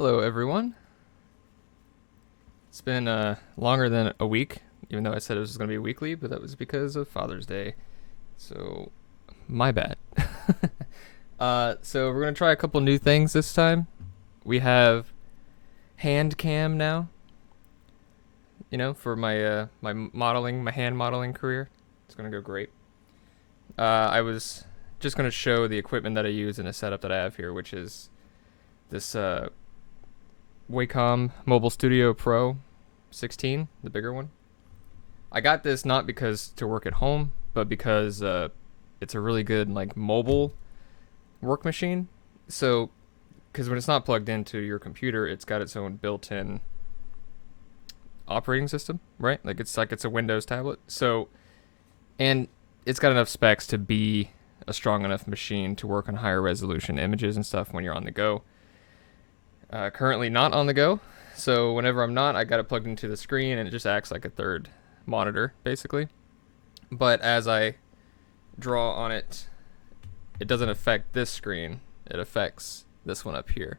Hello, everyone. It's been longer than a week, even though I said it was going to be weekly, but that was because of Father's Day. So, my bad. So we're going to try a couple new things this time. We have hand cam now, for my hand modeling career. It's going to go great. I was just going to show the equipment that I use in a setup that I have here, which is this Wacom Mobile Studio Pro 16, the bigger one. I got this not because to work at home, but because it's a really good mobile work machine. So, because when it's not plugged into your computer, it's got its own built-in operating system, right? It's a Windows tablet. So, and it's got enough specs to be a strong enough machine to work on higher resolution images and stuff when you're on the go. Currently not on the go, so whenever I'm not, I got it plugged into the screen and it just acts like a third monitor, basically. But as I draw on it, it doesn't affect this screen, it affects this one up here.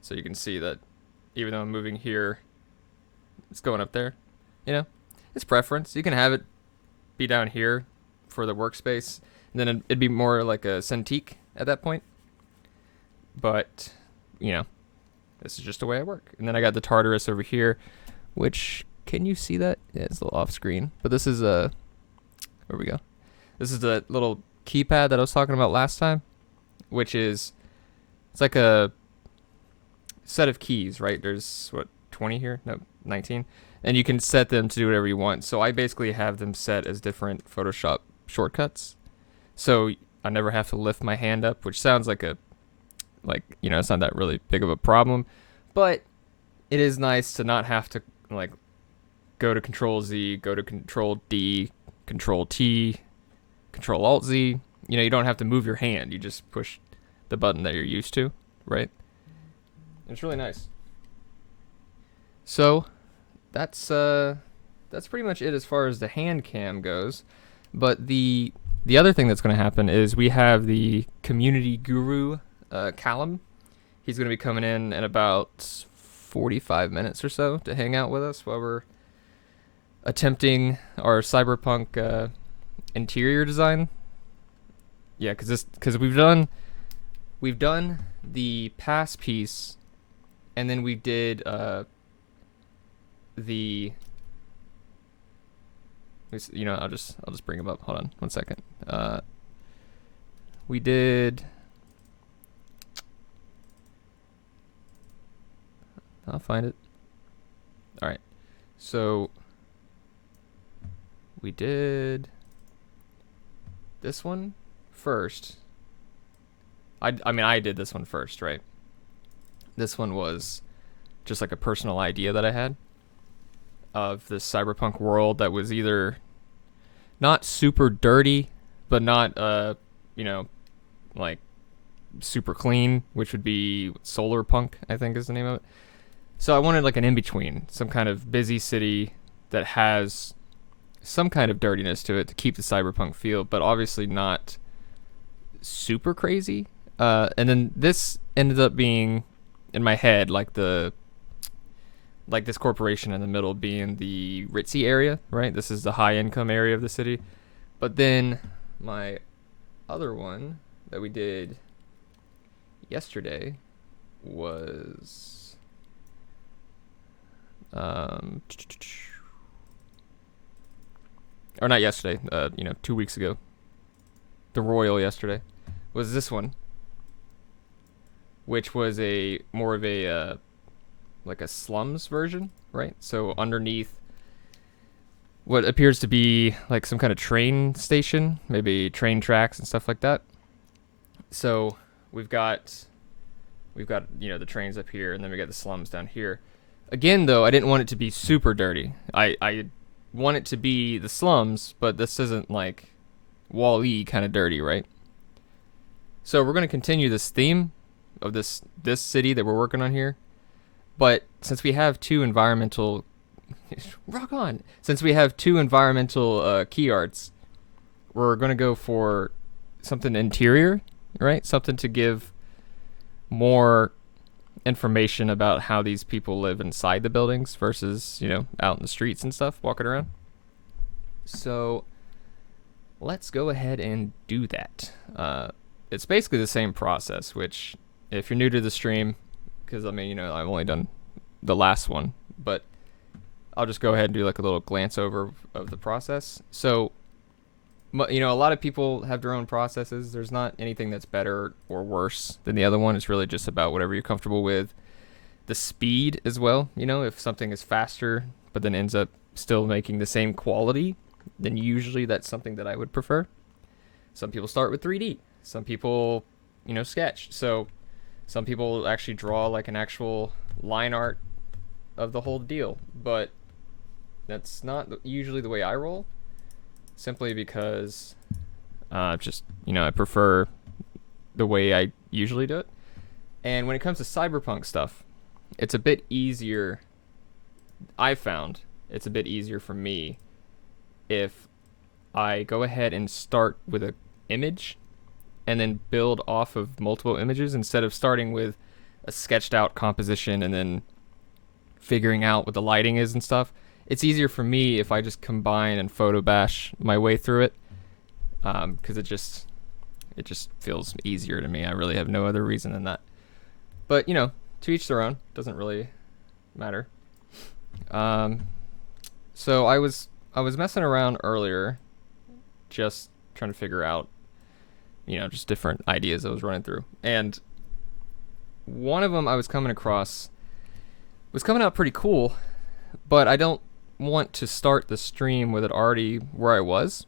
So you can see that even though I'm moving here, it's going up there. It's preference. You can have it be down here for the workspace, and then it'd be more like a Cintiq at that point. But, this is just the way I work. And then I got the Tartarus over here, which, can you see that? Yeah, it's a little off screen. But this is where we go. This is the little keypad that I was talking about last time, which is, it's like a set of keys, right? There's, 20 here? No, 19. And you can set them to do whatever you want. So I basically have them set as different Photoshop shortcuts. So I never have to lift my hand up, which sounds like it's not that really big of a problem, but it is nice to not have to go to Control Z, go to Control D, Control T, Control Alt Z. You don't have to move your hand. You just push the button that you're used to, right? It's really nice. So that's pretty much it as far as the hand cam goes. But the other thing that's going to happen is we have the community guru, Callum. He's going to be coming in about 45 minutes or so to hang out with us while we're attempting our Cyberpunk interior design. Yeah, because we've done the pass piece, and then we did I'll just bring him up. Hold on 1 second. We did. I'll find it. All right. So we did this one first. I did this one first, right? This one was just like a personal idea that I had of this cyberpunk world that was either not super dirty, but not super clean, which would be solar punk, I think is the name of it. So I wanted an in-between, some kind of busy city that has some kind of dirtiness to it to keep the cyberpunk feel, but obviously not super crazy. And then this ended up being, in my head, this corporation in the middle being the ritzy area, right? This is the high-income area of the city. But then my other one that we did yesterday was... or not yesterday, 2 weeks ago. The Royal yesterday was this one, which was more of a slums version, right? So underneath what appears to be some kind of train station, maybe train tracks and stuff like that. So we've got the trains up here, and then we got the slums down here. Again, though, I didn't want it to be super dirty. I want it to be the slums, but this isn't Wall-E kind of dirty, right? So we're going to continue this theme of this city that we're working on here. But since we have two environmental key arts, we're going to go for something interior, right? Something to give more information about how these people live inside the buildings versus, out in the streets and stuff, walking around. So let's go ahead and do that. It's basically the same process, which if you're new to the stream, because I've only done the last one, but I'll just go ahead and do like a little glance over of the process. So, a lot of people have their own processes. There's not anything that's better or worse than the other one. It's really just about whatever you're comfortable with. The speed as well. If something is faster, but then ends up still making the same quality, then usually that's something that I would prefer. Some people start with 3D. Some people, sketch. So some people actually draw like an actual line art of the whole deal. But that's not usually the way I roll. Simply because I prefer the way I usually do it. And when it comes to Cyberpunk stuff, it's a bit easier. I found it's a bit easier for me if I go ahead and start with an image and then build off of multiple images instead of starting with a sketched out composition and then figuring out what the lighting is and stuff. It's easier for me if I just combine and photo bash my way through it, because it just feels easier to me. I really have no other reason than that. But to each their own. Doesn't really matter. So I was messing around earlier, just trying to figure out, just different ideas I was running through, and one of them I was coming across was coming out pretty cool, but I don't want to start the stream with it already where I was,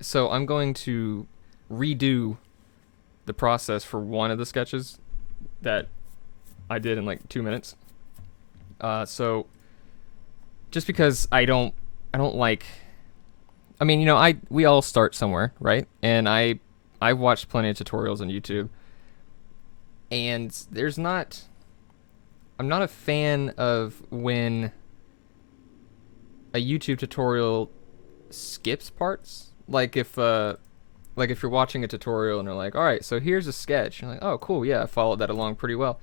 so I'm going to redo the process for one of the sketches that I did in like 2 minutes. So just because I don't like, we all start somewhere, right? And I've watched plenty of tutorials on YouTube, and I'm not a fan of when a YouTube tutorial skips parts. Like if you're watching a tutorial and they're like, all right, so here's a sketch. You're like, oh, cool, yeah, I followed that along pretty well.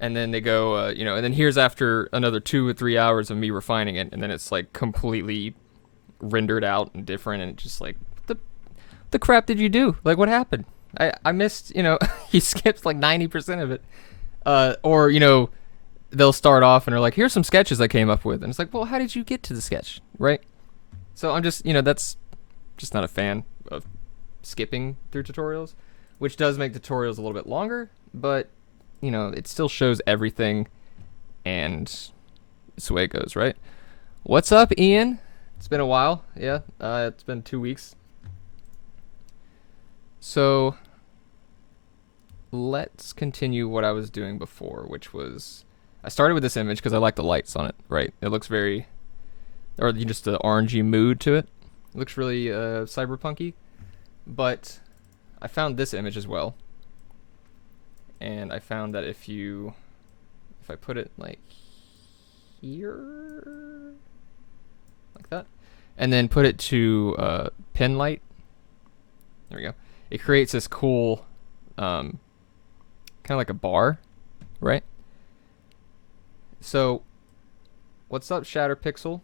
And then they go, and then here's after another 2 or 3 hours of me refining it, and then it's like completely rendered out and different, and it's just like, what the crap did you do? Like, what happened? I missed, he skips like 90% of it. Or, they'll start off and they're like, here's some sketches I came up with. And it's like, well, how did you get to the sketch, right? So I'm just, that's just not a fan of skipping through tutorials, which does make tutorials a little bit longer, but, it still shows everything, and it's the way it goes, right? What's up, Ian? It's been a while. Yeah, it's been 2 weeks. So let's continue what I was doing before, which was I started with this image because I like the lights on it, right? It looks very, or just the orangey mood to it. It looks really cyberpunky. But I found this image as well. And I found that if I put it like here, like that, and then put it to pin light, there we go. It creates this cool, kind of like a bar, right? So, what's up, Shatterpixel?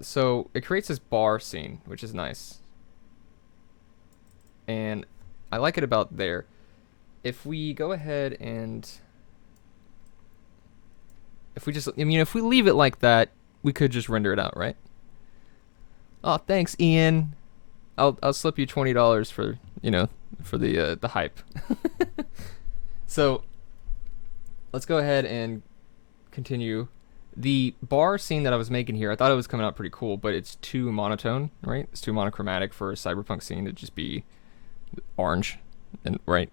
So it creates this bar scene, which is nice, and I like it about there. If we go ahead and if we leave it like that, we could just render it out, right? Oh, thanks, Ian. I'll slip you $20 for the hype. So let's go ahead and continue. The bar scene that I was making here, I thought it was coming out pretty cool, but it's too monotone, right? It's too monochromatic for a cyberpunk scene to just be orange, and right.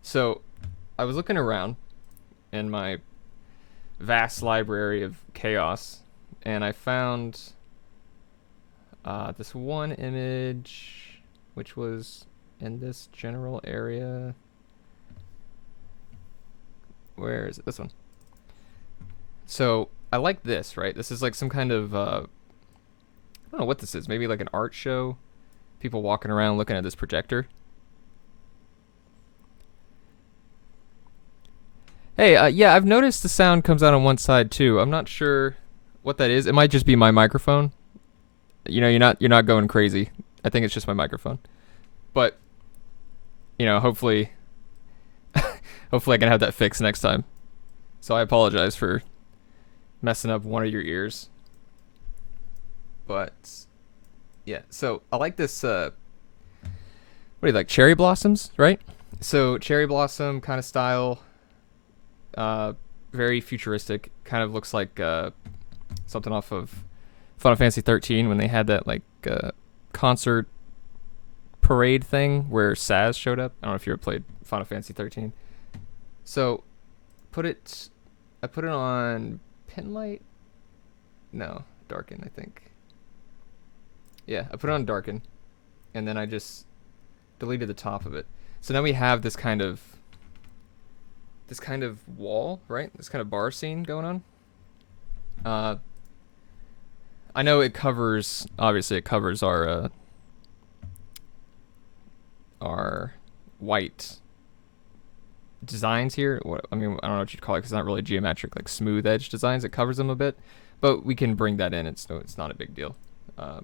So I was looking around in my vast library of chaos, and I found this one image, which was in this general area. Where is it? This one. So I like this, right? This is like some kind of I don't know what this is. Maybe like an art show. People walking around looking at this projector. Hey, yeah, I've noticed the sound comes out on one side too. I'm not sure what that is. It might just be my microphone. You're not going crazy. I think it's just my microphone. But hopefully, hopefully I can have that fixed next time. So I apologize for messing up one of your ears. But yeah, so I like this. What do you like? Cherry blossoms, right? So cherry blossom kind of style. Uh, Very futuristic. Kind of looks like something off of Final Fantasy 13 when they had that like concert parade thing where Saz showed up. I don't know if you ever played Final Fantasy 13. So put it. I put it on pin light. No, darken. I think. Yeah, I put it on darken, and then I just deleted the top of it. So now we have this kind of wall, right? This kind of bar scene going on. Uh, I know it covers our white designs here. I mean, I don't know what you'd call it because it's not really geometric, like smooth edge designs. It covers them a bit, but we can bring that in. It's not a big deal. Uh,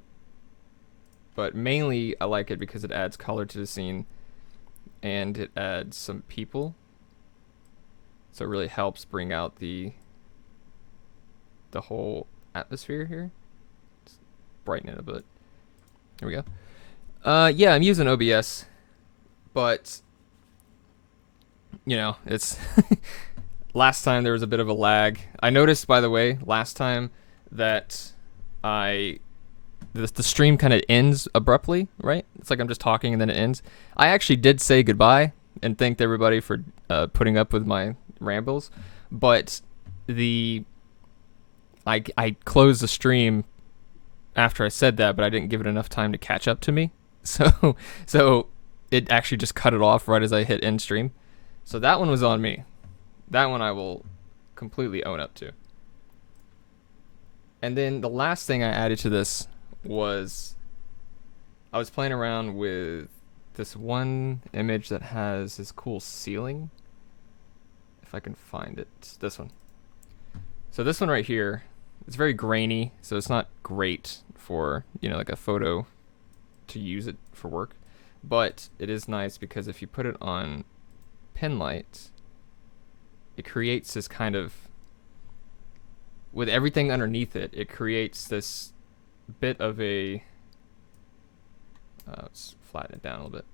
but mainly, I like it because it adds color to the scene, and it adds some people. So it really helps bring out the whole atmosphere here. Let's brighten it a bit. Here we go. Yeah, I'm using OBS, but it's last time there was a bit of a lag. I noticed, by the way, last time that the stream kind of ends abruptly, right? It's like I'm just talking and then it ends. I actually did say goodbye and thanked everybody for putting up with my rambles, but I closed the stream after I said that, but I didn't give it enough time to catch up to me. So it actually just cut it off right as I hit end stream. So that one was on me. That one I will completely own up to. And then the last thing I added to this was I was playing around with this one image that has this cool ceiling. If I can find it. This one. So this one right here, it's very grainy, so it's not great for, like a photo to use it for work. But it is nice because if you put it on pin light, it creates this kind of, with everything underneath it, it creates this bit of a, let's flatten it down a little bit.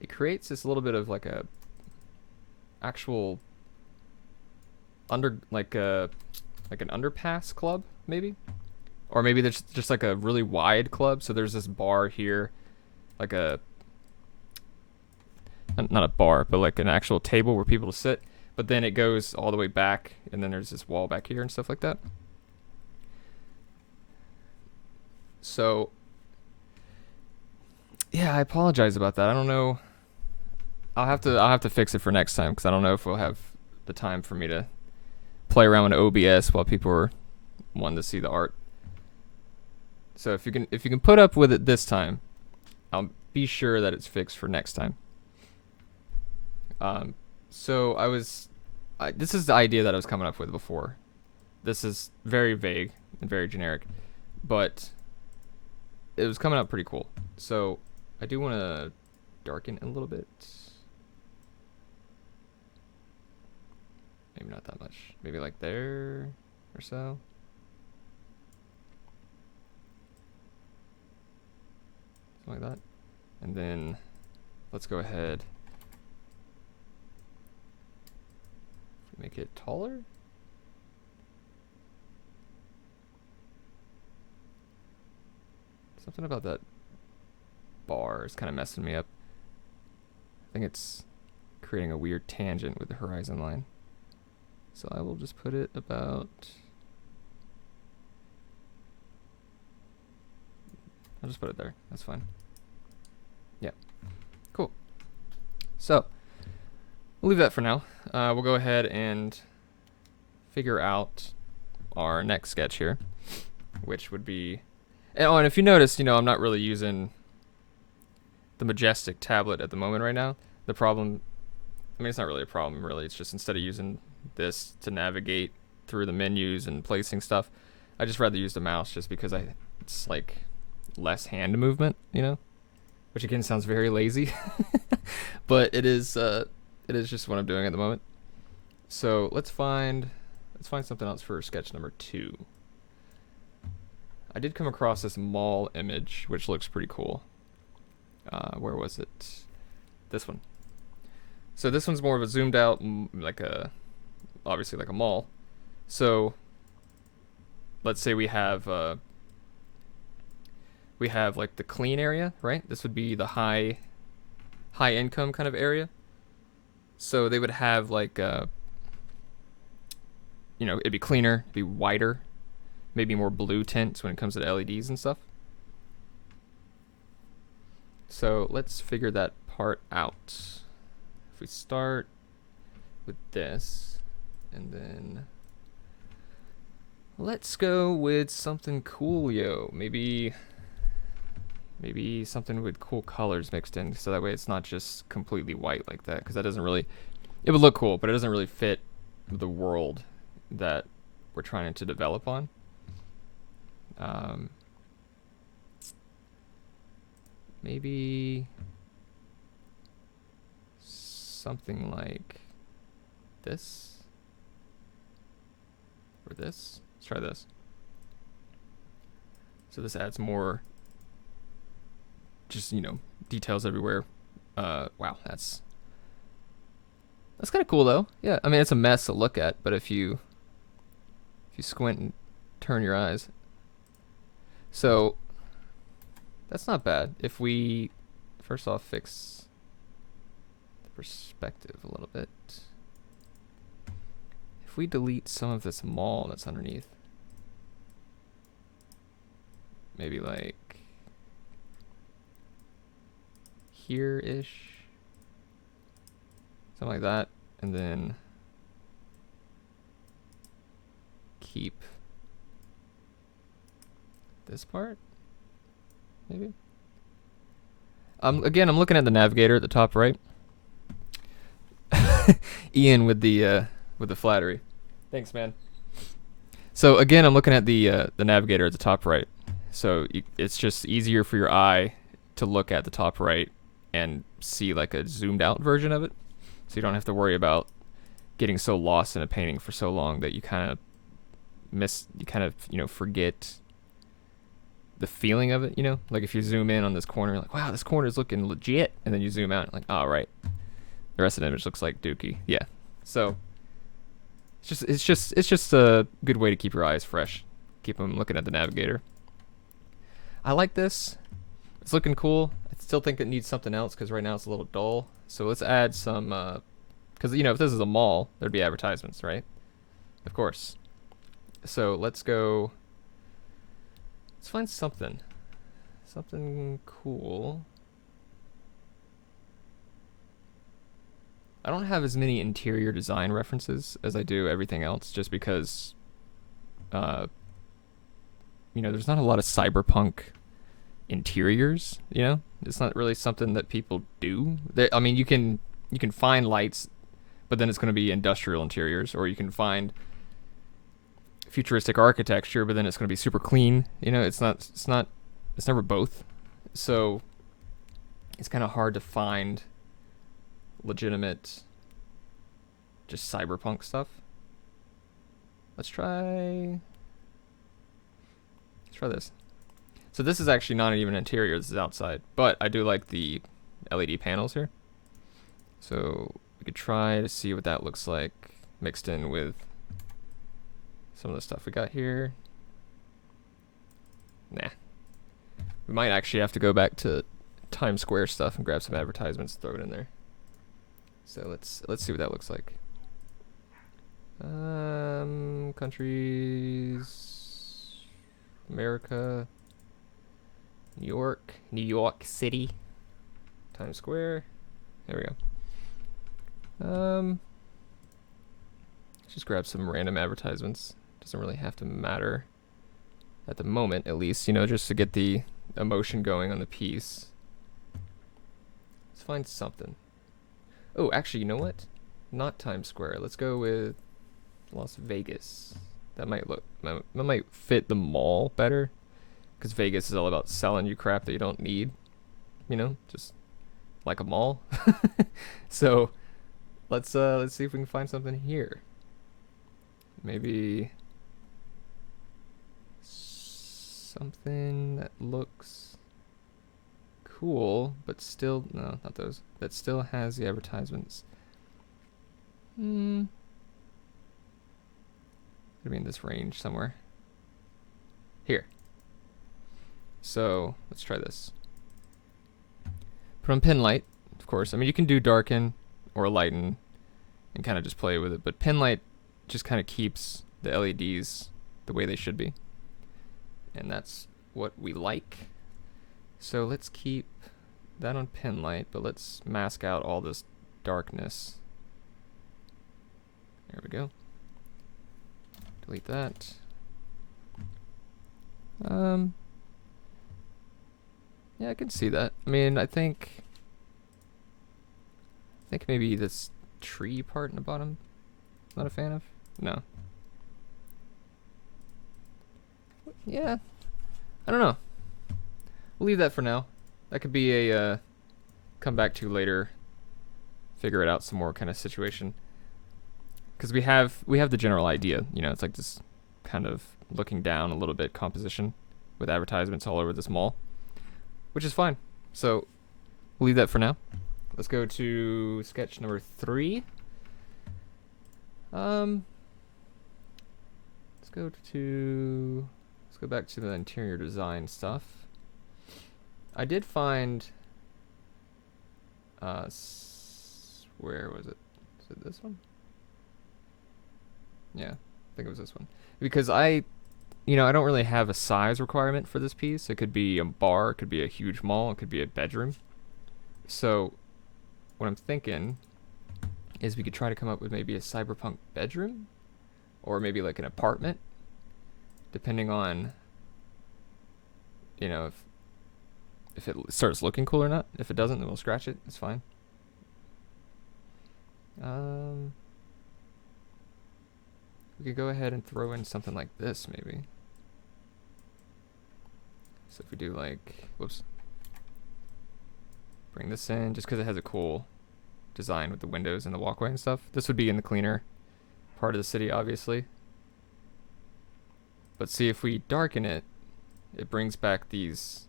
It creates this little bit of like a actual like an underpass club, maybe, or maybe there's just like a really wide club. So there's this bar here, like not a bar, but like an actual table where people sit. But then it goes all the way back, and then there's this wall back here and stuff like that. So yeah, I apologize about that. I don't know. I'll have to fix it for next time because I don't know if we'll have the time for me to play around with OBS while people are wanting to see the art. So if you can put up with it this time, I'll be sure that it's fixed for next time. So this is the idea that I was coming up with before. This is very vague and very generic, but it was coming out pretty cool. So I do want to darken it a little bit. Maybe not that much. Maybe like there or so. Something like that. And then let's go ahead. Make it taller. Something about that bar is kind of messing me up. I think it's creating a weird tangent with the horizon line. So I will just put it about... I'll just put it there. That's fine. Yeah. Cool. So we'll leave that for now. We'll go ahead and figure out our next sketch here, which would be... and if you notice, I'm not really using the Majestic tablet at the moment right now. The problem I mean, it's not really a problem, really. It's just instead of using this to navigate through the menus and placing stuff, I just rather use the mouse just because it's like less hand movement, you know? Which again sounds very lazy, but it is just what I'm doing at the moment. So let's find something else for sketch number 2. I did come across this mall image, which looks pretty cool. Where was it? This one. So this one's more of a zoomed out, obviously like a mall. So let's say we have like the clean area, right? This would be the high income kind of area. So they would have like it'd be cleaner, it'd be whiter, maybe more blue tints when it comes to LEDs and stuff. So let's figure that part out. If we start with this, and then let's go with something coolio. Maybe something with cool colors mixed in, so that way it's not just completely white like that, because that doesn't really, it would look cool, but it doesn't really fit the world that we're trying to develop on. Maybe something like this or this. Let's try this. So this adds more, just details everywhere. Wow, that's kind of cool though. Yeah, I mean it's a mess to look at, but if you squint and turn your eyes, so that's not bad. If we first off fix the perspective a little bit, if we delete some of this mall that's underneath, maybe like here-ish, something like that, and then keep this part, maybe. Again, I'm looking at the navigator at the top right. Ian with the flattery. Thanks, man. So again, I'm looking at the navigator at the top right. So it's just easier for your eye to look at the top right and see like a zoomed out version of it, so you don't have to worry about getting so lost in a painting for so long that you kind of forget the feeling of it, like if you zoom in on this corner, you're like, wow, this corner is looking legit, and then you zoom out, like, oh right, the rest of the image looks like dookie. Yeah, so it's just a good way to keep your eyes fresh, keep them looking at the navigator. I like this. It's looking cool. I still think it needs something else because right now it's a little dull. So let's add some, because if this is a mall, there'd be advertisements, right? Of course. So let's find something cool. I don't have as many interior design references as I do everything else, just because, there's not a lot of cyberpunk interiors. It's not really something that people do. I mean, you can find lights, but then it's going to be industrial interiors, or you can find futuristic architecture, but then it's going to be super clean. It's never both. So it's kind of hard to find legitimate just cyberpunk stuff. Let's try this. So this is actually not even interior, this is outside, but I do like the LED panels here. So we could try to see what that looks like mixed in with some of the stuff we got here. Nah. We might actually have to go back to Times Square stuff and grab some advertisements, throw it in there. So let's see what that looks like. Countries, America, New York City, Times Square. There we go. Let's just grab some random advertisements. Doesn't really have to matter at the moment, at least, just to get the emotion going on the piece. Let's find something. Oh, actually, you know what? not Times Square. Let's go with Las Vegas. That might fit the mall better, because Vegas is all about selling you crap that you don't need. Just like a mall. So let's see if we can find something here. Maybe something that looks cool, but still, no, not those. That still has the advertisements. Gonna be in this range somewhere. Here. So let's try this. Put on pin light, of course. I mean, you can do darken or lighten and kind of just play with it, but pin light just kind of keeps the LEDs the way they should be. And that's what we like. So let's keep that on pin light, but let's mask out all this darkness. There we go. Delete that. Yeah, I can see that. I mean, I think maybe this tree part in the bottom, not a fan of. No. Yeah, I don't know. We'll leave that for now. That could be a come back to later, figure it out some more kind of situation. Because we have the general idea. It's like this kind of looking down a little bit composition with advertisements all over this mall, which is fine. So we'll leave that for now. Let's go to sketch number 3. Let's go back to the interior design stuff. I did find where was it? Is it this one? Yeah, I think it was this one. Because I don't really have a size requirement for this piece. It could be a bar, it could be a huge mall, it could be a bedroom. So what I'm thinking is we could try to come up with maybe a cyberpunk bedroom, or maybe like an apartment, depending on if it starts looking cool or not. If it doesn't, then we'll scratch it. It's fine. We could go ahead and throw in something like this, maybe. So if we do bring this in, just because it has a cool design with the windows and the walkway and stuff. This would be in the cleaner part of the city, obviously. But see, if we darken it, it brings back these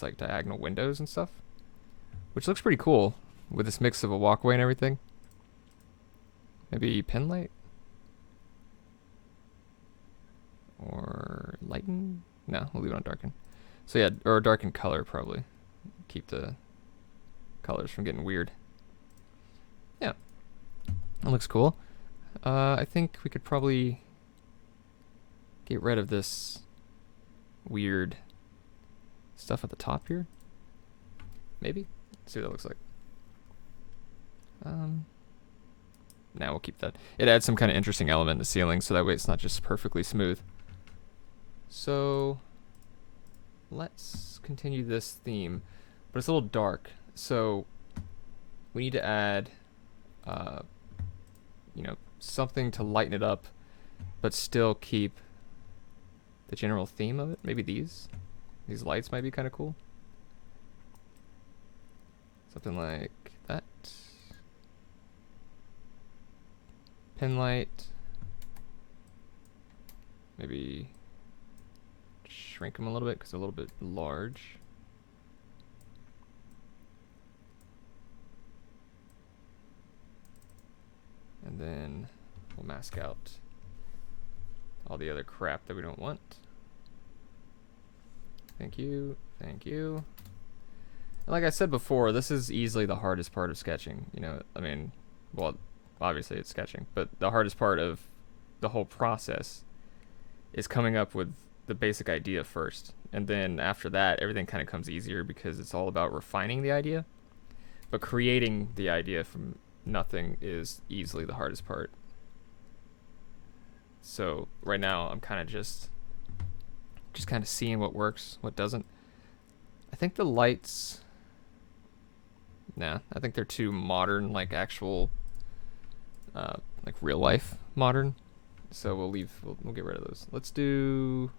like diagonal windows and stuff, which looks pretty cool with this mix of a walkway and everything. Maybe pin light? Or lighten? No, we'll leave it on darken. So yeah, or darken color probably. Keep the colors from getting weird. Yeah, that looks cool. I think we could probably get rid of this weird stuff at the top here. Maybe? Let's see what that looks like. Now we'll keep that. It adds some kind of interesting element in the ceiling, so that way it's not just perfectly smooth. So let's continue this theme, but it's a little dark, so we need to add something to lighten it up, but still keep the general theme of it. Maybe these lights might be kind of cool. Something like that. Pin light. Maybe shrink them a little bit because they're a little bit large. And then we'll mask out all the other crap that we don't want. Thank you, thank you. And like I said before, this is easily the hardest part of sketching. I mean, well, obviously it's sketching, but the hardest part of the whole process is coming up with the basic idea first. And then after that, everything kind of comes easier because it's all about refining the idea. But creating the idea from nothing is easily the hardest part. So right now I'm kind of just kind of seeing what works, what doesn't. I think the lights, Nah, I think they're too modern, like actual, like real life modern. So we'll leave. We'll get rid of those. Let's do.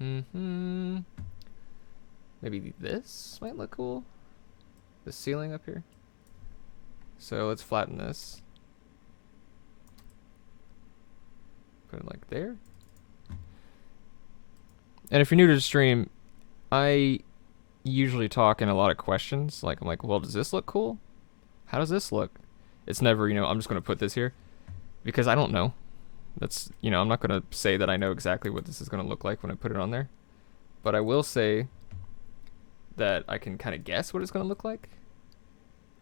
Maybe this might look cool. The ceiling up here. So let's flatten this. Put it like there. And if you're new to the stream, I usually talk in a lot of questions. Like, I'm like, well, does this look cool? How does this look? It's never, I'm just going to put this here because I don't know. That's, I'm not going to say that I know exactly what this is going to look like when I put it on there. But I will say that I can kind of guess what it's going to look like.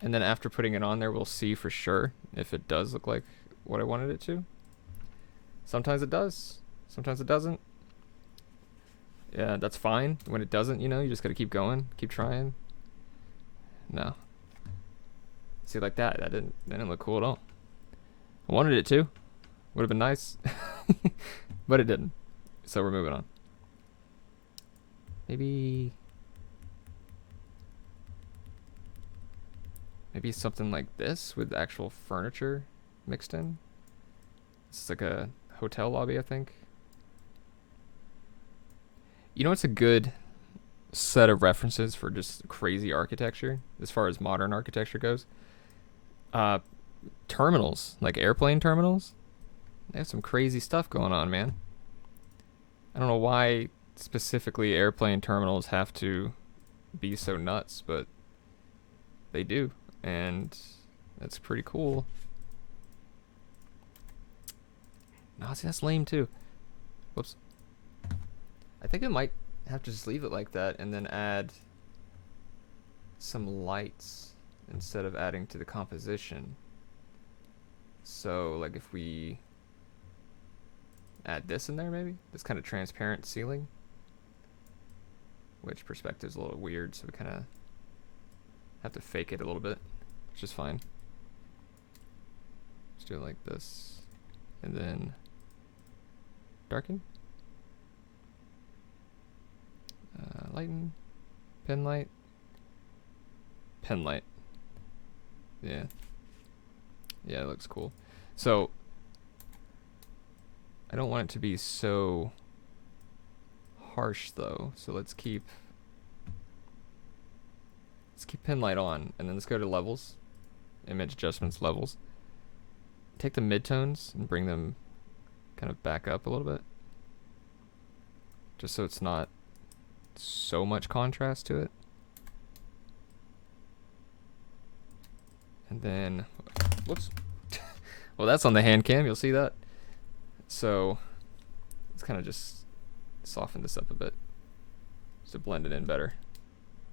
And then after putting it on there, we'll see for sure if it does look like what I wanted it to. Sometimes it does. Sometimes it doesn't. Yeah, that's fine. When it doesn't, you just got to keep going, keep trying. No. See, like that didn't look cool at all. I wanted it to. Would have been nice. But it didn't. So we're moving on. Maybe something like this with actual furniture mixed in. It's like a hotel lobby, I think. It's a good set of references for just crazy architecture as far as modern architecture goes. Terminals, like airplane terminals, they have some crazy stuff going on, man. I don't know why specifically airplane terminals have to be so nuts, but they do, and that's pretty cool. No, see, that's lame too. Whoops. I think I might have to just leave it like that and then add some lights instead of adding to the composition. So, like, if we add this in there, maybe? This kind of transparent ceiling. Which perspective's a little weird, so we kind of have to fake it a little bit, which is fine. Just do it like this. And then darken. Lighten. Pen light. Pen light. Yeah. Yeah, it looks cool. So, I don't want it to be so harsh though. So let's keep pen light on, and then let's go to levels. Image adjustments, levels. Take the midtones and bring them kind of back up a little bit. Just so it's not so much contrast to it. And then, whoops. Well, that's on the hand cam, you'll see that. So, let's kind of just soften this up a bit to blend it in better,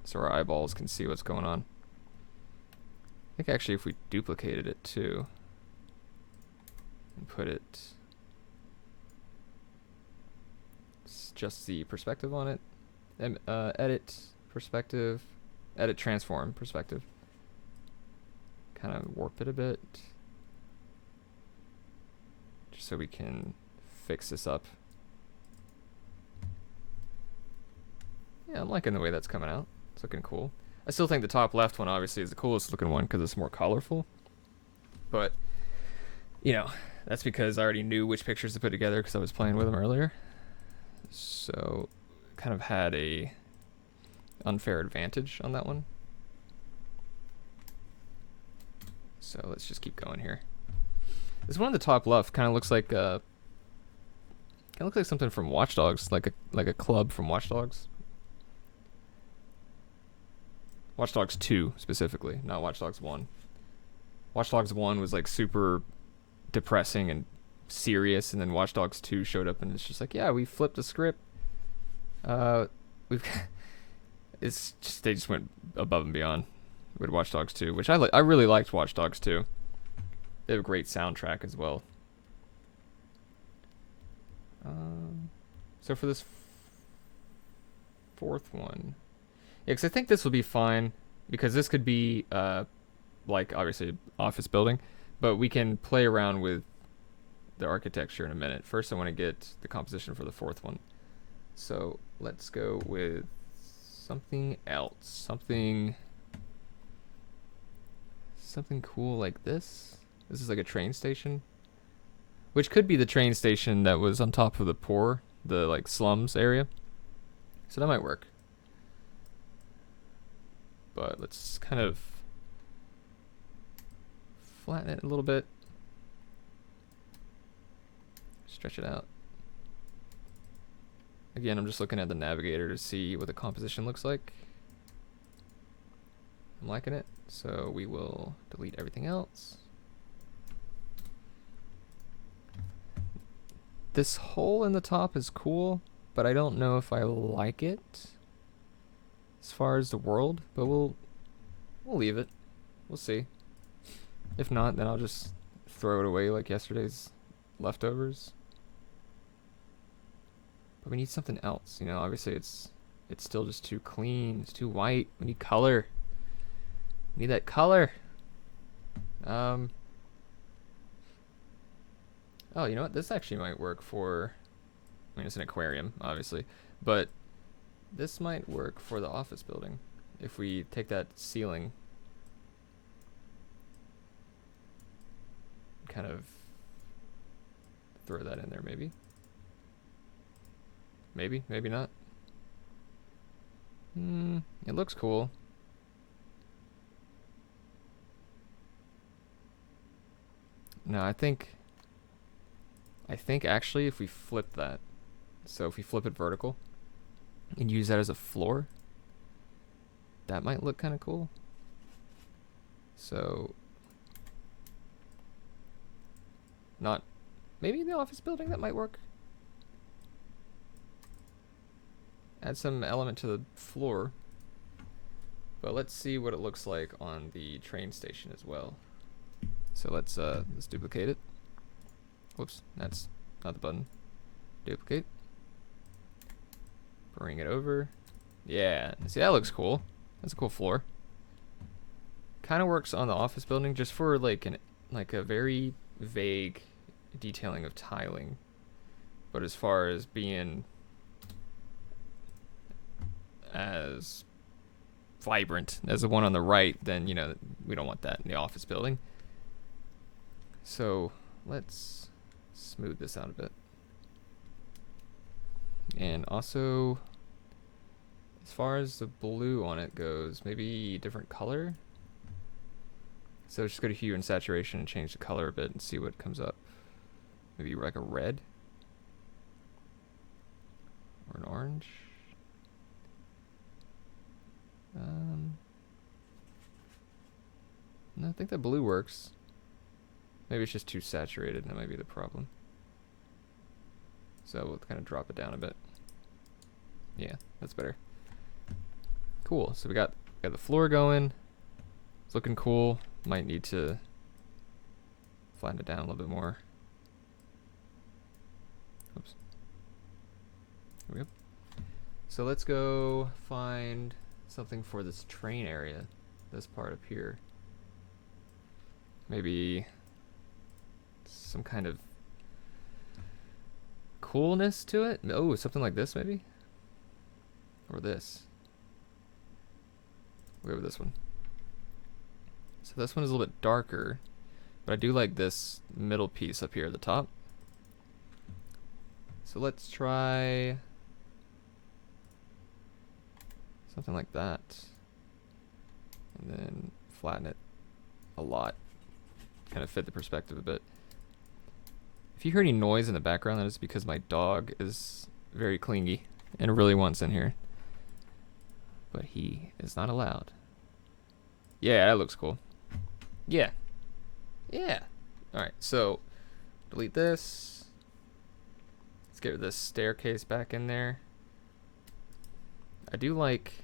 so our eyeballs can see what's going on. I think actually if we duplicated it too, and put it, just the perspective on it, and edit perspective, edit transform perspective, kind of warp it a bit, just so we can fix this up. Yeah, I'm liking the way that's coming out. It's looking cool. I still think the top left one obviously is the coolest looking one because it's more colorful. But, that's because I already knew which pictures to put together because I was playing with them earlier. So, kind of had a unfair advantage on that one. So let's just keep going here. This one on the top left kind of looks like something from Watch Dogs, like a club from Watch Dogs. Watch Dogs 2 specifically, not Watch Dogs 1. Watch Dogs 1 was like super depressing and serious, and then Watch Dogs 2 showed up and it's just like, yeah, we flipped the script. It's just, they just went above and beyond with Watch Dogs 2, which I really liked Watch Dogs 2. They have a great soundtrack as well. So for this fourth one, yeah, because I think this will be fine, because this could be like obviously office building, but we can play around with the architecture in a minute. First, I want to get the composition for the fourth one. So let's go with something else, something something cool like this. This is like a train station, which could be the train station that was on top of the poor, the like slums area. So that might work. But let's kind of flatten it a little bit. Stretch it out. Again, I'm just looking at the navigator to see what the composition looks like. I'm liking it, so we will delete everything else. This hole in the top is cool, but I don't know if I like it as far as the world, but we'll leave it. We'll see. If not, then I'll just throw it away like yesterday's leftovers. But we need something else, you know. Obviously it's still just too clean. It's too white. We need color. We need that color. Oh, you know what? This actually might work for, I mean, it's an aquarium, obviously, but this might work for the office building. If we take that ceiling, kind of throw that in there, maybe. Maybe not. It looks cool. No, I think actually if we flip that, so if we flip it vertical and use that as a floor, that might look kind of cool. So not, maybe the office building, that might work. Add some element to the floor. But let's see what it looks like on the train station as well. So let's duplicate it. Whoops, that's not the button. Duplicate. Bring it over. Yeah, see, that looks cool. That's a cool floor. Kind of works on the office building just for like a very vague detailing of tiling. But as far as being as vibrant as the one on the right, then, you know, we don't want that in the office building. So let's smooth this out a bit. And also, as far as the blue on it goes, maybe different color. So just go to hue and saturation and change the color a bit and see what comes up. Maybe like a red or an orange. No, I think that blue works. Maybe it's just too saturated, and that might be the problem. So we'll kind of drop it down a bit. Yeah, that's better. Cool. So we got the floor going. It's looking cool. Might need to flatten it down a little bit more. Oops. There we go. So let's go find something for this train area. This part up here. Maybe some kind of coolness to it. Oh, something like this maybe? Or this. We'll go with this one. So this one is a little bit darker, but I do like this middle piece up here at the top. So let's try something like that. And then flatten it a lot. Kind of fit the perspective a bit. If you hear any noise in the background, that is because my dog is very clingy and really wants in here. But he is not allowed. Yeah, that looks cool. Yeah. Yeah. Alright, so delete this. Let's get this staircase back in there. I do like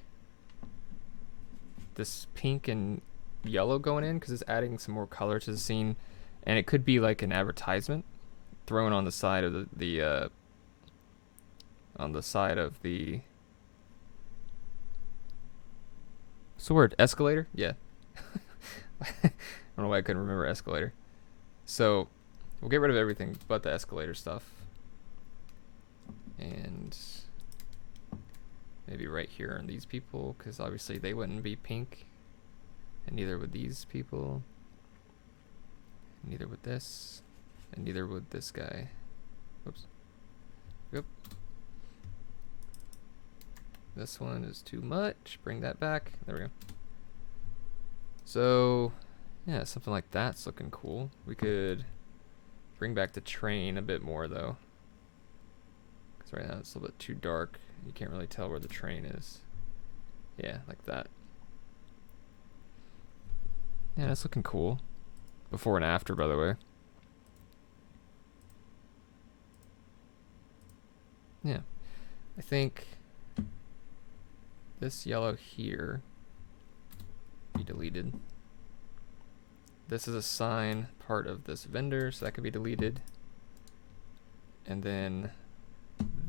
this pink and yellow going in because it's adding some more color to the scene, and it could be like an advertisement thrown on the side of the what's the word? Escalator? Yeah. I don't know why I couldn't remember escalator. So we'll get rid of everything but the escalator stuff, and maybe right here on these people, because obviously they wouldn't be pink. And neither would these people. Neither would this, and neither would this guy. Oops. Yep. This one is too much. Bring that back. There we go. So, yeah, something like that's looking cool. We could bring back the train a bit more, though. Because right now it's a little bit too dark. You can't really tell where the train is. Yeah, like that. Yeah, that's looking cool. Before and after, by the way. Yeah. I think this yellow here be deleted. This is a sign part of this vendor, so that can be deleted. And then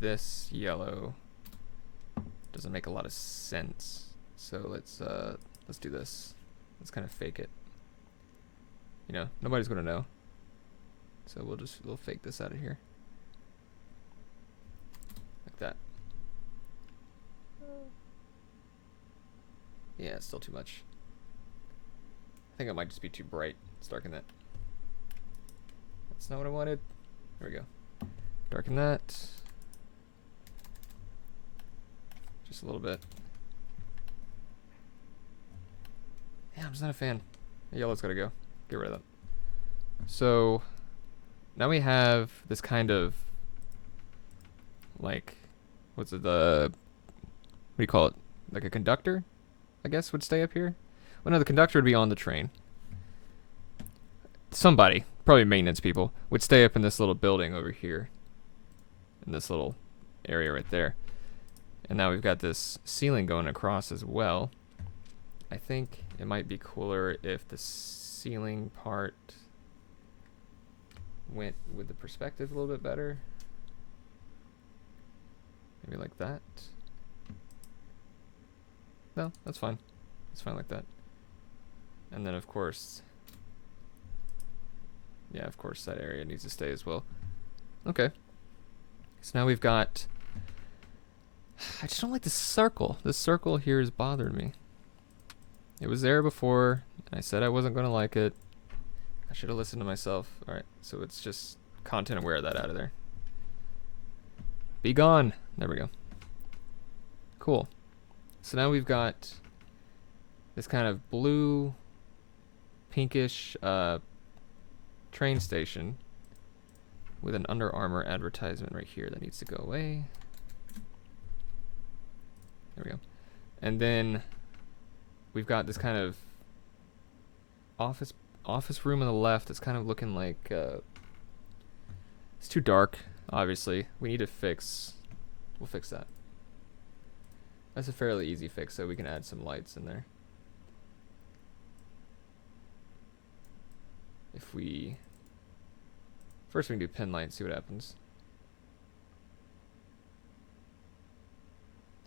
this yellow doesn't make a lot of sense. So let's do this. Let's kind of fake it. You know, nobody's gonna know. So we'll fake this out of here. Like that. Yeah, it's still too much. I think it might just be too bright. Let's darken that. That's not what I wanted. There we go. Darken that. Just a little bit. Yeah, I'm just not a fan. The yellow's gotta go. Get rid of that. So now we have this kind of like, what's it, what do you call it? Like a conductor, I guess, would stay up here. Well, no, the conductor would be on the train. Somebody, probably maintenance people, would stay up in this little building over here. In this little area right there. And now we've got this ceiling going across as well. I think it might be cooler if the ceiling part went with the perspective a little bit better. Maybe like that. No, that's fine. It's fine like that. And then of course, yeah, of course that area needs to stay as well. Okay. So now we've got, I just don't like this circle. This circle here is bothering me. It was there before, and I said I wasn't going to like it. I should have listened to myself. Alright, so it's just content aware that out of there. Be gone. There we go. Cool. So now we've got this kind of blue, pinkish train station with an Under Armour advertisement right here that needs to go away. There we go. And then we've got this kind of office room on the left. It's kind of looking like it's too dark, obviously. We need to fix, we'll fix that. That's a fairly easy fix, so we can add some lights in there. If we, first we can do pin light and see what happens.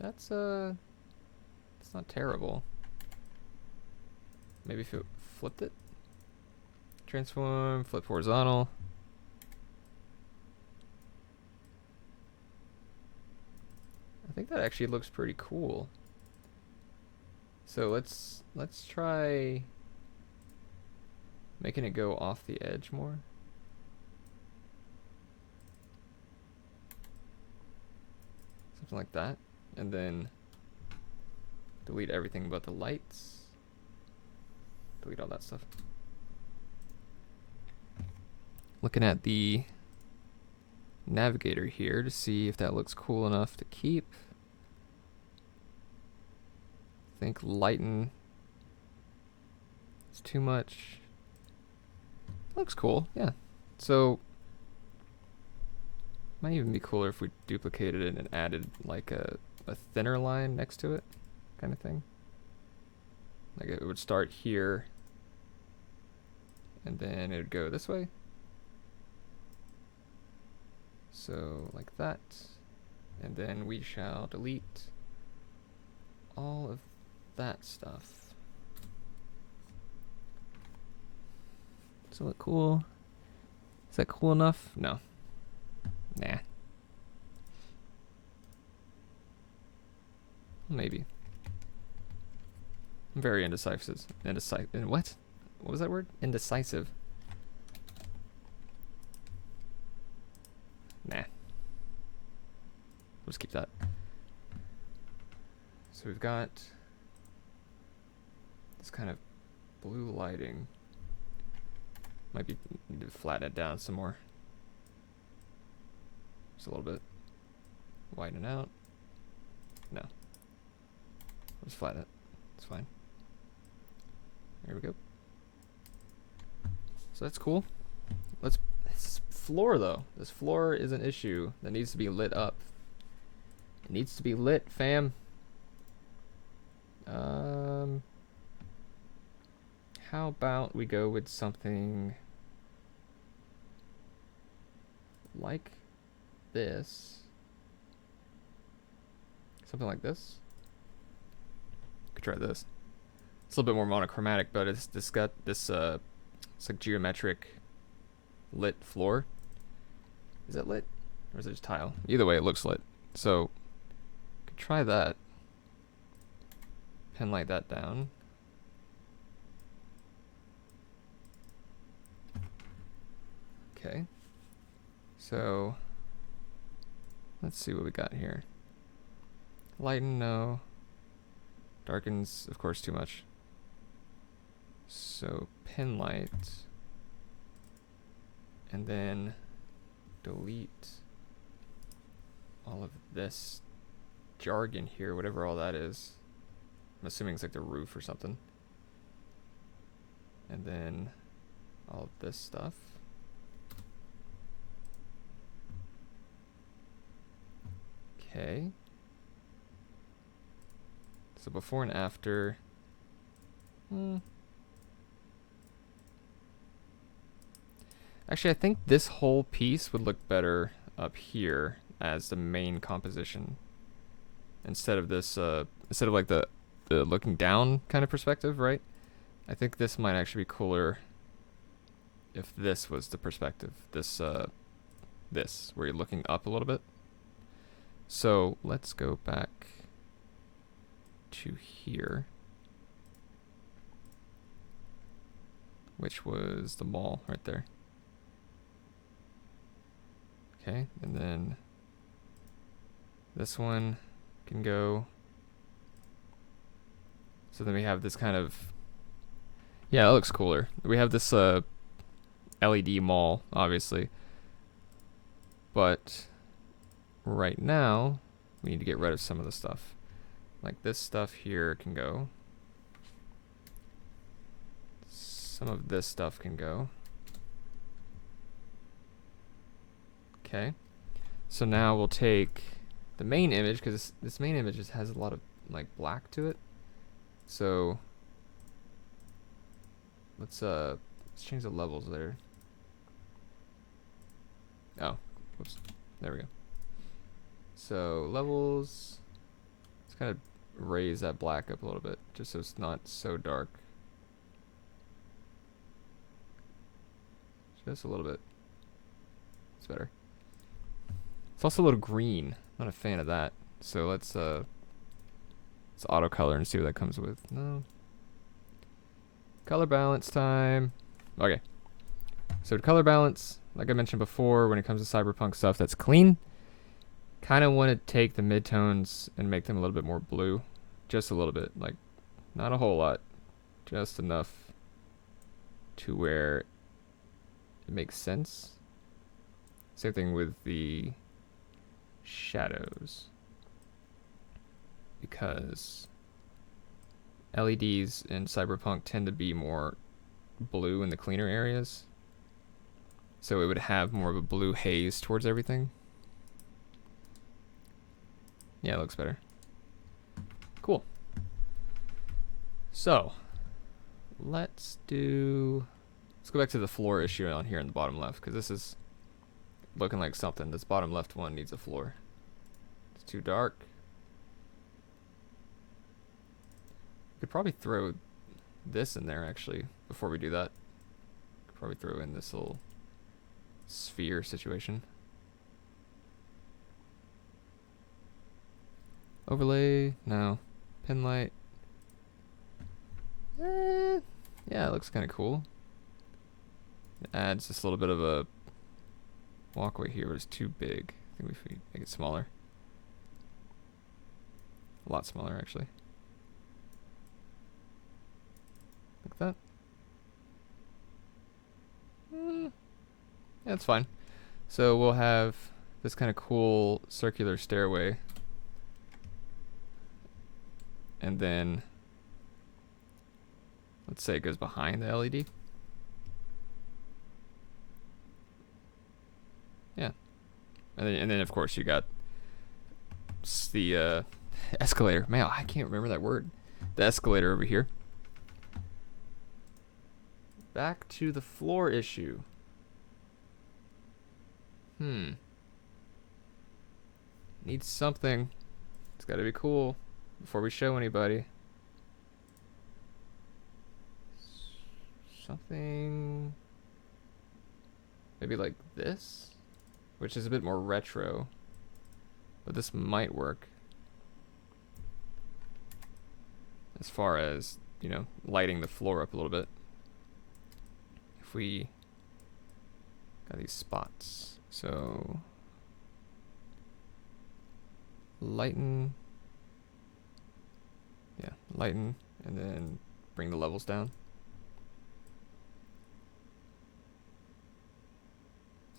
That's it's not terrible. Maybe if it flipped it. Transform, flip horizontal. I think that actually looks pretty cool. So let's try making it go off the edge more. Something like that. And then delete everything but the lights. Delete all that stuff. Looking at the navigator here to see if that looks cool enough to keep. I think lighten is too much. Looks cool, yeah. So might even be cooler if we duplicated it and added like a thinner line next to it, kind of thing. Like it would start here and then it would go this way. So like that, and then we shall delete all of that stuff. Does it look cool? Is that cool enough? No. Nah. Maybe. I'm very indecisive. What? What was that word? Indecisive. Nah. We'll just keep that. So we've got this kind of blue lighting. Might be need to flatten it down some more. Just a little bit. Widen it out. No. Just flatten it. It's fine. There we go. So that's cool. Let's. This floor though. This floor is an issue that needs to be lit up. It needs to be lit, fam. How about we go with something like this? Something like this. Could try this. It's a little bit more monochromatic, but it's got this it's like geometric lit floor. Is it lit? Or is it just tile? Either way, it looks lit. So could try that. Pen light that down. Okay. So let's see what we got here. Lighten, no. Darkens, of course, too much. So pen light. And then delete all of this jargon here, whatever all that is. I'm assuming it's like the roof or something. And then all of this stuff. Okay. So before and after. Actually, I think this whole piece would look better up here as the main composition. Instead of this, instead of like the looking down kind of perspective, right? I think this might actually be cooler if this was the perspective. This, where you're looking up a little bit. So let's go back to here, which was the mall right there. Okay, and then this one can go. So then we have this kind of, yeah, it looks cooler. We have this LED mall, obviously, but right now we need to get rid of some of the stuff. Like this stuff here can go. Some of this stuff can go. Okay. So now we'll take the main image, because this main image just has a lot of like black to it. So let's change the levels there. Oh, whoops. There we go. So levels, let's kind of raise that black up a little bit, just so it's not so dark. Just a little bit. It's better. It's also a little green. Not a fan of that. So let's auto color and see what that comes with. No. Color balance time. Okay. So to color balance, like I mentioned before, when it comes to Cyberpunk stuff that's clean, kind of want to take the midtones and make them a little bit more blue. Just a little bit. Like, not a whole lot. Just enough to where it makes sense. Same thing with the shadows. Because LEDs in Cyberpunk tend to be more blue in the cleaner areas. So it would have more of a blue haze towards everything. Yeah, it looks better. Cool. So, let's go back to the floor issue on here in the bottom left, because this is looking like something. This bottom left one needs a floor. It's too dark. Could probably throw this in there actually before we do that. Could probably throw in this little sphere situation. Overlay, no. Pen light. Yeah, it looks kind of cool. It adds just a little bit of a walkway here was too big. I think if we make it smaller. A lot smaller, actually. Like that. Yeah, that's fine. So we'll have this kind of cool circular stairway. And then, let's say it goes behind the LED. Yeah. And then of course you got the escalator. Man, I can't remember that word. The escalator over here. Back to the floor issue. Needs something. It's got to be cool before we show anybody. Something maybe like this, which is a bit more retro, but this might work as far as, you know, lighting the floor up a little bit. If we got these spots, so lighten, yeah, lighten, and then bring the levels down.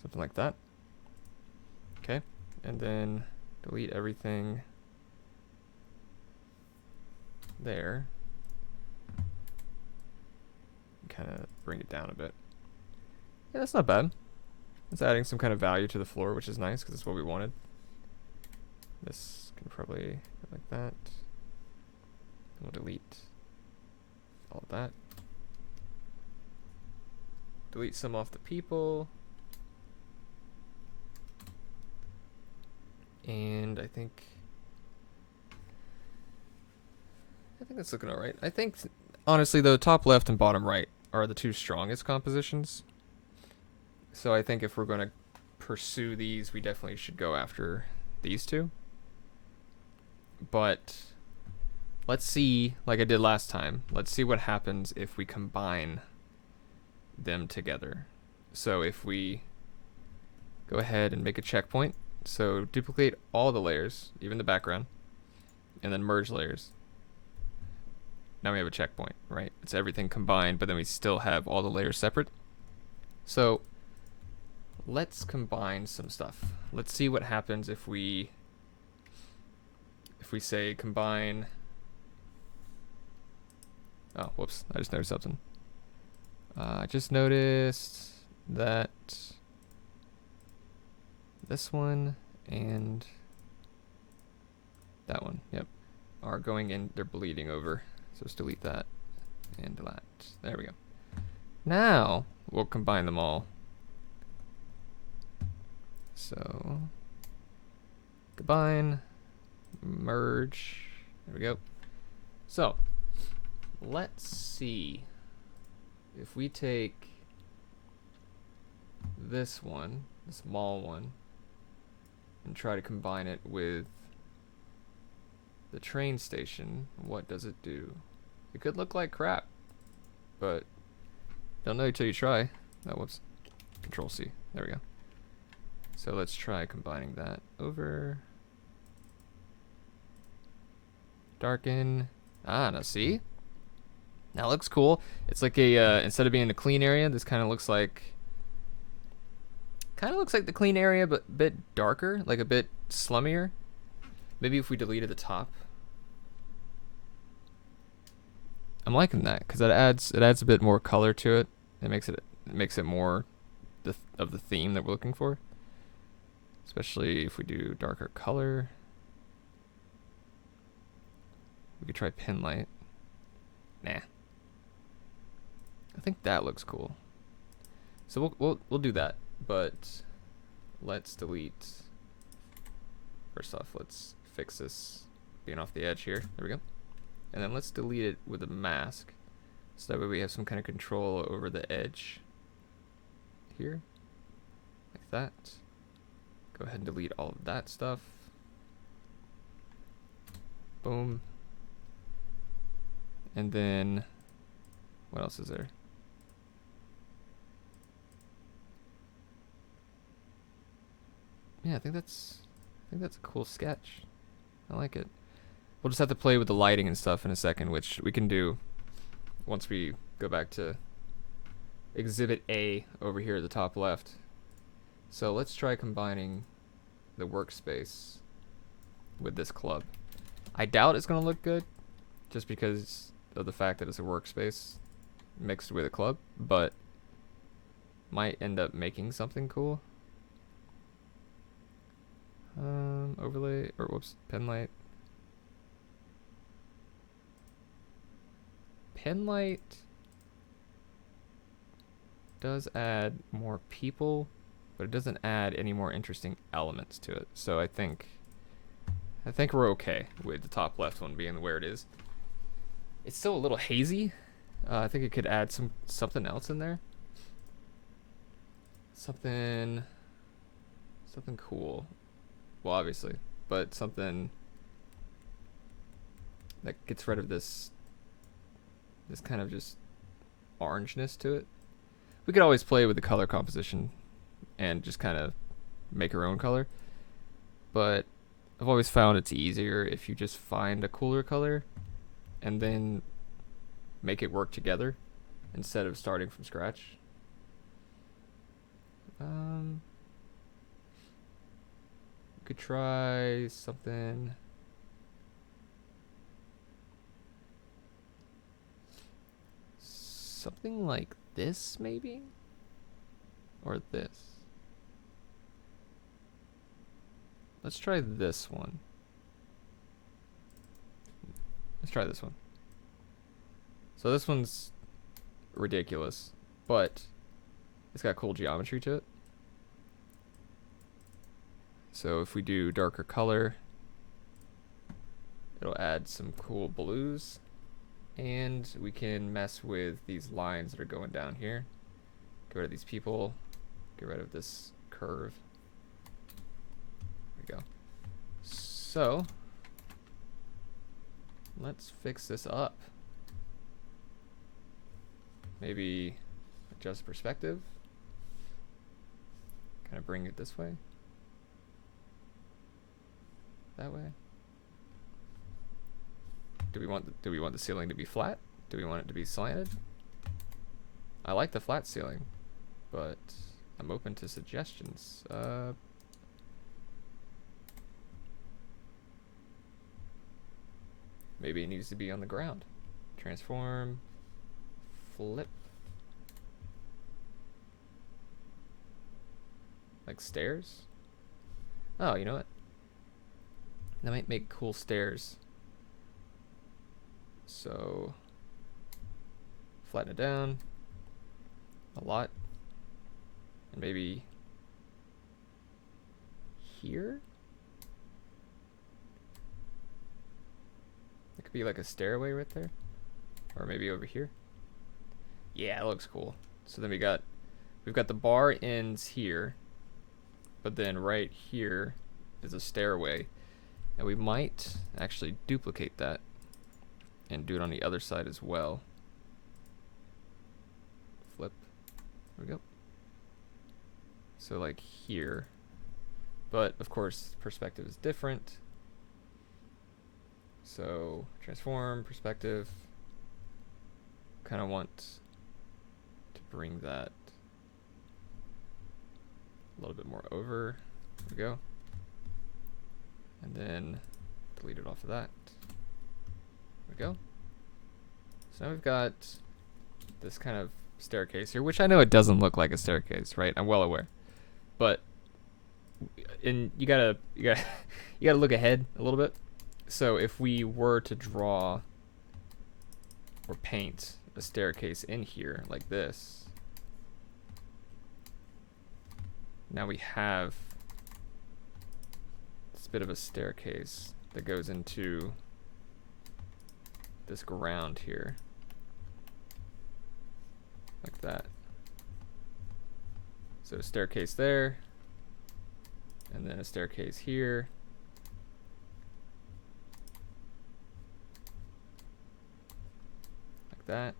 Something like that. Okay, and then delete everything there. Kind of bring it down a bit. Yeah, that's not bad. It's adding some kind of value to the floor, which is nice because that's what we wanted. This can probably go like that. We'll delete all of that. Delete some off the people. And I think that's looking all right. I think, honestly, the top left and bottom right are the two strongest compositions. So I think if we're going to pursue these, we definitely should go after these two. But let's see, like I did last time, let's see what happens if we combine them together. So if we go ahead and make a checkpoint, so duplicate all the layers, even the background, and then merge layers. Now we have a checkpoint, right? It's everything combined, but then we still have all the layers separate. So let's combine some stuff. Let's see what happens if we say combine. Oh, whoops, I just noticed something. I just noticed that this one and that one, yep, are going in, they're bleeding over. So let's delete that and delete. There we go. Now we'll combine them all. So combine, merge, there we go. So let's see if we take this one, the small one, and try to combine it with the train station. What does it do? It could look like crap, but don't know until you try. That was Control C. There we go. So let's try combining that over. Darken. Ah, now see? That looks cool. It's like a, instead of being a clean area, this kind of looks like the clean area, but a bit darker, like a bit slummier. Maybe if we deleted the top. I'm liking that because it adds a bit more color to it. It makes it more of the theme that we're looking for. Especially if we do darker color. We could try pin light. Nah. I think that looks cool. So we'll do that, but let's delete. First off, let's fix this being off the edge here. There we go. And then let's delete it with a mask, so that way we have some kind of control over the edge here, like that. Go ahead and delete all of that stuff. Boom. And then what else is there? yeah, I think that's a cool sketch. I like it. We'll just have to play with the lighting and stuff in a second, which we can do once we go back to Exhibit A over here at the top left. So let's try combining the workspace with this club. I doubt it's going to look good just because of the fact that it's a workspace mixed with a club, but might end up making something cool. Overlay, or whoops, pen light. Pen light does add more people, but it doesn't add any more interesting elements to it. So I think we're okay with the top left one being where it is. It's still a little hazy. I think it could add something else in there. Something cool. Well, obviously, but something that gets rid of this kind of just orangeness to it. We could always play with the color composition and just kind of make our own color, but I've always found it's easier if you just find a cooler color and then make it work together instead of starting from scratch. Could try something. Something like this, maybe? Or this. Let's try this one. Let's try this one. So this one's ridiculous, but it's got cool geometry to it. So if we do darker color, it'll add some cool blues. And we can mess with these lines that are going down here. Get rid of these people. Get rid of this curve. There we go. So let's fix this up. Maybe adjust perspective. Kind of bring it this way. That way. Do we want the ceiling to be flat? Do we want it to be slanted? I like the flat ceiling, but I'm open to suggestions. Maybe it needs to be on the ground. Transform, flip. Like stairs? Oh, you know what? That might make cool stairs. So flatten it down a lot, and maybe here. It could be like a stairway right there, or maybe over here. Yeah, it looks cool. So then we've got the bar ends here, but then right here is a stairway, and we might actually duplicate that and do it on the other side as well. Flip. There we go. So like here. But of course perspective is different. So transform, perspective. Kind of want to bring that a little bit more over. There we go. And then delete it off of that. There we go. So now we've got this kind of staircase here, which I know it doesn't look like a staircase, right? I'm well aware, but you gotta look ahead a little bit. So if we were to draw or paint a staircase in here like this, now we have this bit of a staircase that goes into this ground here, like that. So a staircase there, and then a staircase here, like that.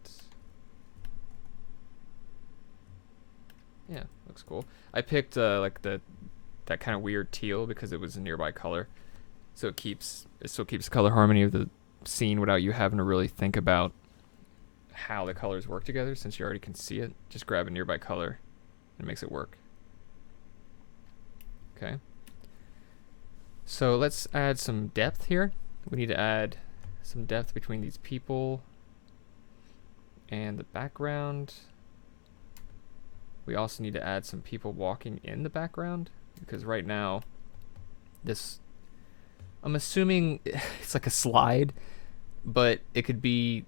Yeah, looks cool. I picked like the that kind of weird teal because it was a nearby color. So it still keeps the color harmony of the scene without you having to really think about how the colors work together, since you already can see it. Just grab a nearby color and it makes it work. Okay. So let's add some depth here. We need to add some depth between these people and the background. We also need to add some people walking in the background, because right now this, I'm assuming it's like a slide, but it could be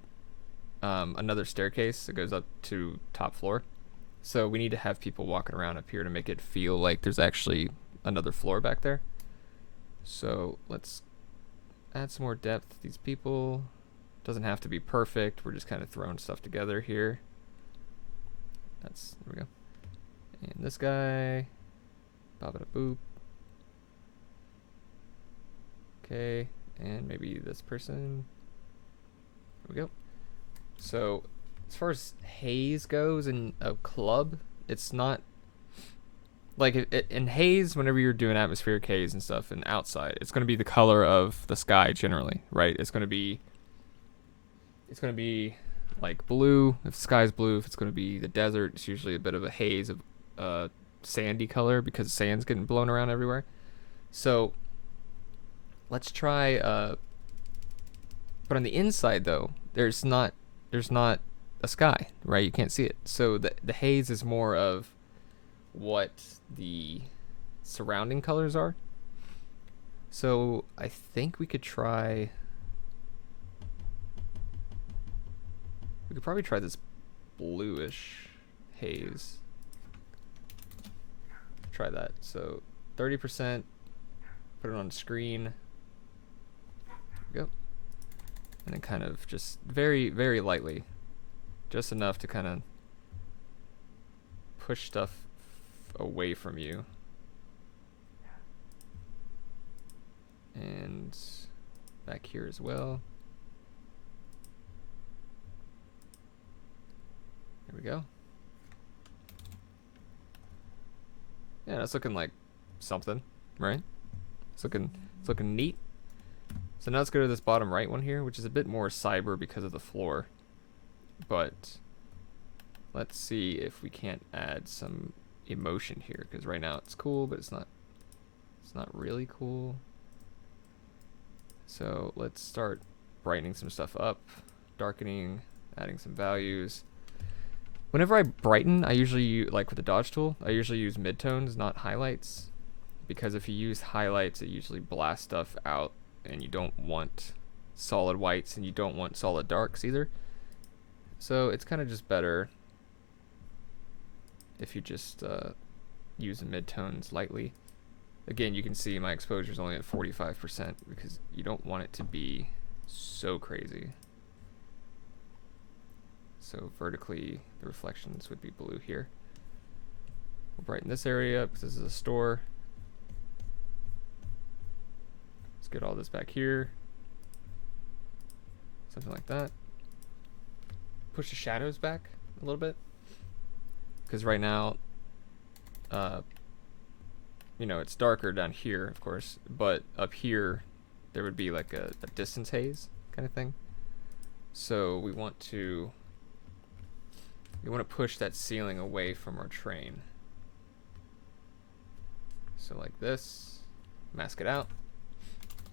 another staircase that goes up to top floor. So we need to have people walking around up here to make it feel like there's actually another floor back there. So let's add some more depth to these people. Doesn't have to be perfect. We're just kind of throwing stuff together here. There we go. And this guy, bop it a boop. Okay, and maybe this person. There we go. So as far as haze goes in a club, it's not like in haze, whenever you're doing atmospheric haze and stuff and outside, it's going to be the color of the sky generally, right? It's going to be like blue if the sky's blue. If it's going to be the desert, it's usually a bit of a haze of sandy color because sand's getting blown around everywhere. So let's try but on the inside though, there's not a sky, right? You can't see it. So the haze is more of what the surrounding colors are. So I think we could probably try this bluish haze. Try that. So 30%, put it on the screen. There we go. And then kind of just very, very lightly, just enough to kind of push stuff away from you. And back here as well. There we go. Yeah, that's looking like something, right? It's looking neat. So now let's go to this bottom right one here, which is a bit more cyber because of the floor. But let's see if we can't add some emotion here, because right now it's cool, but it's not really cool. So let's start brightening some stuff up, darkening, adding some values. Whenever I brighten, I usually use, like with the dodge tool, I usually use midtones, not highlights, because if you use highlights, it usually blasts stuff out, and you don't want solid whites and you don't want solid darks either. So it's kind of just better if you just use the midtones lightly. Again, you can see my exposure is only at 45% because you don't want it to be so crazy. So vertically, the reflections would be blue here. We'll brighten this area up because this is a store. Let's get all this back here. Something like that. Push the shadows back a little bit, because right now, you know, it's darker down here, of course, but up here there would be like a distance haze kind of thing. So we want to push that ceiling away from our train. So like this, mask it out,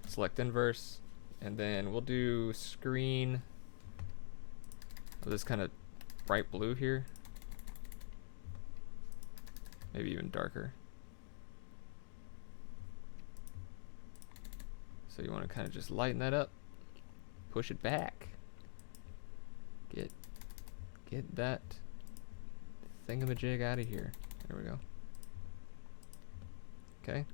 select inverse, and then we'll do screen of this kind of bright blue here, maybe even darker. So you want to kind of just lighten that up, push it back, get that thingamajig out of here. There we go. Okay,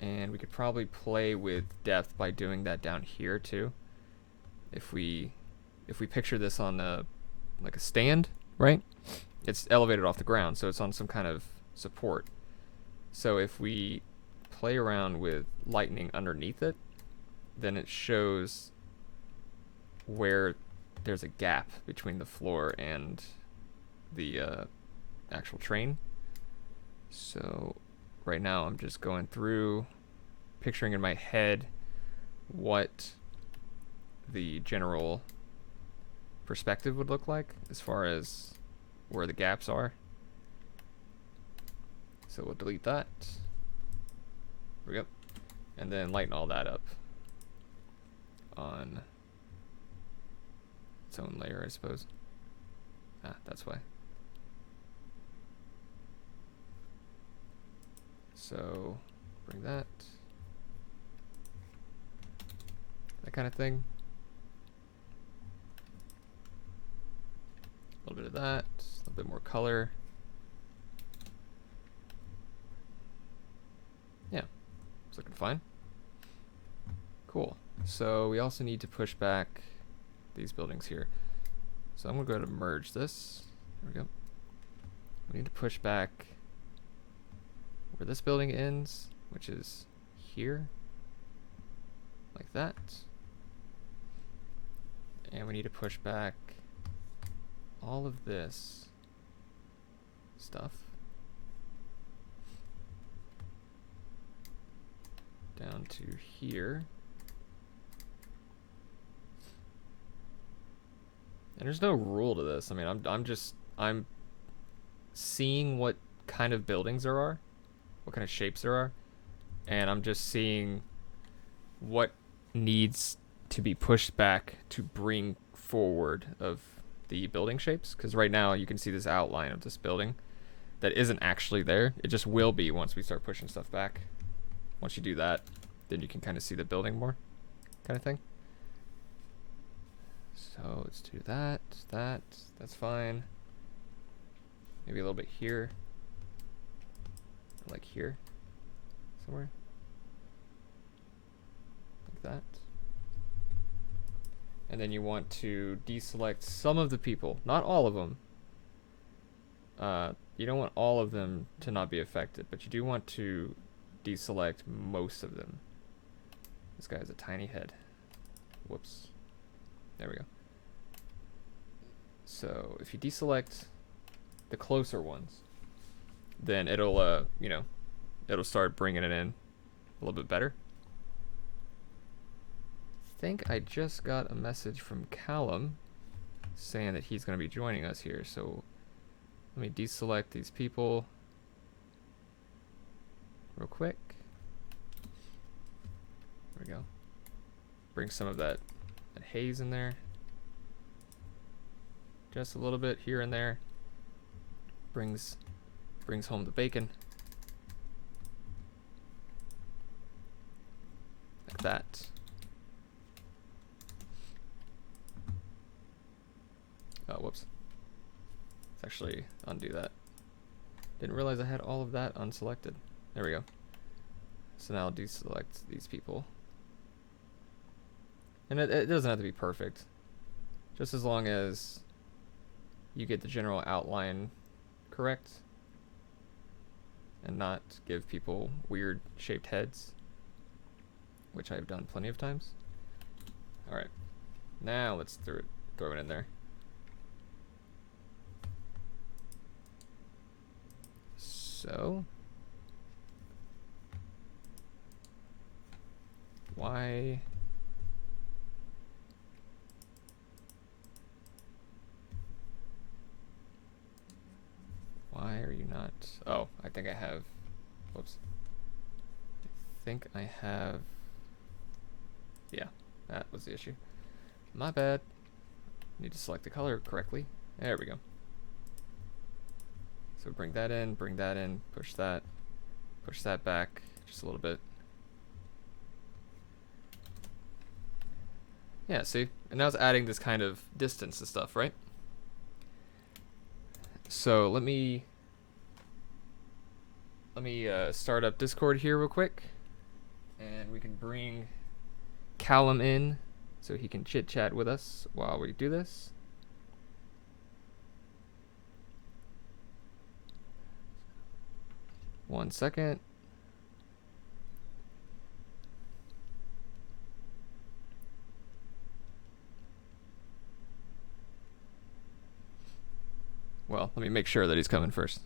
and we could probably play with depth by doing that down here too. If we picture this on like a stand, right? It's elevated off the ground, so it's on some kind of support. So if we play around with lightening underneath it, then it shows where there's a gap between the floor and the actual train. So right now I'm just going through, picturing in my head what the general perspective would look like as far as where the gaps are. So we'll delete that. There we go. And then lighten all that up on its own layer, I suppose. Ah, that's why. So bring that kind of thing. A little bit of that, a little bit more color. Yeah, it's looking fine. Cool. So we also need to push back these buildings here. So I'm gonna go ahead and merge this. There we go. We need to push back where this building ends, which is here, like that. And we need to push back all of this stuff down to here. And there's no rule to this. I mean, I'm seeing what kind of buildings there are, what kind of shapes there are, and I'm just seeing what needs to be pushed back to bring forward of the building shapes. Because right now you can see this outline of this building that isn't actually there. It just will be once we start pushing stuff back. Once you do that, then you can kind of see the building more, kind of thing. So let's do that, that's fine. Maybe a little bit here, like here, somewhere, like that. And then you want to deselect some of the people, not all of them. You don't want all of them to not be affected, but you do want to deselect most of them. This guy has a tiny head. Whoops. There we go. So if you deselect the closer ones, then it'll, it'll start bringing it in a little bit better. I think I just got a message from Callum saying that he's going to be joining us here. So let me deselect these people real quick. There we go. Bring some of that haze in there. Just a little bit here and there. Brings home the bacon. Like that. Oh, whoops. Let's actually undo that. Didn't realize I had all of that unselected. There we go. So now I'll deselect these people. And it doesn't have to be perfect. Just as long as you get the general outline correct and not give people weird shaped heads, which I've done plenty of times. All right, now let's throw it in there. So why are you not? Oh, I think I have. Whoops. I think I have. Yeah, that was the issue. My bad. Need to select the color correctly. There we go. So bring that in, push that back just a little bit. Yeah, see? And now it's adding this kind of distance and stuff, right? So let me start up Discord here real quick, and we can bring Callum in so he can chit chat with us while we do this. One second. Well, let me make sure that he's coming first.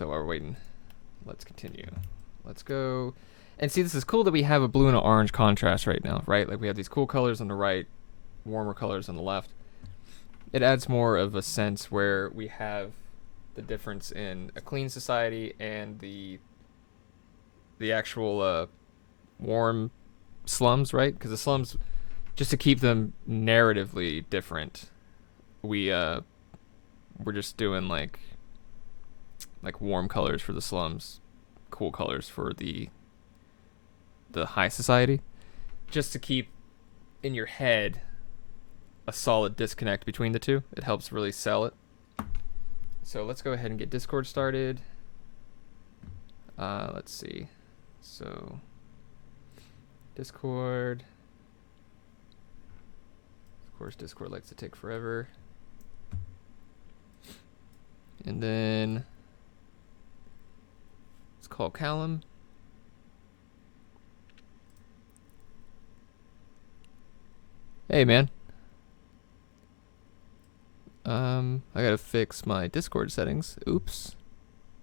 So while we're waiting, let's continue. Let's go. And see, this is cool that we have a blue and an orange contrast right now, right? Like we have these cool colors on the right, warmer colors on the left. It adds more of a sense where we have the difference in a clean society and the actual warm slums, right? Because the slums, just to keep them narratively different, we're just doing like warm colors for the slums, cool colors for the high society, just to keep in your head a solid disconnect between the two. It helps really sell it. So let's go ahead and get Discord started. Let's see. So Discord. Of course, Discord likes to take forever. And then let's call Callum. Hey, man. I gotta fix my Discord settings. Oops.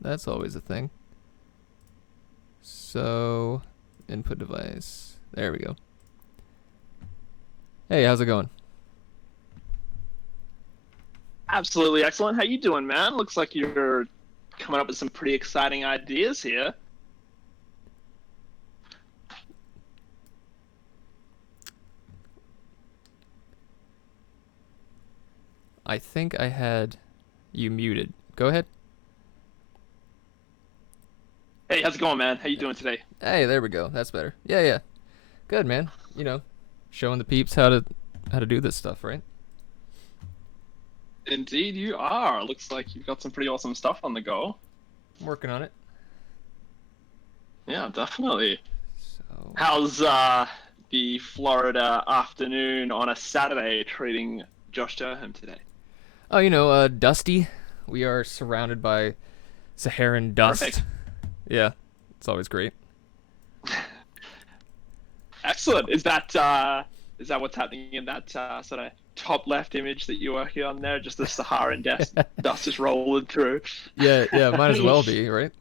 That's always a thing. So, input device. There we go. Hey, how's it going? Absolutely excellent. How you doing, man? Looks like you're coming up with some pretty exciting ideas here. I think I had you muted. Go ahead. Hey, how's it going, man? How you doing today? Hey, there we go. That's better. Yeah. Good, man. You know, showing the peeps how to do this stuff, right? Indeed, you are. Looks like you've got some pretty awesome stuff on the go. I'm working on it. Yeah, definitely. So, How's the Florida afternoon on a Saturday treating Josh Durham today? oh, you know, dusty. We are surrounded by Saharan dust. Perfect. Yeah, it's always great. Excellent. Is that what's happening in that sort of top left image that you're working on there? Just the Saharan dust just rolling through. Yeah, might as well be, right?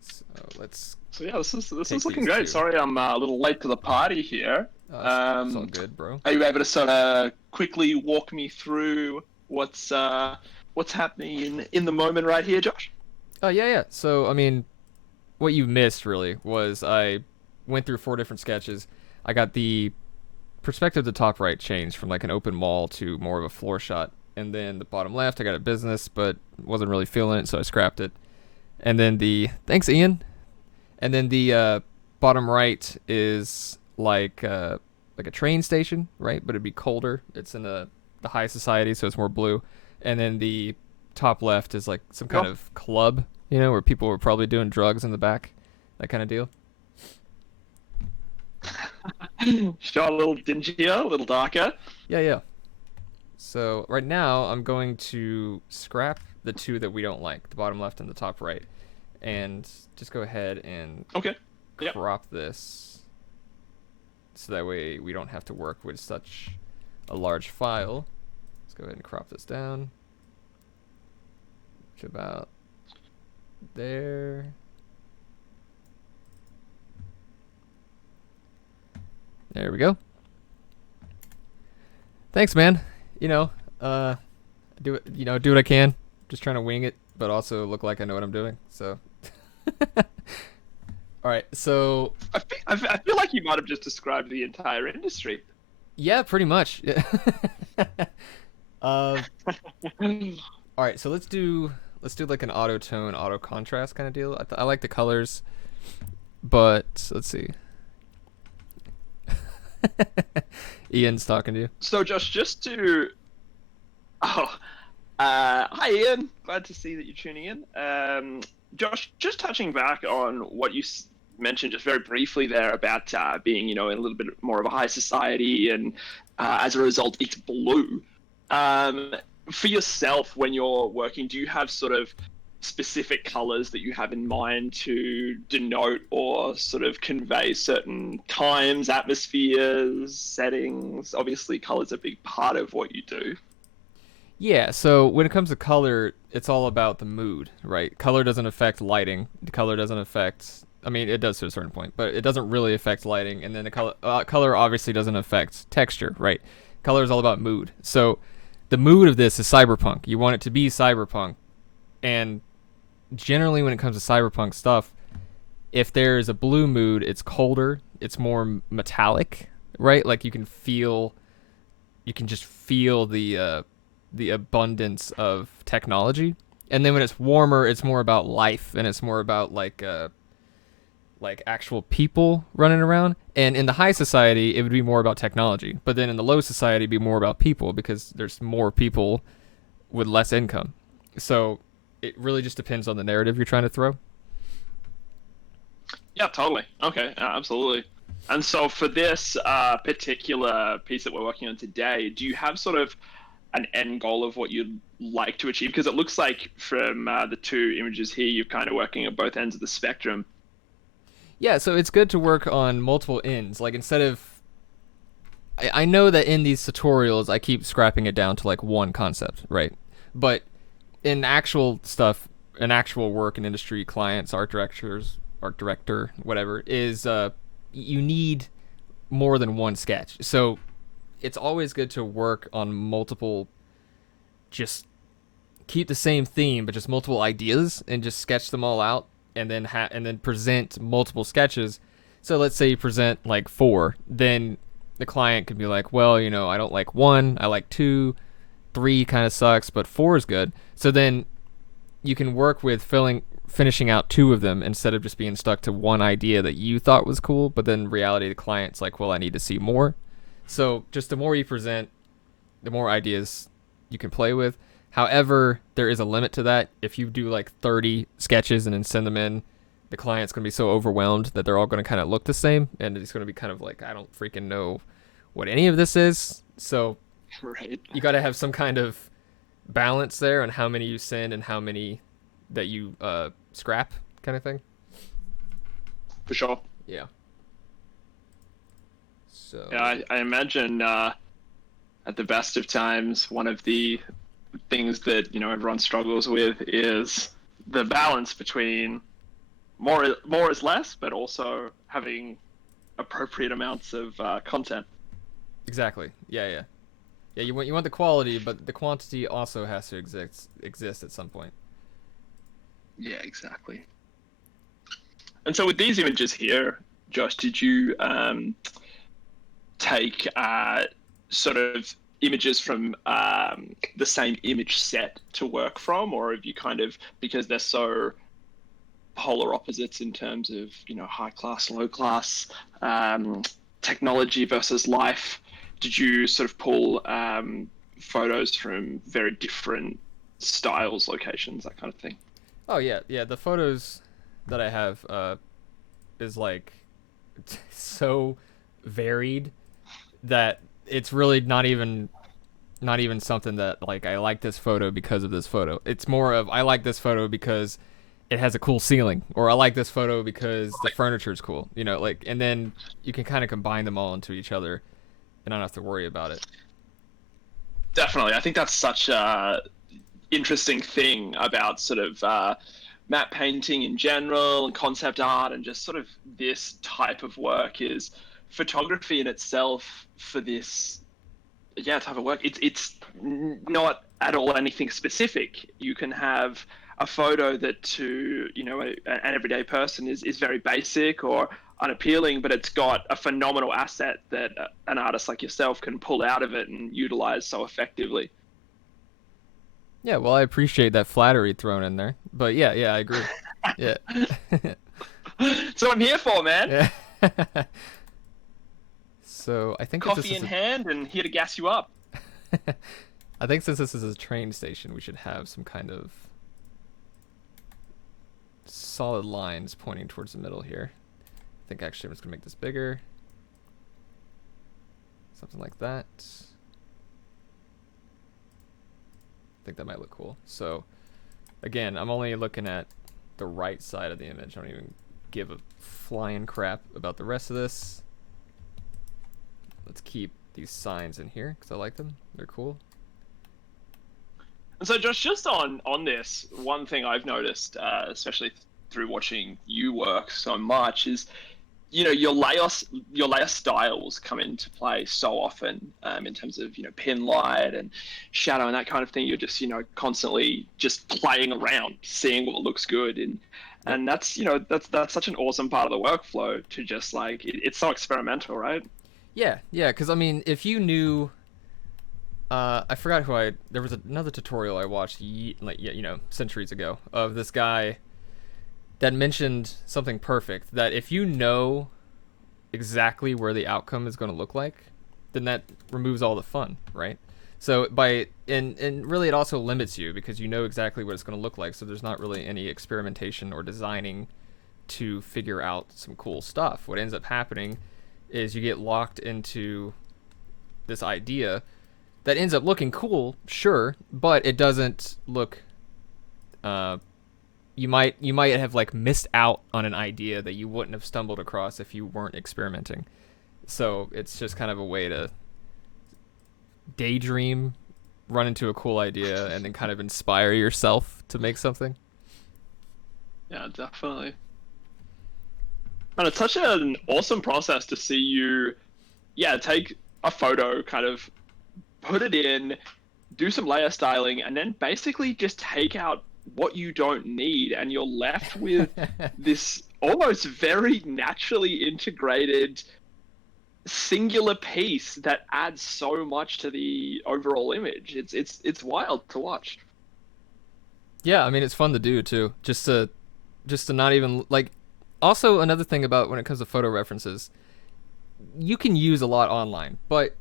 So let's. So yeah, this is Take looking these great. two. Sorry, I'm a little late to the party here. It's all good, bro. Are you able to sort of quickly walk me through what's happening in the moment right here, Josh? Oh yeah. So I mean, what you missed really was I went through 4 different sketches. I got the perspective to top right changed from like an open mall to more of a floor shot, and then the bottom left I got a business, but wasn't really feeling it, so I scrapped it. And then thanks, Ian. And then the bottom right is like a train station, right? But it'd be colder. It's in the high society, so it's more blue. And then the top left is like some kind of club, you know, where people were probably doing drugs in the back, that kind of deal. Sure, a little dingier, a little darker. Yeah. So right now I'm going to scrap the 2 that we don't like, the bottom left and the top right, and just go ahead and Okay. Yep. crop this so that way we don't have to work with such a large file. Let's go ahead and crop this down to about there. There we go. Thanks, man. You know, do what I can. Just trying to wing it, but also look like I know what I'm doing. So, all right. So, I feel like you might have just described the entire industry. yeah, pretty much. Yeah. All right. So let's do like an auto tone, auto contrast kind of deal. I like the colors, but let's see. Ian's talking to you. So Josh, hi Ian, glad to see that you're tuning in. Josh, just touching back on what you mentioned just very briefly there about being, in a little bit more of a high society, and as a result, it's blue. For yourself, when you're working, do you have sort of specific colors that you have in mind to denote or sort of convey certain times, atmospheres, settings? Obviously, color's a big part of what you do. Yeah, so when it comes to color, it's all about the mood, right? Color doesn't affect lighting. The color doesn't affect. I mean, it does to a certain point, but it doesn't really affect lighting. And then the color obviously doesn't affect texture, right? Color is all about mood. So the mood of this is cyberpunk. You want it to be cyberpunk, and generally, when it comes to cyberpunk stuff, if there's a blue mood, it's colder. It's more metallic, right? Like you can just feel the abundance of technology. And then when it's warmer, it's more about life and it's more about like actual people running around. And in the high society, it would be more about technology. But then in the low society, it'd be more about people because there's more people with less income. So it really just depends on the narrative you're trying to throw. Yeah, totally. Okay, absolutely. And so for this particular piece that we're working on today, do you have sort of an end goal of what you'd like to achieve? Because it looks like from the two images here, you're kind of working at both ends of the spectrum. Yeah, so it's good to work on multiple ends. Like instead of I know that in these tutorials I keep scrapping it down to like one concept, right? But in actual stuff, in actual work and industry, clients, art directors, art director, whatever, is you need more than one sketch. So it's always good to work on multiple, just keep the same theme, but just multiple ideas and just sketch them all out, and then and then present multiple sketches. So let's say you present like four, then the client could be like, well, I don't like one, I like two, three kind of sucks, but four is good. So then you can work with finishing out two of them instead of just being stuck to one idea that you thought was cool, but then in reality the client's like, well, I need to see more. So just the more you present, the more ideas you can play with. However, there is a limit to that. If you do like 30 sketches and then send them in, the client's going to be so overwhelmed that they're all going to kind of look the same, and it's going to be kind of like, I don't freaking know what any of this is. So Right. you got to have some kind of balance there on how many you send and how many that you scrap, kind of thing. For sure. Yeah. So Yeah, I imagine at the best of times, one of the things that everyone struggles with is the balance between more is less, but also having appropriate amounts of content. exactly. Yeah, yeah. Yeah, you want the quality, but the quantity also has to exist at some point. Yeah, exactly. And so with these images here, Josh, did you take sort of images from the same image set to work from, or have you kind of, because they're so polar opposites in terms of high class, low class, technology versus life, did you sort of pull photos from very different styles, locations, that kind of thing? Oh yeah, yeah. The photos that I have is like so varied that it's really not even something that like I like this photo because of this photo. It's more of I like this photo because it has a cool ceiling, or I like this photo because the furniture is cool. Like, and then you can kind of combine them all into each other and not have to worry about it. Definitely. I think that's such a interesting thing about sort of map painting in general and concept art and just sort of this type of work is photography in itself for this type of work. It's not at all anything specific. You can have a photo that to an everyday person is very basic or unappealing, but it's got a phenomenal asset that an artist like yourself can pull out of it and utilize so effectively. Yeah, well, I appreciate that flattery thrown in there, but yeah, yeah, I agree. Yeah, So I'm here for, man. yeah. So I think that this Coffee is in hand and here to gas you up. I think since this is a train station, we should have some kind of solid lines pointing towards the middle here. I think actually I'm just gonna make this bigger, something like that. I think that might look cool. So again, I'm only looking at the right side of the image. I don't even give a flying crap about the rest of this. Let's keep these signs in here because I like them. They're cool. And so, Josh, just on this, one thing I've noticed, especially through watching you work so much, is your layer styles come into play so often in terms of pin light and shadow and that kind of thing. You're just constantly just playing around, seeing what looks good, and Yep. that's such an awesome part of the workflow to just it's so experimental, right? Yeah, yeah. Because I mean, if you knew, I forgot who I. There was another tutorial I watched, centuries ago, of this guy that mentioned something perfect. That if you know exactly where the outcome is going to look like, then that removes all the fun, right? So and really it also limits you because you know exactly what it's going to look like. So there's not really any experimentation or designing to figure out some cool stuff. What ends up happening is you get locked into this idea that ends up looking cool, sure, but it doesn't look. Uh, you might have like missed out on an idea that you wouldn't have stumbled across if you weren't experimenting. So it's just kind of a way to daydream, run into a cool idea, and then kind of inspire yourself to make something. Yeah, definitely. And it's such an awesome process to see you, yeah, take a photo, kind of put it in, do some layer styling, and then basically just take out what you don't need, and you're left with this almost very naturally integrated singular piece that adds so much to the overall image. It's wild to watch. Yeah, I mean it's fun to do too. Just to not even like. Also, another thing about when it comes to photo references, you can use a lot online, but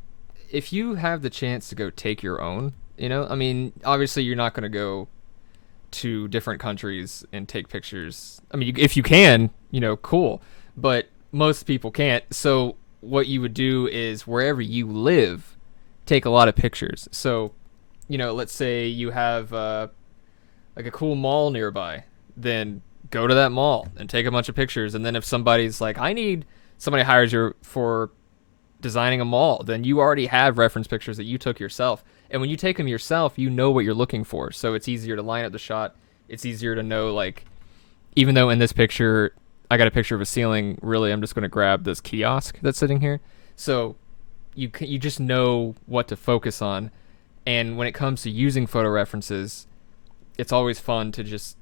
if you have the chance to go take your own, I mean, obviously you're not going to go to different countries and take pictures. I mean, if you can, cool, but most people can't. So what you would do is wherever you live, take a lot of pictures. So, let's say you have like a cool mall nearby, then go to that mall and take a bunch of pictures. And then if somebody's like, somebody hires you for designing a mall, then you already have reference pictures that you took yourself. And when you take them yourself, you know what you're looking for. So it's easier to line up the shot. It's easier to know, like, even though in this picture, I got a picture of a ceiling, really, I'm just going to grab this kiosk that's sitting here. So you just know what to focus on. And when it comes to using photo references, it's always fun to just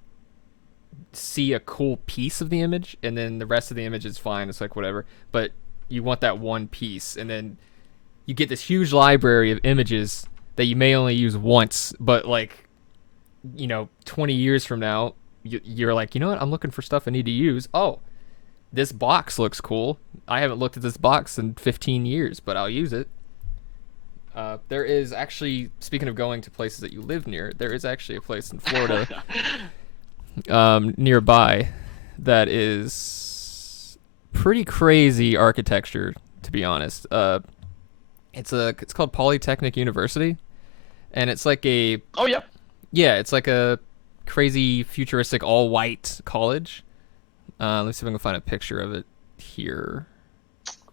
see a cool piece of the image, and then the rest of the image is fine. It's like whatever. But you want that one piece, and then you get this huge library of images that you may only use once, but like 20 years from now, you're like, you know what? I'm looking for stuff I need to use. Oh, this box looks cool. I haven't looked at this box in 15 years, but I'll use it. There is actually, speaking of going to places that you live near, there is actually a place in Florida nearby that is pretty crazy architecture, to be honest. It's called Polytechnic University, and it's like a Oh yeah. yeah, it's like a crazy futuristic all white college. Let's see if I can find a picture of it here.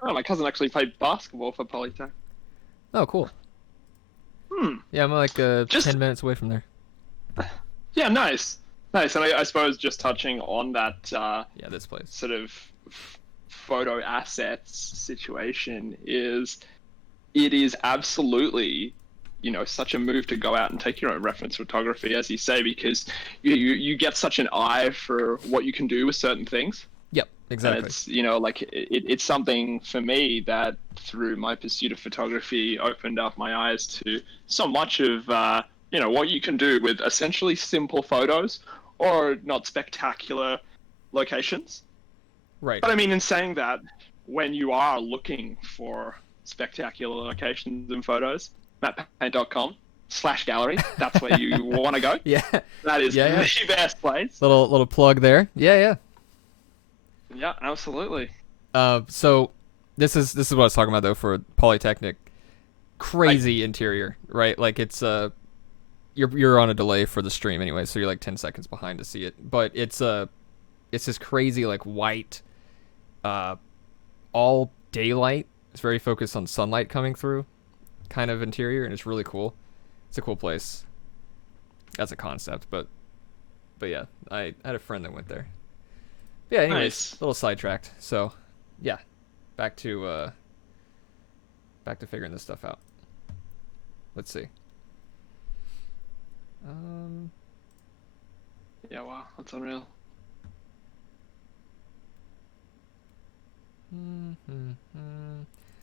Oh, my cousin actually played basketball for Polytech. Oh, cool. Hmm. Yeah, I'm like Just 10 minutes away from there. Yeah, nice, nice. And I suppose just touching on that Yeah, this place. sort of photo assets situation is it is absolutely such a move to go out and take your own reference photography, as you say, because you get such an eye for what you can do with certain things. Yep, And exactly. it's like it's something for me that through my pursuit of photography opened up my eyes to so much of what you can do with essentially simple photos or not spectacular locations. Right. But I mean, in saying that, when you are looking for spectacular locations and photos, mattpaint.com/gallery, that's where you want to go. Yeah. That is Yeah, yeah. the best place. Little plug there. Yeah, yeah. Yeah, absolutely. So this is what I was talking about though for Polytechnic. Like, Crazy interior, right? Like you're on a delay for the stream anyway, so you're like 10 seconds behind to see it. But it's this crazy like white uh all daylight. It's very focused on sunlight coming through kind of interior, and it's really cool. It's a cool place. as a concept, but yeah, I had a friend that went there. But yeah, anyways, Nice. a little sidetracked. So, yeah, back to figuring this stuff out. Let's see. Um, Yeah, wow, that's unreal.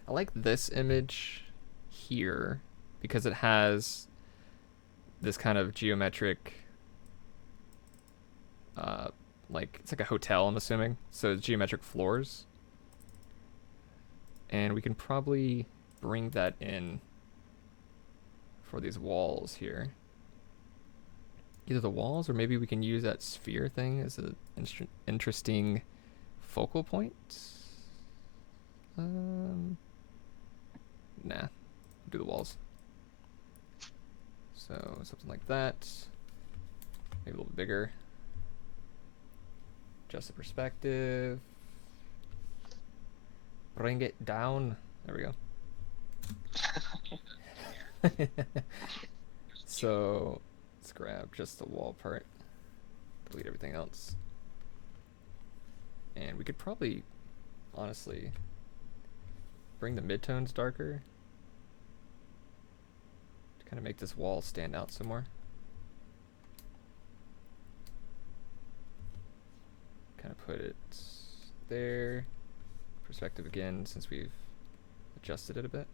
I like this image here because it has this kind of geometric, like it's like a hotel, I'm assuming. So it's geometric floors, and we can probably bring that in for these walls here. Either the walls, or maybe we can use that sphere thing as an interesting focal point. Nah, do the walls. So something like that. Maybe a little bigger. Adjust the perspective. Bring it down. There we go. So let's grab just the wall part. Delete everything else. And we could probably, honestly, bring the midtones darker to kind of make this wall stand out some more. Kind of put it there. Perspective again, since we've adjusted it a bit.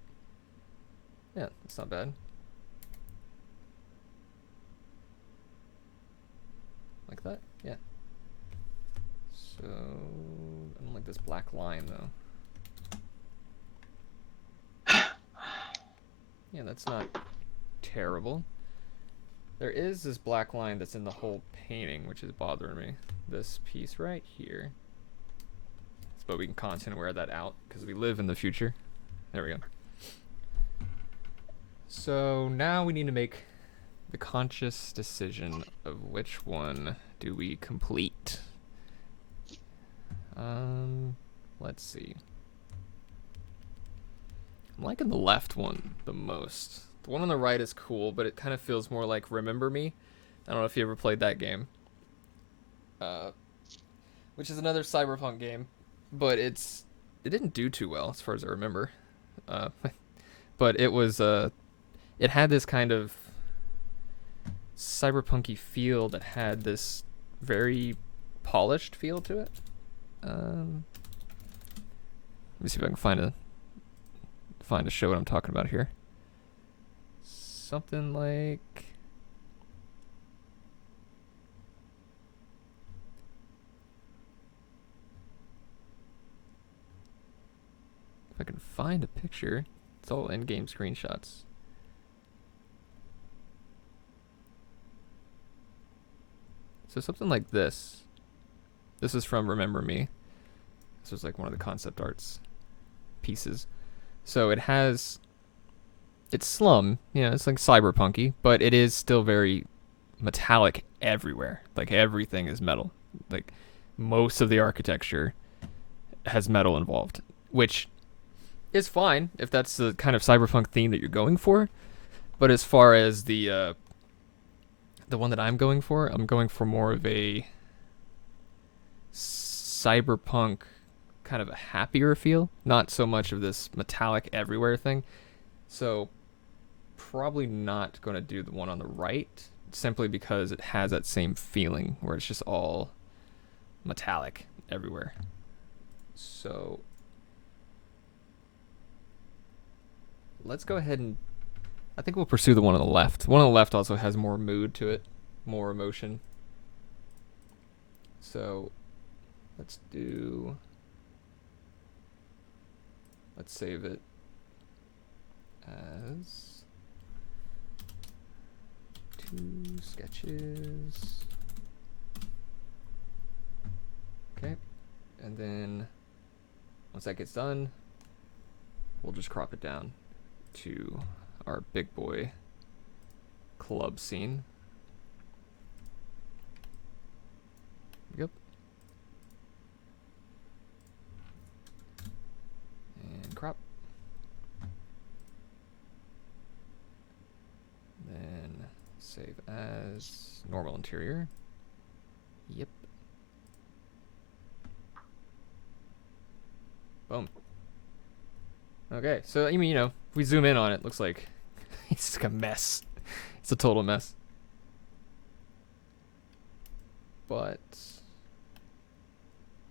Yeah, that's not bad. Like that? Yeah. So, I don't like this black line though. Yeah, that's not terrible. There is this black line that's in the whole painting, which is bothering me. This piece right here. But we can content wear that out because we live in the future. There we go. So now we need to make the conscious decision of which one do we complete. Let's see. I'm liking the left one the most. The one on the right is cool, but it kind of feels more like Remember Me. I don't know if you ever played that game. Which is another Cyberpunk game, but it didn't do too well as far as I remember. But it had this kind of cyberpunky feel that had this very polished feel to it. Let me see if I can find a show what I'm talking about here. Something like if I can find a picture. It's all in-game screenshots. So something like this. This is from Remember Me. This was like one of the concept arts pieces. So it's slum, it's like cyberpunky, but it is still very metallic everywhere. Like everything is metal. Like most of the architecture has metal involved, which is fine if that's the kind of cyberpunk theme that you're going for. But as far as the one that I'm going for more of a cyberpunk kind of a happier feel, not so much of this metallic everywhere thing. So probably not going to do the one on the right, simply because it has that same feeling where it's just all metallic everywhere. So let's go ahead and I think we'll pursue the one on the left. The one on the left also has more mood to it, more emotion. So let's save it as 2 sketches. Okay. And then once that gets done, we'll just crop it down to our big boy club scene. Yep. And crop. Then Save as normal interior. Yep. Boom. Okay, so I mean, if we zoom in on it, looks like it's like a mess. It's a total mess. But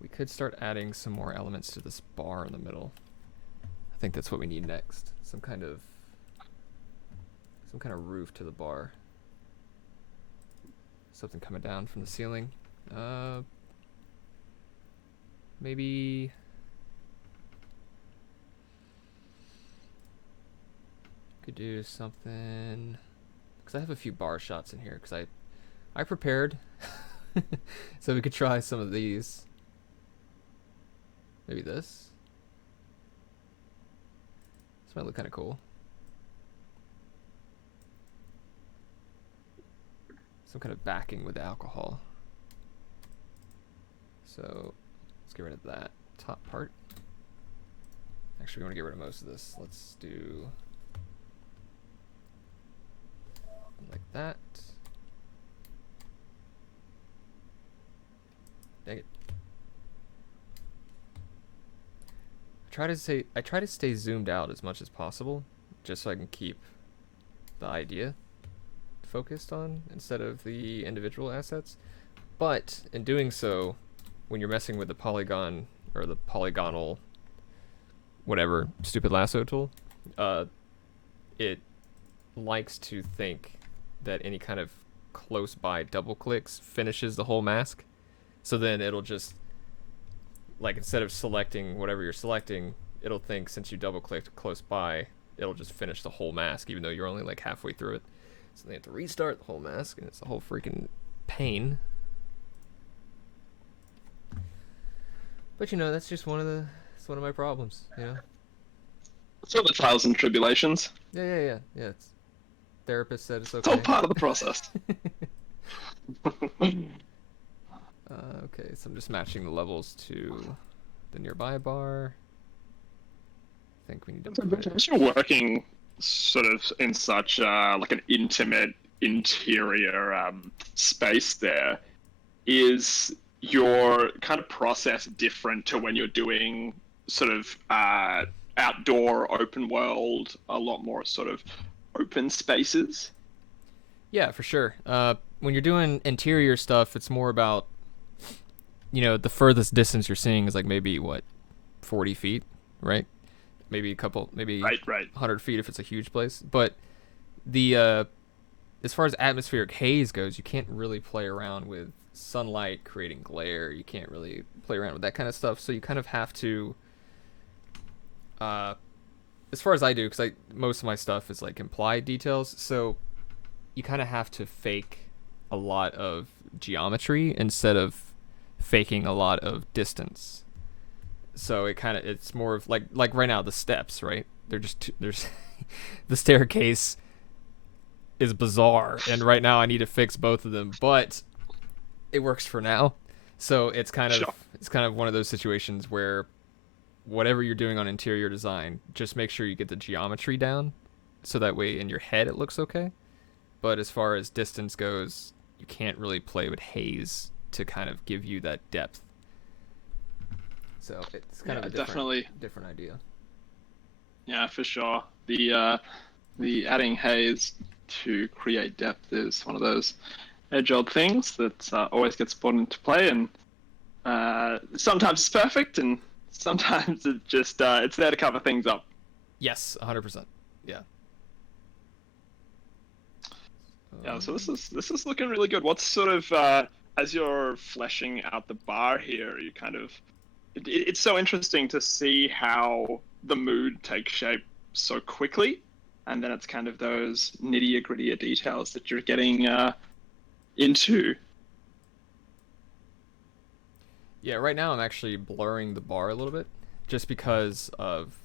we could start adding some more elements to this bar in the middle. I think that's what we need next. Some kind of roof to the bar. Something coming down from the ceiling. Maybe could do something, because I have a few bar shots in here, because I prepared. So we could try some of these. Maybe this. This might look kind of cool. Some kind of backing with alcohol. So let's get rid of that top part. Actually, we want to get rid of most of this. Let's do like that. Dang it. I try to stay zoomed out as much as possible, just so I can keep the idea focused on instead of the individual assets. But in doing so, when you're messing with the polygon or the polygonal whatever stupid lasso tool, it likes to think that any kind of close by double clicks finishes the whole mask. So then it'll just, like, instead of selecting whatever you're selecting, it'll think since you double clicked close by, it'll just finish the whole mask, even though you're only like halfway through it. So they have to restart the whole mask, and it's a whole freaking pain. But that's just it's one of my problems, So the trials and tribulations. Yeah. It's therapist said it's It's okay. all part of the process. Okay, so I'm just matching the levels to the nearby bar. I think we need to put Because you're working sort of in such like an intimate interior space there, is your kind of process different to when you're doing sort of outdoor open world, a lot more sort of open spaces? Yeah, for sure. When you're doing interior stuff, it's more about, the furthest distance you're seeing is like maybe 40 feet, right? Maybe Right. 100 feet if it's a huge place. But the as far as atmospheric haze goes, you can't really play around with sunlight creating glare. You can't really play around with that kind of stuff. So you kind of have to, as far as I do, because most of my stuff is like implied details. So you kind of have to fake a lot of geometry instead of faking a lot of distance. So it's more of like right now, the steps, right? There's the staircase is bizarre, and right now I need to fix both of them, but it works for now. So it's kind of one of those situations where whatever you're doing on interior design, just make sure you get the geometry down, so that way in your head it looks okay. But as far as distance goes, you can't really play with haze to kind of give you that depth. So it's kind of a different idea. Yeah, for sure. The adding haze to create depth is one of those edge-odd things that always gets brought into play, and sometimes it's perfect, and sometimes it just it's there to cover things up. Yes, 100%. Yeah. Yeah, so this is looking really good. What's sort of as you're fleshing out the bar here, you kind of it's so interesting to see how the mood takes shape so quickly, and then it's kind of those nittier grittier details that you're getting into. Yeah, right now I'm actually blurring the bar a little bit, just because of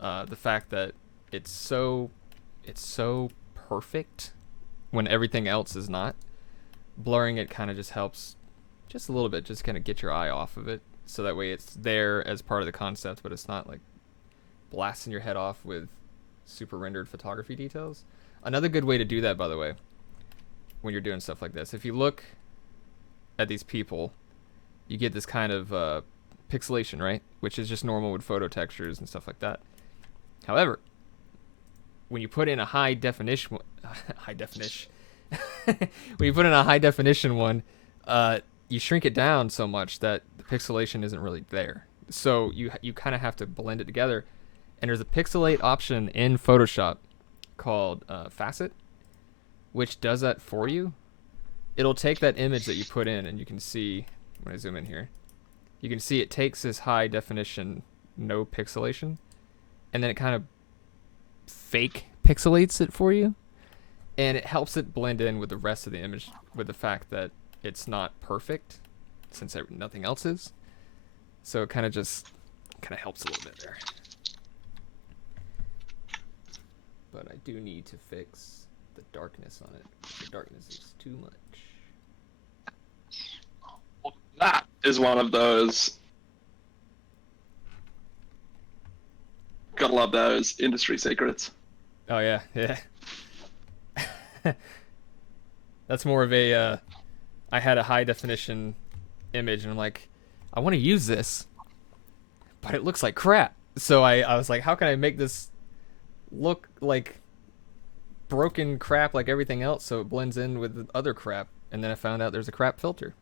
the fact that it's so perfect when everything else is not. Blurring it kind of just helps just a little bit, just kind of get your eye off of it, so that way it's there as part of the concept, but it's not like blasting your head off with super rendered photography details. Another good way to do that, by the way, when you're doing stuff like this. If you look at these people, you get this kind of pixelation, right? Which is just normal with photo textures and stuff like that. However, when you put in a high definition, when you put in a high definition one, you shrink it down so much that the pixelation isn't really there. So you kind of have to blend it together. And there's a pixelate option in Photoshop called Facet, which does that for you. It'll take that image that you put in, and you can see, when I zoom in here, you can see it takes this high definition, no pixelation, and then it kind of fake pixelates it for you. And it helps it blend in with the rest of the image, with the fact that it's not perfect, since nothing else is. So it kind of helps a little bit there. But I do need to fix the darkness on it. The darkness is too much. Well, that is one of those. Gotta love those industry secrets. Oh yeah. That's more of a, I had a high definition image and I'm like, I want to use this, but it looks like crap. So I was like, how can I make this look like broken crap like everything else so it blends in with the other crap? And then I found out there's a crap filter.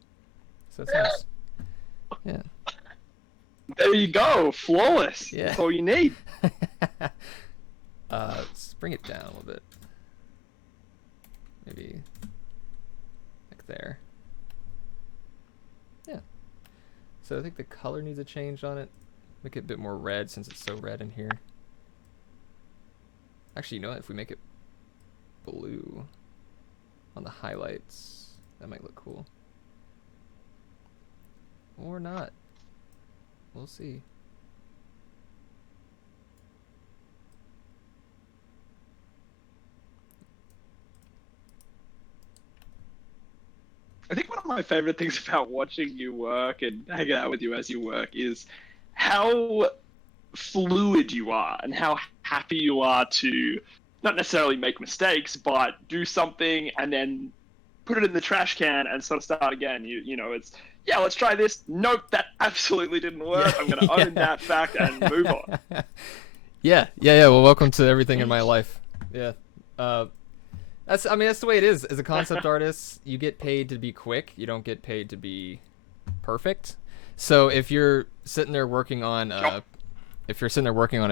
So that's nice. Yeah. There you go. Flawless. Yeah. That's all you need. Let's bring it down a little bit. Maybe like there. Yeah. So I think the color needs a change on it. Make it a bit more red since it's so red in here. Actually, you know what? If we make it blue on the highlights, that might look cool. Or not. We'll see. I think one of my favorite things about watching you work and hanging out with you as you work is how fluid you are and how happy you are to not necessarily make mistakes, but do something and then put it in the trash can and sort of start again. You know, it's, yeah, let's try this. Nope, that absolutely didn't work. I'm going to own that fact and move on. Yeah. Well, welcome to everything in my life. Yeah. That's the way it is. As a concept artist, you get paid to be quick. You don't get paid to be perfect. So if you're sitting there working on a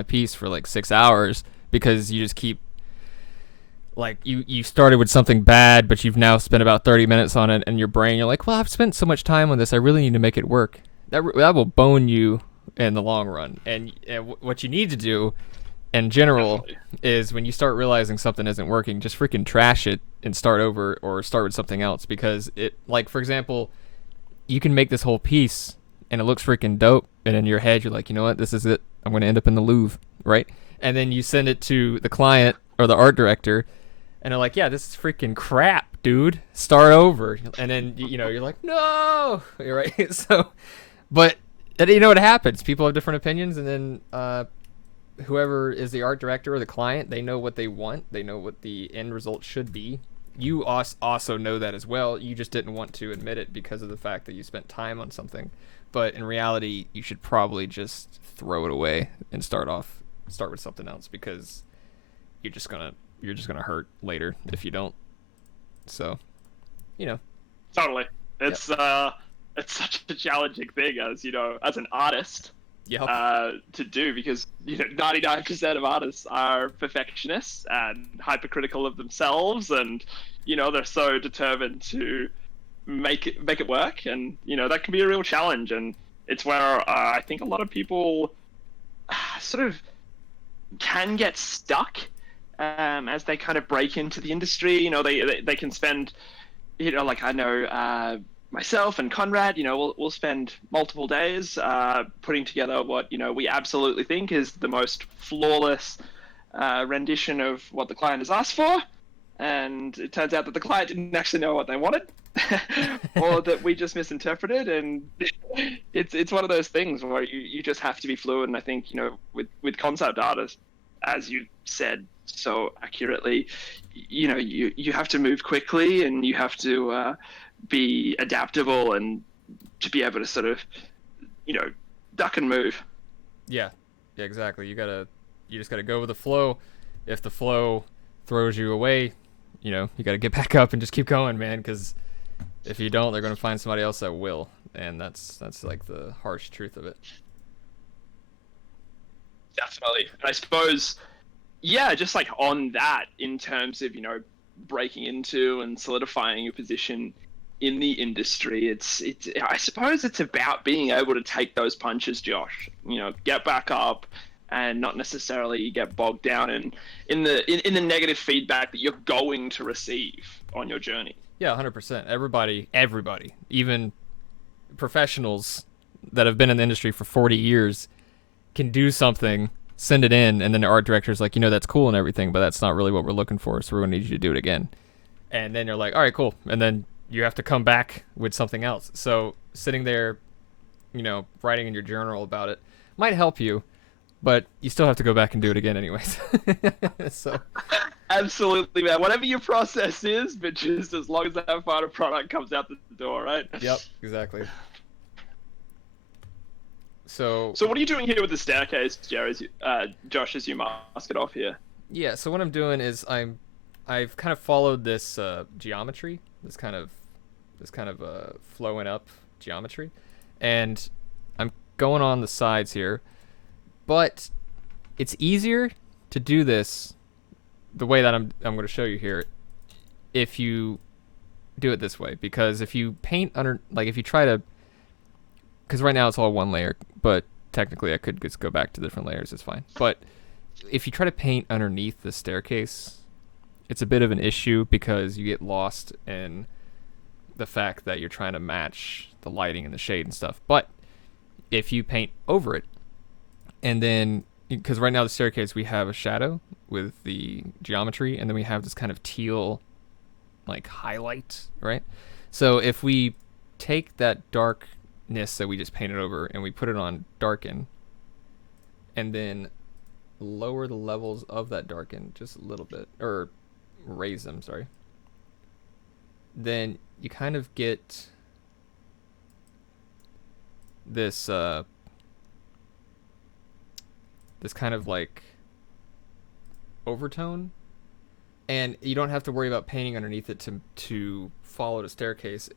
piece for like 6 hours because you just keep, like, you started with something bad, but you've now spent about 30 minutes on it, and your brain, you're like, well, I've spent so much time on this, I really need to make it work. That will bone you in the long run. And what you need to do in general Definitely. is when you start realizing something isn't working, just freaking trash it and start over or start with something else. Because it, like, for example, you can make this whole piece and it looks freaking dope, and in your head you're like, you know what, this is it, I'm going to end up in the Louvre, right? And then you send it to the client or the art director, and they're like, yeah, this is freaking crap, dude, start over. And then you're like, no, you're right. So, but you know what happens, people have different opinions, and then whoever is the art director or the client, they know what they want, they know what the end result should be. You also know that as well. You just didn't want to admit it because of the fact that you spent time on something. But in reality, you should probably just throw it away and start with something else, because you're just gonna hurt later if you don't. So, Totally. It's such a challenging thing as an artist. Yep. To do, because 99% of artists are perfectionists and hypercritical of themselves, and they're so determined to make it work, and that can be a real challenge. And it's where I think a lot of people sort of can get stuck as they kind of break into the industry. They can spend, like, I know myself and Conrad, we'll spend multiple days putting together what we absolutely think is the most flawless rendition of what the client has asked for, and it turns out that the client didn't actually know what they wanted, or that we just misinterpreted. And it's one of those things where you just have to be fluid. And I think with concept artists, as you said so accurately. You know, you have to move quickly, and you have to be adaptable, and to be able to sort of, you know, duck and move. Yeah, yeah, exactly. You just gotta go with the flow. If the flow throws you away, you gotta get back up and just keep going, man. Because if you don't, they're gonna find somebody else that will, and that's like the harsh truth of it. Definitely. And I suppose, yeah, just like on that, in terms of, breaking into and solidifying your position in the industry, it's I suppose it's about being able to take those punches, Josh. Get back up and not necessarily get bogged down in the negative feedback that you're going to receive on your journey. Yeah, 100%. Everybody, even professionals that have been in the industry for 40 years can do something, send it in, and then the art director's like, that's cool and everything, but that's not really what we're looking for, so we're going to need you to do it again. And then you're like, all right, cool. And then you have to come back with something else. So sitting there, writing in your journal about it might help you, but you still have to go back and do it again anyways. So Absolutely, man. Whatever your process is, but just as long as that final product comes out the door, right? Yep, exactly. So what are you doing here with the staircase, Josh, as you mask it off here? yeah, so what I'm doing is I've kind of followed this geometry, this kind of flowing up geometry, and I'm going on the sides here, but it's easier to do this the way that I'm going to show you here if you do it this way, because if you paint under, like if you try to, because right now it's all one layer, but technically I could just go back to different layers, it's fine. But if you try to paint underneath the staircase, it's a bit of an issue because you get lost in the fact that you're trying to match the lighting and the shade and stuff. But if you paint over it, and then, because right now the staircase, we have a shadow with the geometry, and then we have this kind of teal like highlight, right? So if we take that darkness that we just painted over and we put it on darken, and then lower the levels of that darken just a little bit, or raise them, sorry, then you kind of get this this kind of like overtone, and you don't have to worry about painting underneath it to follow the staircase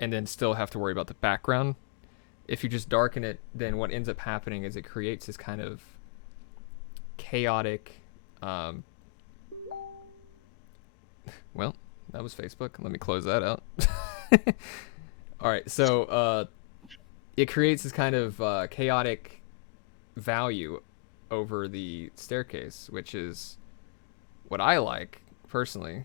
and then still have to worry about the background. If you just darken it, then what ends up happening is it creates this kind of chaotic well, that was Facebook. Let me close that out. All right, so it creates this kind of chaotic value over the staircase, which is what I like personally,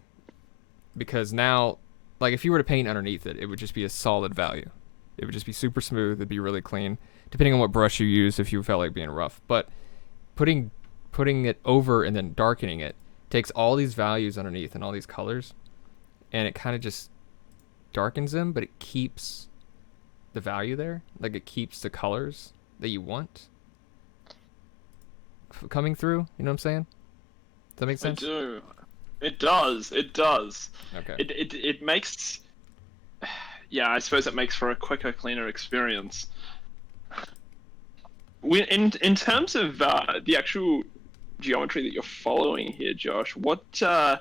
because now, like, if you were to paint underneath it, it would just be a solid value. It would just be super smooth. It'd be really clean, depending on what brush you use. If you felt like being rough, but putting it over and then darkening it takes all these values underneath and all these colors, and it kind of just darkens them, but it keeps the value there. Like, it keeps the colors that you want coming through. You know what I'm saying? Does that make sense? I do. It does. It does. Okay. It makes. Yeah, I suppose it makes for a quicker, cleaner experience. In terms of the actual geometry that you're following here, Josh, where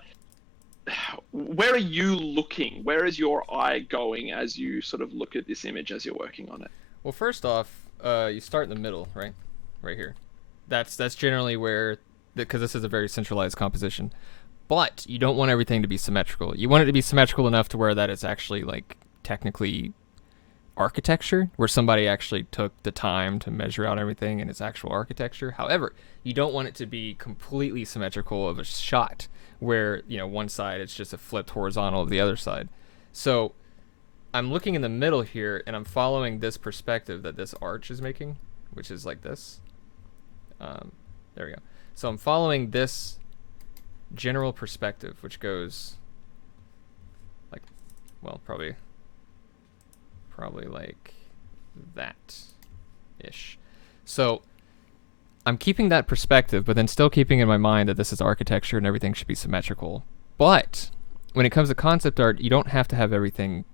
are you looking? Where is your eye going as you sort of look at this image as you're working on it? Well, first off, you start in the middle, right? Right here. That's generally where, because this is a very centralized composition. But you don't want everything to be symmetrical. You want it to be symmetrical enough to where that it's actually, like, technically architecture, where somebody actually took the time to measure out everything and it's actual architecture. However, you don't want it to be completely symmetrical of a shot where, one side it's just a flipped horizontal of the other side. So I'm looking in the middle here, and I'm following this perspective that this arch is making, which is like this. There we go. So I'm following this general perspective, which goes like, well, probably like that ish. So I'm keeping that perspective, but then still keeping in my mind that this is architecture and everything should be symmetrical. But when it comes to concept art, you don't have to have everything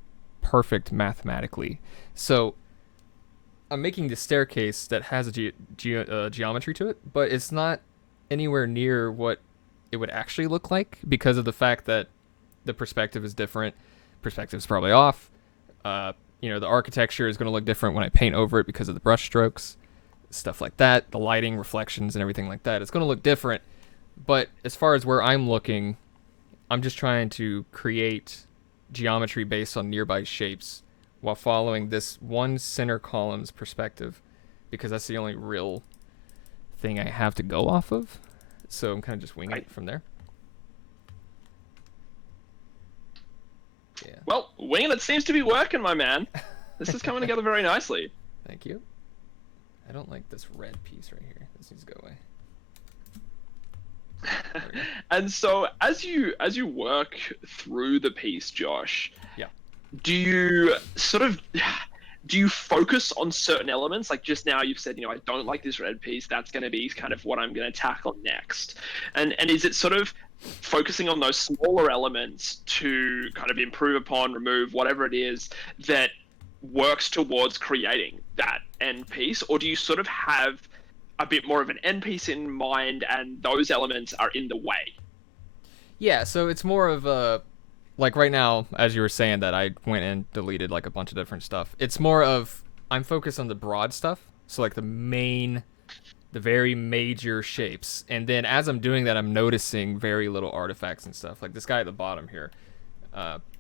perfect mathematically. So I'm making the staircase that has a geometry to it, but it's not anywhere near what it would actually look like because of the fact that the perspective is different. Perspective's probably off. The architecture is going to look different when I paint over it because of the brush strokes, stuff like that. The lighting, reflections, and everything like that. It's going to look different. But as far as where I'm looking, I'm just trying to create geometry based on nearby shapes while following this one center column's perspective because that's the only real thing I have to go off of. So I'm kind of just winging it from there. Yeah. Well, winging it seems to be working, my man. This is coming together very nicely. Thank you. I don't like this red piece right here. This needs to go away. And so as you work through the piece, Josh, yeah, do you focus on certain elements? Like just now you've said, I don't like this red piece. That's going to be kind of what I'm going to tackle next. And is it sort of focusing on those smaller elements to kind of improve upon, remove, whatever it is that works towards creating that end piece? Or do you sort of have a bit more of an end piece in mind and those elements are in the way? Yeah, so it's more of a, like right now, as you were saying that I went and deleted like a bunch of different stuff. It's more of, I'm focused on the broad stuff. So like the very major shapes. And then as I'm doing that, I'm noticing very little artifacts and stuff. Like this guy at the bottom here,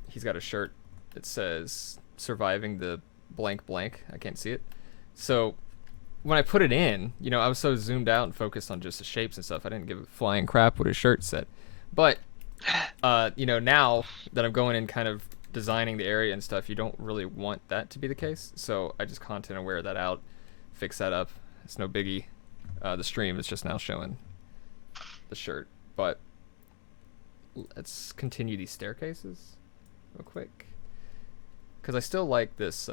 he's got a shirt that says surviving the blank blank. I can't see it. So when I put it in, I was so zoomed out and focused on just the shapes and stuff. I didn't give a flying crap what his shirt said. But, now that I'm going in kind of designing the area and stuff, you don't really want that to be the case. So I just content aware that out, fix that up. It's no biggie. The stream is just now showing the shirt. But let's continue these staircases real quick. Because I still like this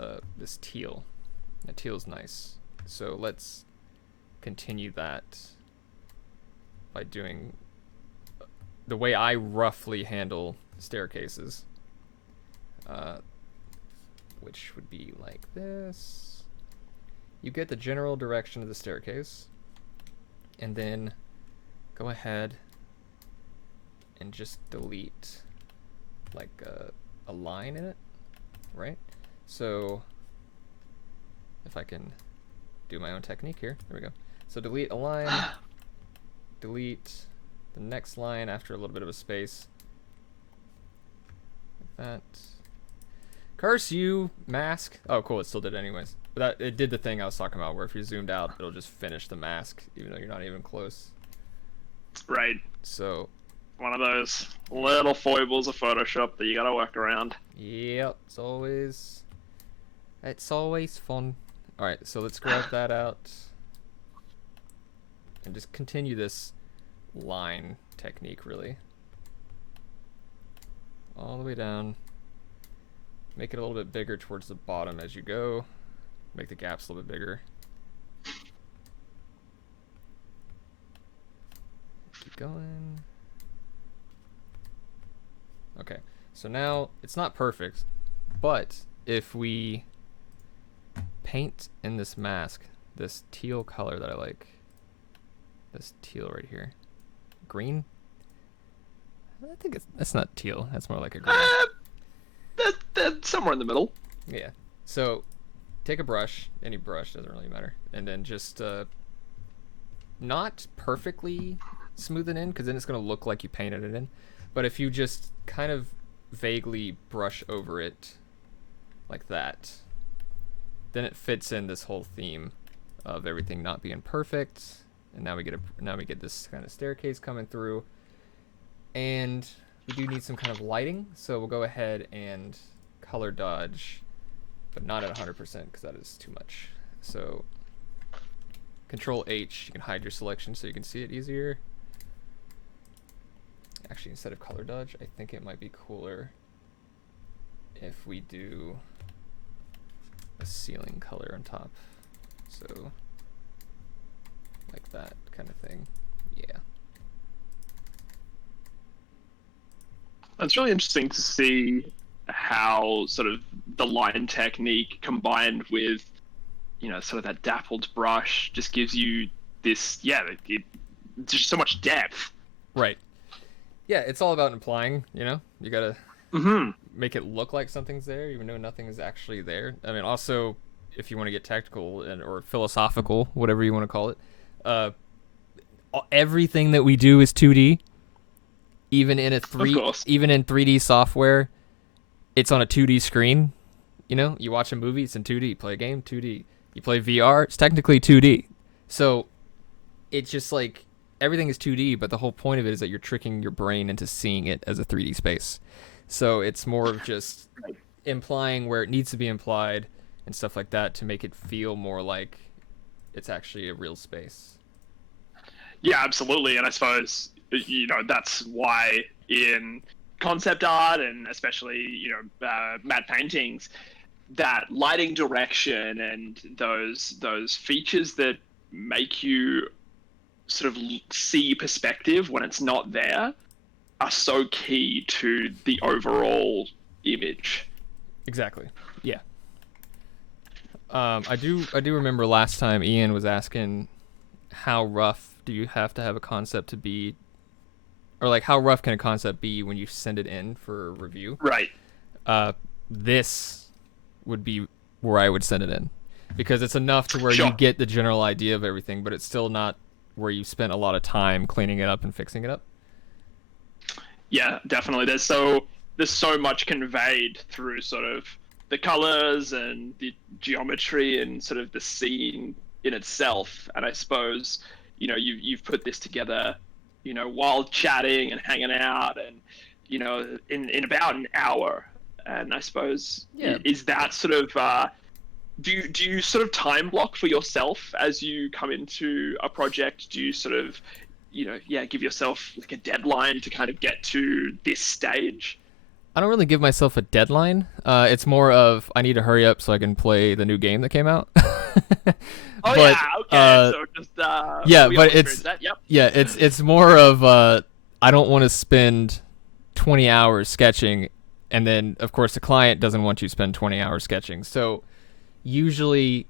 teal. That teal's nice. So let's continue that by doing the way I roughly handle staircases. Which would be like this. You get the general direction of the staircase. And then go ahead and just delete like a line in it, right? So if I can do my own technique here, there we go. So delete a line, delete the next line after a little bit of a space, like that. Curse you, mask. Oh, cool, it still did it anyways. But it did the thing I was talking about, where if you zoomed out, it'll just finish the mask, even though you're not even close. Right. So one of those little foibles of Photoshop that you gotta work around. Yep, it's always fun. Alright, so let's grab that out. And just continue this line technique, really. All the way down. Make it a little bit bigger towards the bottom as you go. Make the gaps a little bit bigger. Keep going. Okay, so now it's not perfect, but if we paint in this mask, this teal color that I like, this teal right here, green? I think that's not teal, that's more like a green. That's somewhere in the middle. Yeah, so take a brush, any brush, doesn't really matter, and then just not perfectly smooth it in, because then it's going to look like you painted it in, but if you just kind of vaguely brush over it like that, then it fits in this whole theme of everything not being perfect. And now we get this kind of staircase coming through, and we do need some kind of lighting, so we'll go ahead and color dodge, but not at 100% because that is too much. So Control H, you can hide your selection so you can see it easier. Actually, instead of color dodge, I think it might be cooler if we do a ceiling color on top. So like that kind of thing. Yeah. It's really interesting to see how sort of the line technique combined with, sort of that dappled brush just gives you this, just so much depth. Right. Yeah, it's all about implying, You got to Hmm. make it look like something's there even though nothing is actually there. I mean, also if you want to get technical or philosophical, whatever you want to call it, uh everything that we do is 2D. Of course. Even in 3D software, it's on a 2D screen. You watch a movie, it's in 2D. You play a game, 2D. You play VR, it's technically 2D. So it's just like everything is 2D, but the whole point of it is that you're tricking your brain into seeing it as a 3D space. So it's more of just implying where it needs to be implied and stuff like that to make it feel more like it's actually a real space. Yeah, absolutely. And I suppose, that's why in concept art and especially, matte paintings, that lighting direction and those features that make you sort of see perspective when it's not there are so key to the overall image. Exactly. Yeah. I do remember last time Ian was asking how rough do you have to have a concept to be, or like how rough can a concept be when you send it in for review. Right. This would be where I would send it in, because it's enough to where Sure. you get the general idea of everything, but it's still not where you spent a lot of time cleaning it up and fixing it up. Yeah, definitely. There's so much conveyed through sort of the colors and the geometry and sort of the scene in itself. And I suppose, you've put this together, while chatting and hanging out and, in about an hour. And I suppose, Yeah. is that sort of, do you sort of time block for yourself as you come into a project? Do you sort of, give yourself like a deadline to kind of get to this stage? I don't really give myself a deadline. It's more of I need to hurry up so I can play the new game that came out. Oh But yeah, okay. So just yeah, we all but experience that. Yep. yeah, it's more of I don't want to spend 20 hours sketching, and then of course the client doesn't want you to spend 20 hours sketching. So usually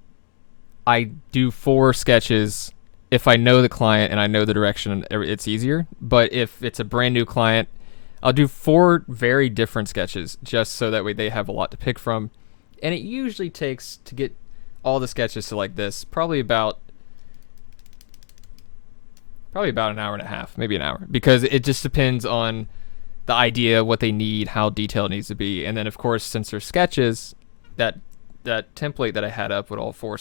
I do 4 sketches if I know the client and I know the direction. It's easier. But if it's a brand new client, I'll do 4 very different sketches just so that way they have a lot to pick from. And it usually takes to get all the sketches to like this probably about an hour and a half, maybe an hour, because it just depends on the idea, what they need, how detailed it needs to be. And then of course, since they're sketches, that template that I had up with all 4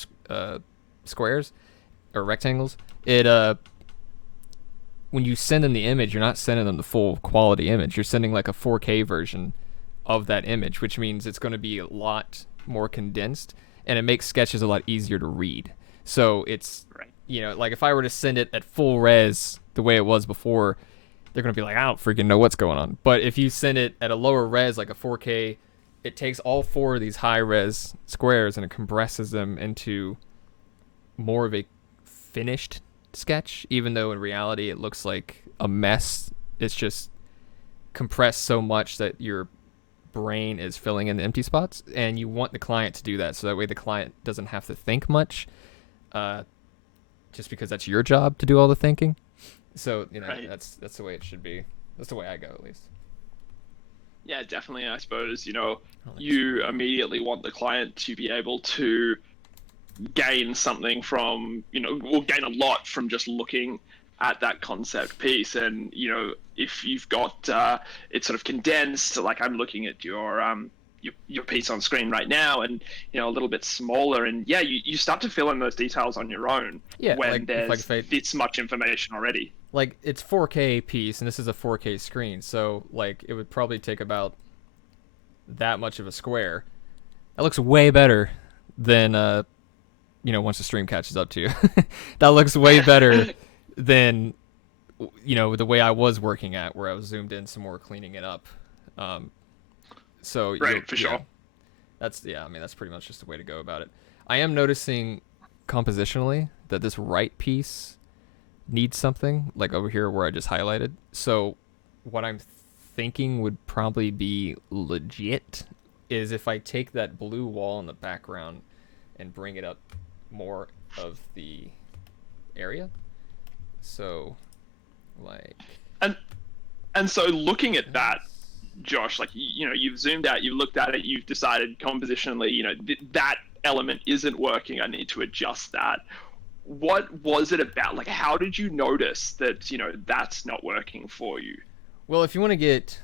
squares or rectangles, it when you send them the image, you're not sending them the full quality image. You're sending like a 4K version of that image, which means it's going to be a lot more condensed, and it makes sketches a lot easier to read. So it's, Right. like if I were to send it at full res the way it was before, they're going to be like, I don't freaking know what's going on. But if you send it at a lower res, like a 4K, it takes all 4 of these high res squares and it compresses them into more of a finished sketch, even though in reality it looks like a mess. It's just compressed so much that your brain is filling in the empty spots, and you want the client to do that so that way the client doesn't have to think much, just because that's your job to do all the thinking. So Right. that's the way it should be. That's the way I go, at least. Yeah, definitely. I suppose, I don't like you immediately want the client to be able to gain something from, will gain a lot from just looking at that concept piece. And, if you've got it sort of condensed, like I'm looking at your piece on screen right now, and, a little bit smaller. And yeah, you start to fill in those details on your own Yeah, when like there's if I this much information already. like it's 4K piece and this is a 4K screen, so like it would probably take about that much of a square. That looks way better than once the stream catches up to you. That looks way better than the way I was working at, where I was zoomed in some more, cleaning it up. So Right, for sure. I mean that's pretty much just the way to go about it. I am noticing compositionally that this right piece needs something, like over here where I just highlighted. So what I'm thinking would probably be legit is if I take that blue wall in the background and bring it up more of the area. So, like, And and so looking at that, Josh, like you've zoomed out, you've looked at it, you've decided compositionally, that element isn't working. I need to adjust that. What was it about? Like, how did you notice that that's not working for you? well, if you want to get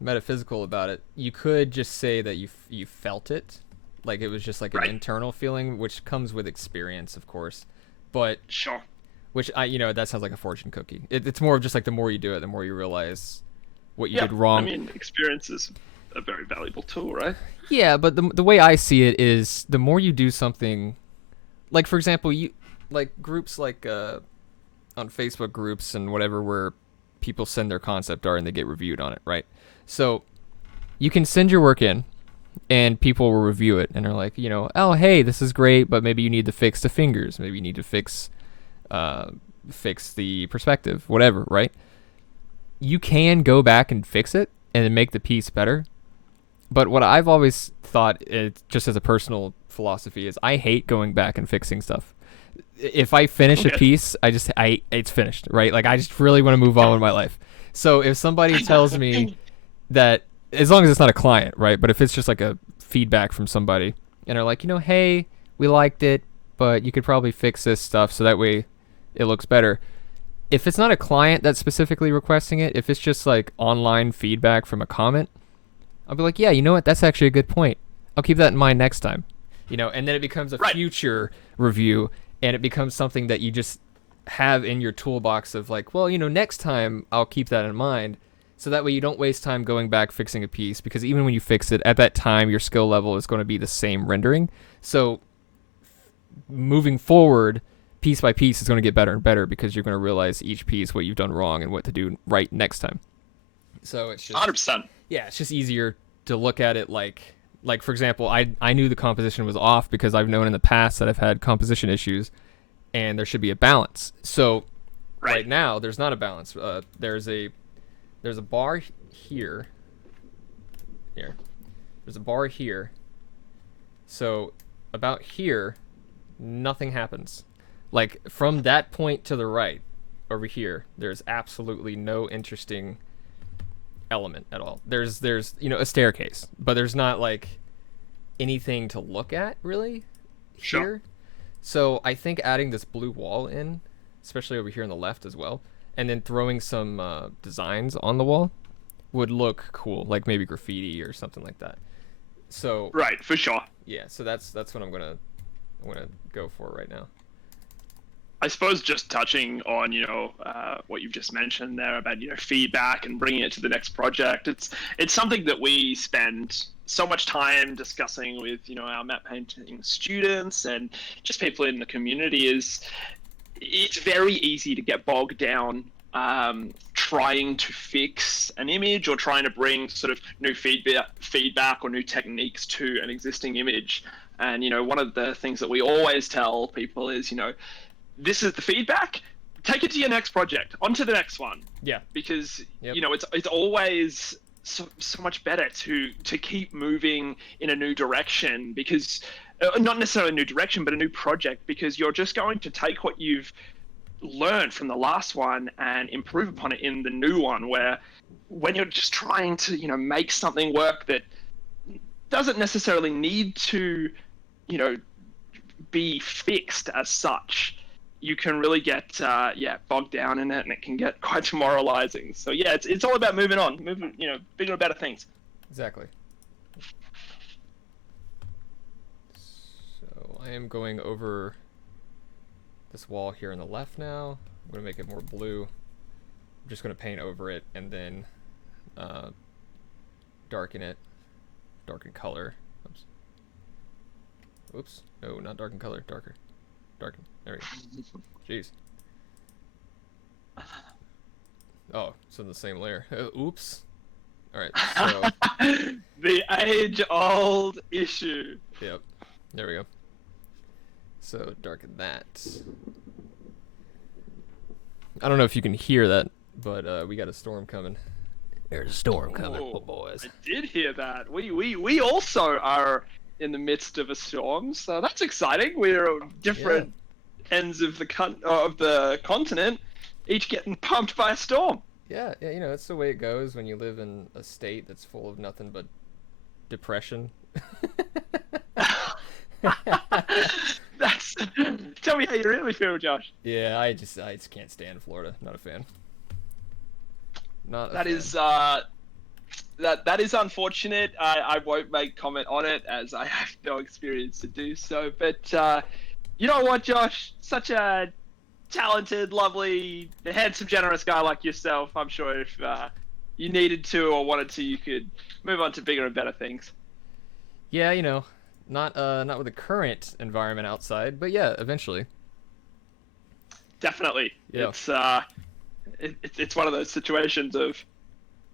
metaphysical about it, you could just say that you felt it, like it was just like an Right. internal feeling, which comes with experience, of course. But Sure. which that sounds like a fortune cookie. It's more of just like the more you do it, the more you realize what you Yeah. did I wrong. mean, experience is a very valuable tool, right? Yeah, but the way I see it is the more you do something, like for example, you like groups like on Facebook groups and whatever where people send their concept art and they get reviewed on it, right? So you can send your work in and people will review it and are like, oh hey, this is great, but maybe you need to fix the fingers, maybe you need to uh, fix the perspective, whatever, right? You can go back and fix it and then make the piece better. But what I've always thought, just as a personal philosophy, is I hate going back and fixing stuff. If I finish a Okay. piece, it's finished, right? Like I just really want to move on with my life. So if somebody tells me that, as long as it's not a client, right? But if it's just like a feedback from somebody, and they're like, hey, we liked it, but you could probably fix this stuff so that way it looks better. If it's not a client that's specifically requesting it, if it's just like online feedback from a comment, I'll be like, yeah, you know what? That's actually a good point. I'll keep that in mind next time. And then it becomes a Right. future review, and it becomes something that you just have in your toolbox of like, well, next time I'll keep that in mind. So that way you don't waste time going back fixing a piece, because even when you fix it, at that time your skill level is going to be the same rendering. So moving forward, piece by piece is going to get better and better because you're going to realize each piece what you've done wrong and what to do right next time. So it's just 100%. yeah, it's just easier to look at it like for example, I knew the composition was off because I've known in the past that I've had composition issues, and there should be a balance. So right Right. now there's not a balance. There's a bar here. Here. There's a bar here. So about here, nothing happens. Like from that point to the right, over here, there's absolutely no interesting element at all. There's a staircase, but there's not like anything to look at really Sure. here. So I think adding this blue wall in, especially over here on the left as well, and then throwing some designs on the wall would look cool, like maybe graffiti or something like that. So Right. For sure. yeah, so that's what I'm gonna go for right now. I suppose just touching on what you've just mentioned there about feedback and bringing it to the next project. It's something that we spend so much time discussing with our map painting students and just people in the community. Is it's very easy to get bogged down trying to fix an image or trying to bring sort of new feedback or new techniques to an existing image. And one of the things that we always tell people is this is the feedback. Take it to your next project, on to the next one. Yeah. Because Yep. it's always so much better to keep moving in a new direction, because not necessarily a new direction, but a new project, because you're just going to take what you've learned from the last one and improve upon it in the new one. Where when you're just trying to make something work that doesn't necessarily need to be fixed as such, you can really get bogged down in it, and it can get quite demoralizing. So yeah, it's all about moving on, moving bigger and better things. Exactly. So I am going over this wall here on the left now. I'm going to make it more blue. I'm just going to paint over it and then darken it. Darken color. Oops. Oops. No, not darken color. Darker. Darken. There we go. Jeez. Oh, it's in the same layer. Oops. Alright, so... The age-old issue. Yep. There we go. So darken that. I don't know if you can hear that, but we got a storm coming. There's a storm coming, Oh, boys. I did hear that. We also are in the midst of a storm, so that's exciting. We're at different ends of the continent, each getting pumped by a storm. Yeah, yeah, it's the way it goes when you live in a state that's full of nothing but depression. That's tell me how you really feel, Josh. Yeah, I just can't stand Florida. Not a fan. Not a That fan. is that is unfortunate. I won't make comment on it as I have no experience to do so. But you know what, Josh? Such a talented, lovely, handsome, generous guy like yourself. I'm sure if you needed to or wanted to, you could move on to bigger and better things. Yeah, not with the current environment outside, but yeah, eventually. Definitely, Yeah. it's one of those situations of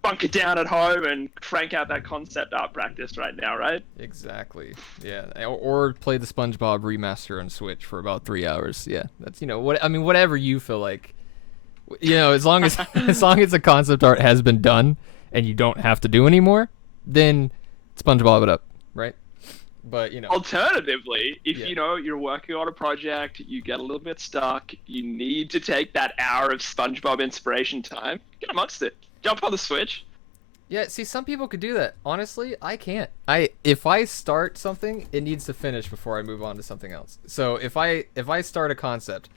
bunker down at home and crank out that concept art practice right now, right? Exactly. Yeah, or play the SpongeBob remaster on Switch for about 3 hours. Yeah, that's whatever you feel like. As long as as long as the concept art has been done and you don't have to do anymore, then SpongeBob it up, right? But Alternatively, if yeah, you're working on a project, you get a little bit stuck, you need to take that hour of SpongeBob inspiration time, get amongst it. Jump on the Switch. yeah. See, some people could do that. Honestly, I can't. If I start something, it needs to finish before I move on to something else. So if I start a concept,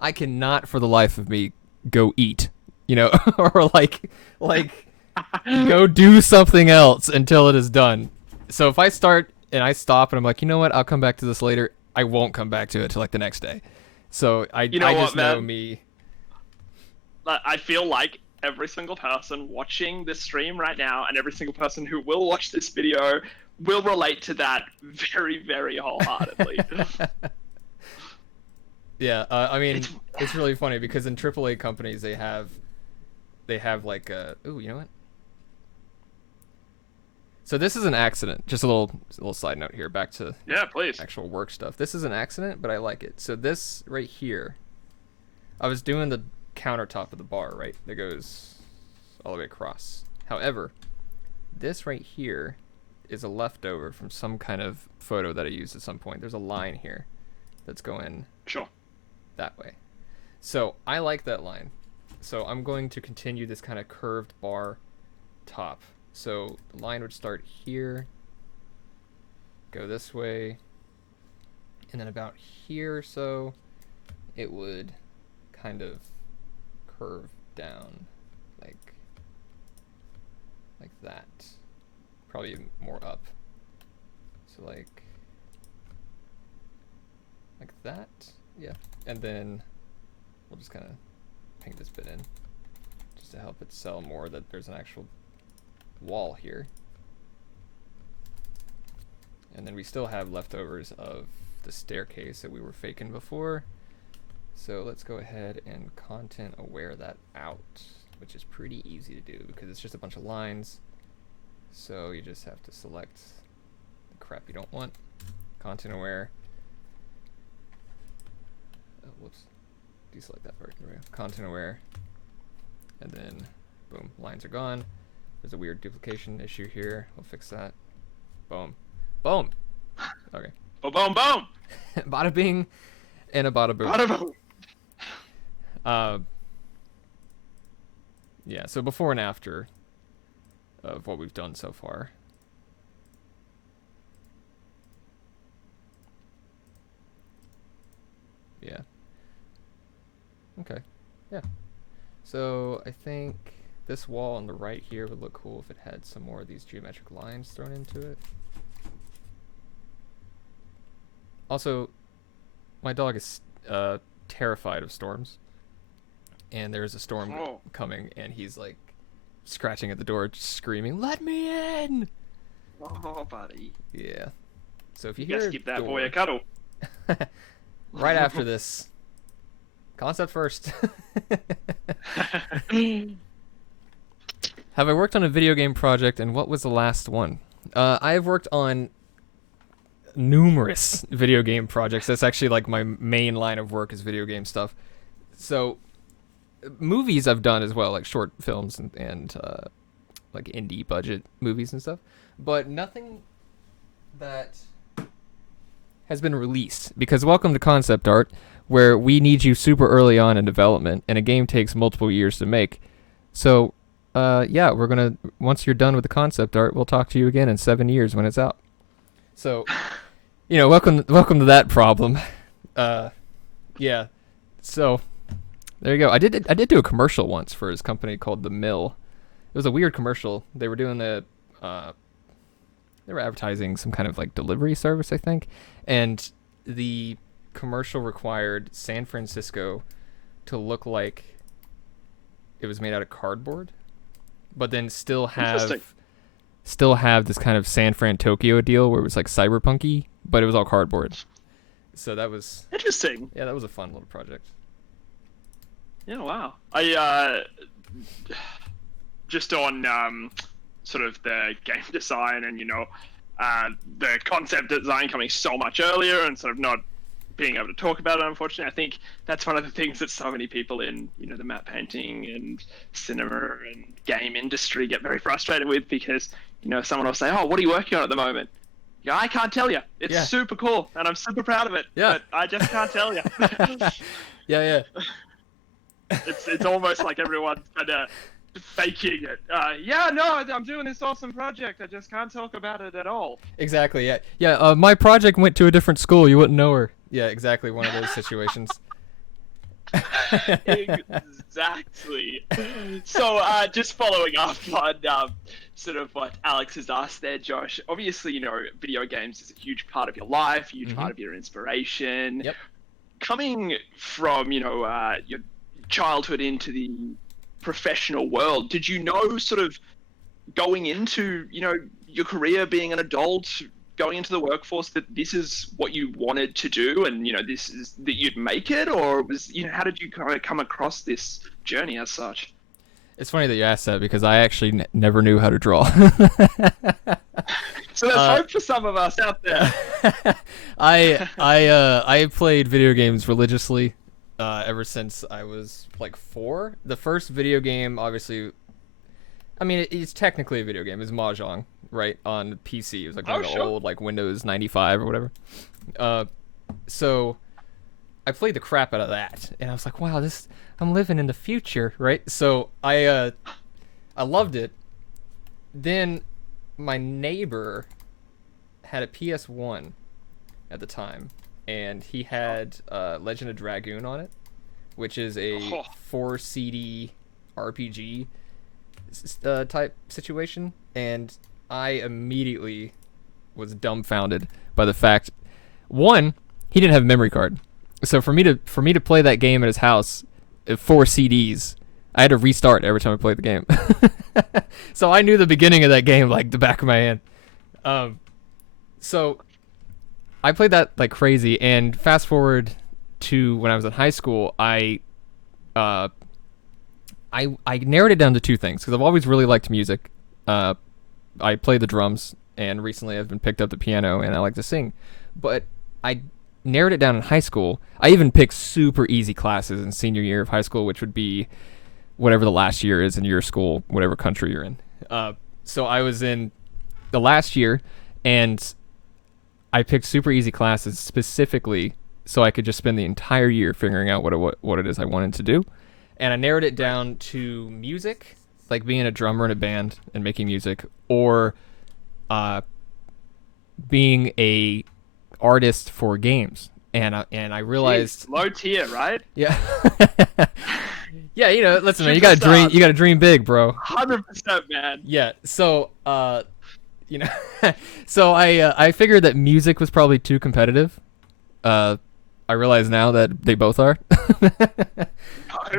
I cannot for the life of me go eat, or like go do something else until it is done. So if I start and I stop and I'm like, you know what, I'll come back to this later, I won't come back to it till like the next day. So I You know I what, just know man? me. I feel like every single person watching this stream right now and every single person who will watch this video will relate to that very, very wholeheartedly. Yeah, I mean, It's it's really funny because in AAA companies they have like ooh, you know what? So this is an accident. Just a little side note here. Back to yeah, please. actual work stuff. This is an accident, but I like it. So this right here, I was doing the countertop of the bar, right? That goes all the way across. However, this right here is a leftover from some kind of photo that I used at some point. There's a line here that's going Sure. that way. So I like that line. So I'm going to continue this kind of curved bar top. So the line would start here, go this way, and then about here or so, it would kind of curve down like that. Probably more up. So like that. Yeah. And then we'll just kind of paint this bit in just to help it sell more that there's an actual wall here. And then we still have leftovers of the staircase that we were faking before. So let's go ahead and content aware that out, which is pretty easy to do because it's just a bunch of lines. So you just have to select the crap you don't want. Content aware. Oh, whoops. Deselect that part. There we go. Content aware. And then, boom, lines are gone. There's a weird duplication issue here. We'll fix that. Boom. Boom. Okay. Boom, boom, boom. Bada bing and a bada boom. Bada boom. Yeah, so before and after of what we've done so far. Yeah. Okay. Yeah. So I think this wall on the right here would look cool if it had some more of these geometric lines thrown into it. Also, my dog is terrified of storms. And there's a storm coming, and he's like scratching at the door, just screaming, "Let me in!" Oh, buddy. Yeah. So if you You hear guys give that boy a cuddle. right after this, concept first. Have I worked on a video game project, and what was the last one? I have worked on numerous video game projects. That's actually like my main line of work is video game stuff. So movies I've done as well, like short films and like indie budget movies and stuff, but nothing that has been released, because welcome to concept art, where we need you super early on in development and a game takes multiple years to make. So yeah, we're gonna, once you're done with the concept art, we'll talk to you again in 7 years when it's out. So welcome to that problem. Yeah, so there you go. I did do a commercial once for his company called The Mill. It was a weird commercial. They were doing they were advertising some kind of like delivery service, I think, and the commercial required San Francisco to look like it was made out of cardboard, but then still have this kind of San Fran Tokyo deal where it was like cyberpunky, but it was all cardboard. So that was interesting. Yeah, that was a fun little project. Yeah, wow. I just on sort of the game design and the concept design coming so much earlier and sort of not being able to talk about it, unfortunately. I think that's one of the things that so many people in the map painting and cinema and game industry get very frustrated with, because someone will say, "Oh, what are you working on at the moment?" Yeah, I can't tell you. It's super cool and I'm super proud of it. Yeah, but I just can't tell you. yeah. It's almost like everyone's kind of faking it. I'm doing this awesome project. I just can't talk about it at all. Exactly. Yeah. My project went to a different school. You wouldn't know her. Yeah, exactly. One of those situations. Exactly. So, just following up on sort of what Alex has asked there, Josh. Obviously, video games is a huge part of your life, huge part of your inspiration. Yep. Coming from your childhood into the professional world, did you know sort of going into your career, being an adult, going into the workforce, that this is what you wanted to do and this is that you'd make it? Or was how did you kind of come across this journey as such? It's funny that you asked that, because I actually never knew how to draw. So there's hope for some of us out there. I played video games religiously ever since I was like 4. The first video game, obviously, I mean, it's technically a video game. It's Mahjong, right, on PC. It was like one of the old like Windows 95 or whatever. So I played the crap out of that, and I was like, wow, I'm living in the future, right? So I loved it. Then my neighbor had a PS1 at the time, and he had Legend of Dragoon on it, which is a 4 CD RPG type situation, and I immediately was dumbfounded by the fact, one, he didn't have a memory card. So for me to play that game at his house, 4 CDs, I had to restart every time I played the game. So I knew the beginning of that game like the back of my hand. So I played that like crazy, and fast forward to when I was in high school, I narrowed it down to 2 things, because I've always really liked music. I play the drums, and recently I've been picked up the piano, and I like to sing. But I narrowed it down in high school. I even picked super easy classes in senior year of high school, which would be whatever the last year is in your school, whatever country you're in. So I was in the last year, and I picked super easy classes specifically so I could just spend the entire year figuring out what it is I wanted to do. And I narrowed it down to music, like being a drummer in a band and making music, or being a artist for games. And I realized, jeez, low tier, right? Yeah. Yeah, listen, man, you gotta dream big, bro. 100%, man. Yeah. So so I figured that music was probably too competitive. I realize now that they both are. I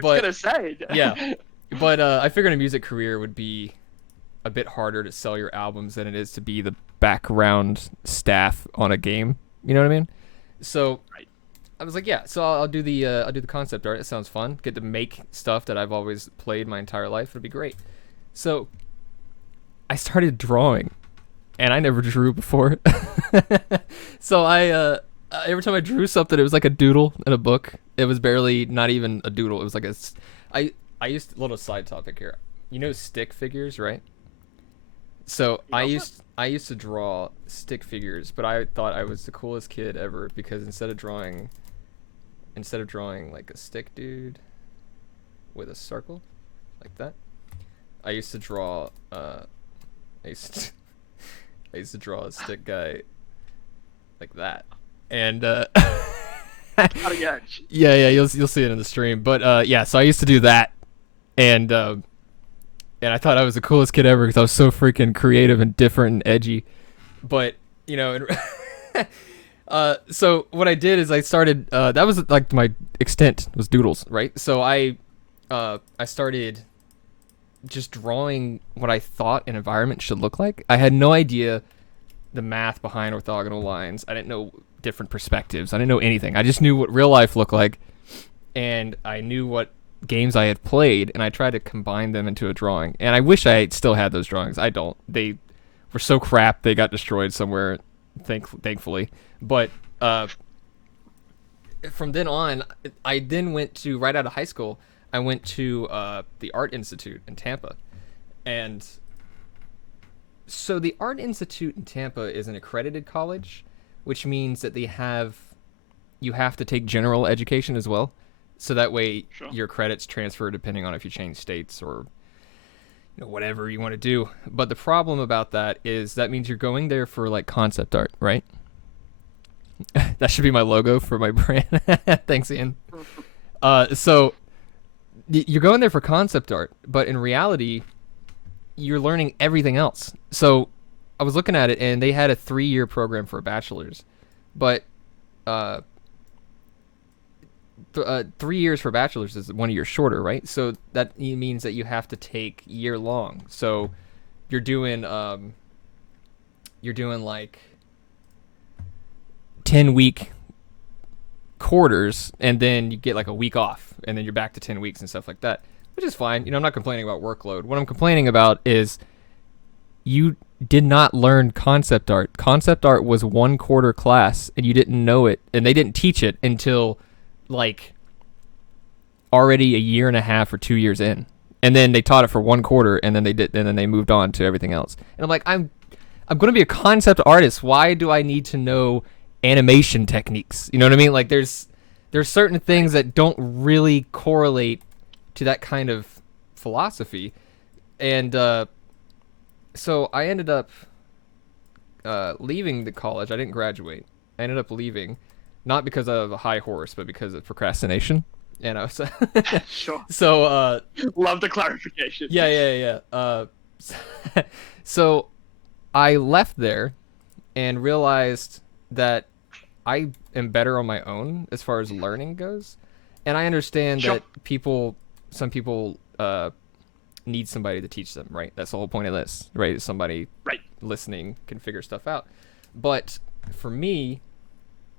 was gonna say. Yeah, but I figured a music career would be a bit harder to sell your albums than it is to be the background staff on a game. You know what I mean? So right. I was like, yeah. So I'll do the concept art. It sounds fun. Get to make stuff that I've always played my entire life. It'd be great. So I started drawing, and I never drew before. So I every time I drew something, it was like a doodle in a book. It was barely not even a doodle. It was like I used little side topic here. You know stick figures, right? So Yeah. I used to draw stick figures, but I thought I was the coolest kid ever because instead of drawing like a stick dude with a circle like that, I used to draw I used to, I used to draw a stick guy like that. And Cutting edge. yeah, you'll see it in the stream. But yeah, so I used to do that, and I thought I was the coolest kid ever because I was so freaking creative and different and edgy. But you know, so what I did is I started. That was like my extent was doodles, right? So I started just drawing what I thought an environment should look like. I had no idea the math behind orthogonal lines. I didn't know different perspectives. I didn't know anything. I just knew what real life looked like, and I knew what games I had played, and I tried to combine them into a drawing. And I wish I still had those drawings. I don't. They were so crap. They got destroyed somewhere, thankfully. But from then on, I then went to right out of high school. I went to the Art Institute in Tampa, and so the Art Institute in Tampa is an accredited college, which means that you have to take general education as well. So that way Sure. your credits transfer depending on if you change states or whatever you want to do. But the problem about that is that means you're going there for like concept art, right? That should be my logo for my brand. Thanks, Ian. So you're going there for concept art, but in reality, you're learning everything else. So I was looking at it, and they had a 3-year program for a bachelor's, but 3 years for bachelor's is 1 year shorter, right? So that means that you have to take year long. So you're doing like 10-week quarters, and then you get like a week off, and then you're back to 10 weeks and stuff like that, which is fine. I'm not complaining about workload. What I'm complaining about is you did not learn concept art. Concept art was 1 quarter class, and you didn't know it, and they didn't teach it until like already a year and a half or 2 years in. And then they taught it for 1 quarter, and then they moved on to everything else. And I'm like, I'm going to be a concept artist. Why do I need to know animation techniques? You know what I mean? Like there's certain things that don't really correlate to that kind of philosophy. And so I ended up leaving the college. I didn't graduate. I ended up leaving, not because of a high horse, but because of procrastination. And I was Sure. so Love the clarification. yeah. So I left there and realized that I am better on my own as far as learning goes, and I understand Sure. that some people need somebody to teach them, right? That's the whole point of this, right? Somebody Right. listening can figure stuff out. But for me,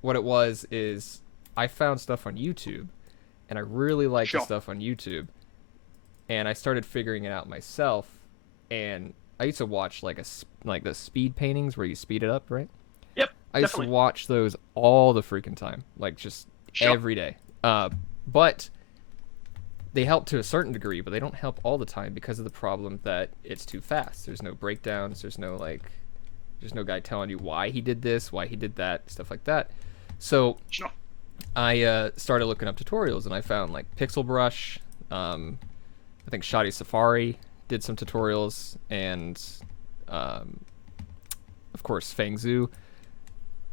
what it was is I found stuff on YouTube, and I really liked the Sure. stuff on YouTube, and I started figuring it out myself. And I used to watch like the speed paintings where you speed it up, right? Yep. I used Definitely. to watch those all the freaking time, like just Sure. every day. But they help to a certain degree, but they don't help all the time because of the problem that it's too fast. There's no breakdowns. There's no guy telling you why he did this, why he did that, stuff like that. So Sure. I started looking up tutorials, and I found like Pixel Brush. I think Shoddy Safari did some tutorials, and of course Feng Zhu,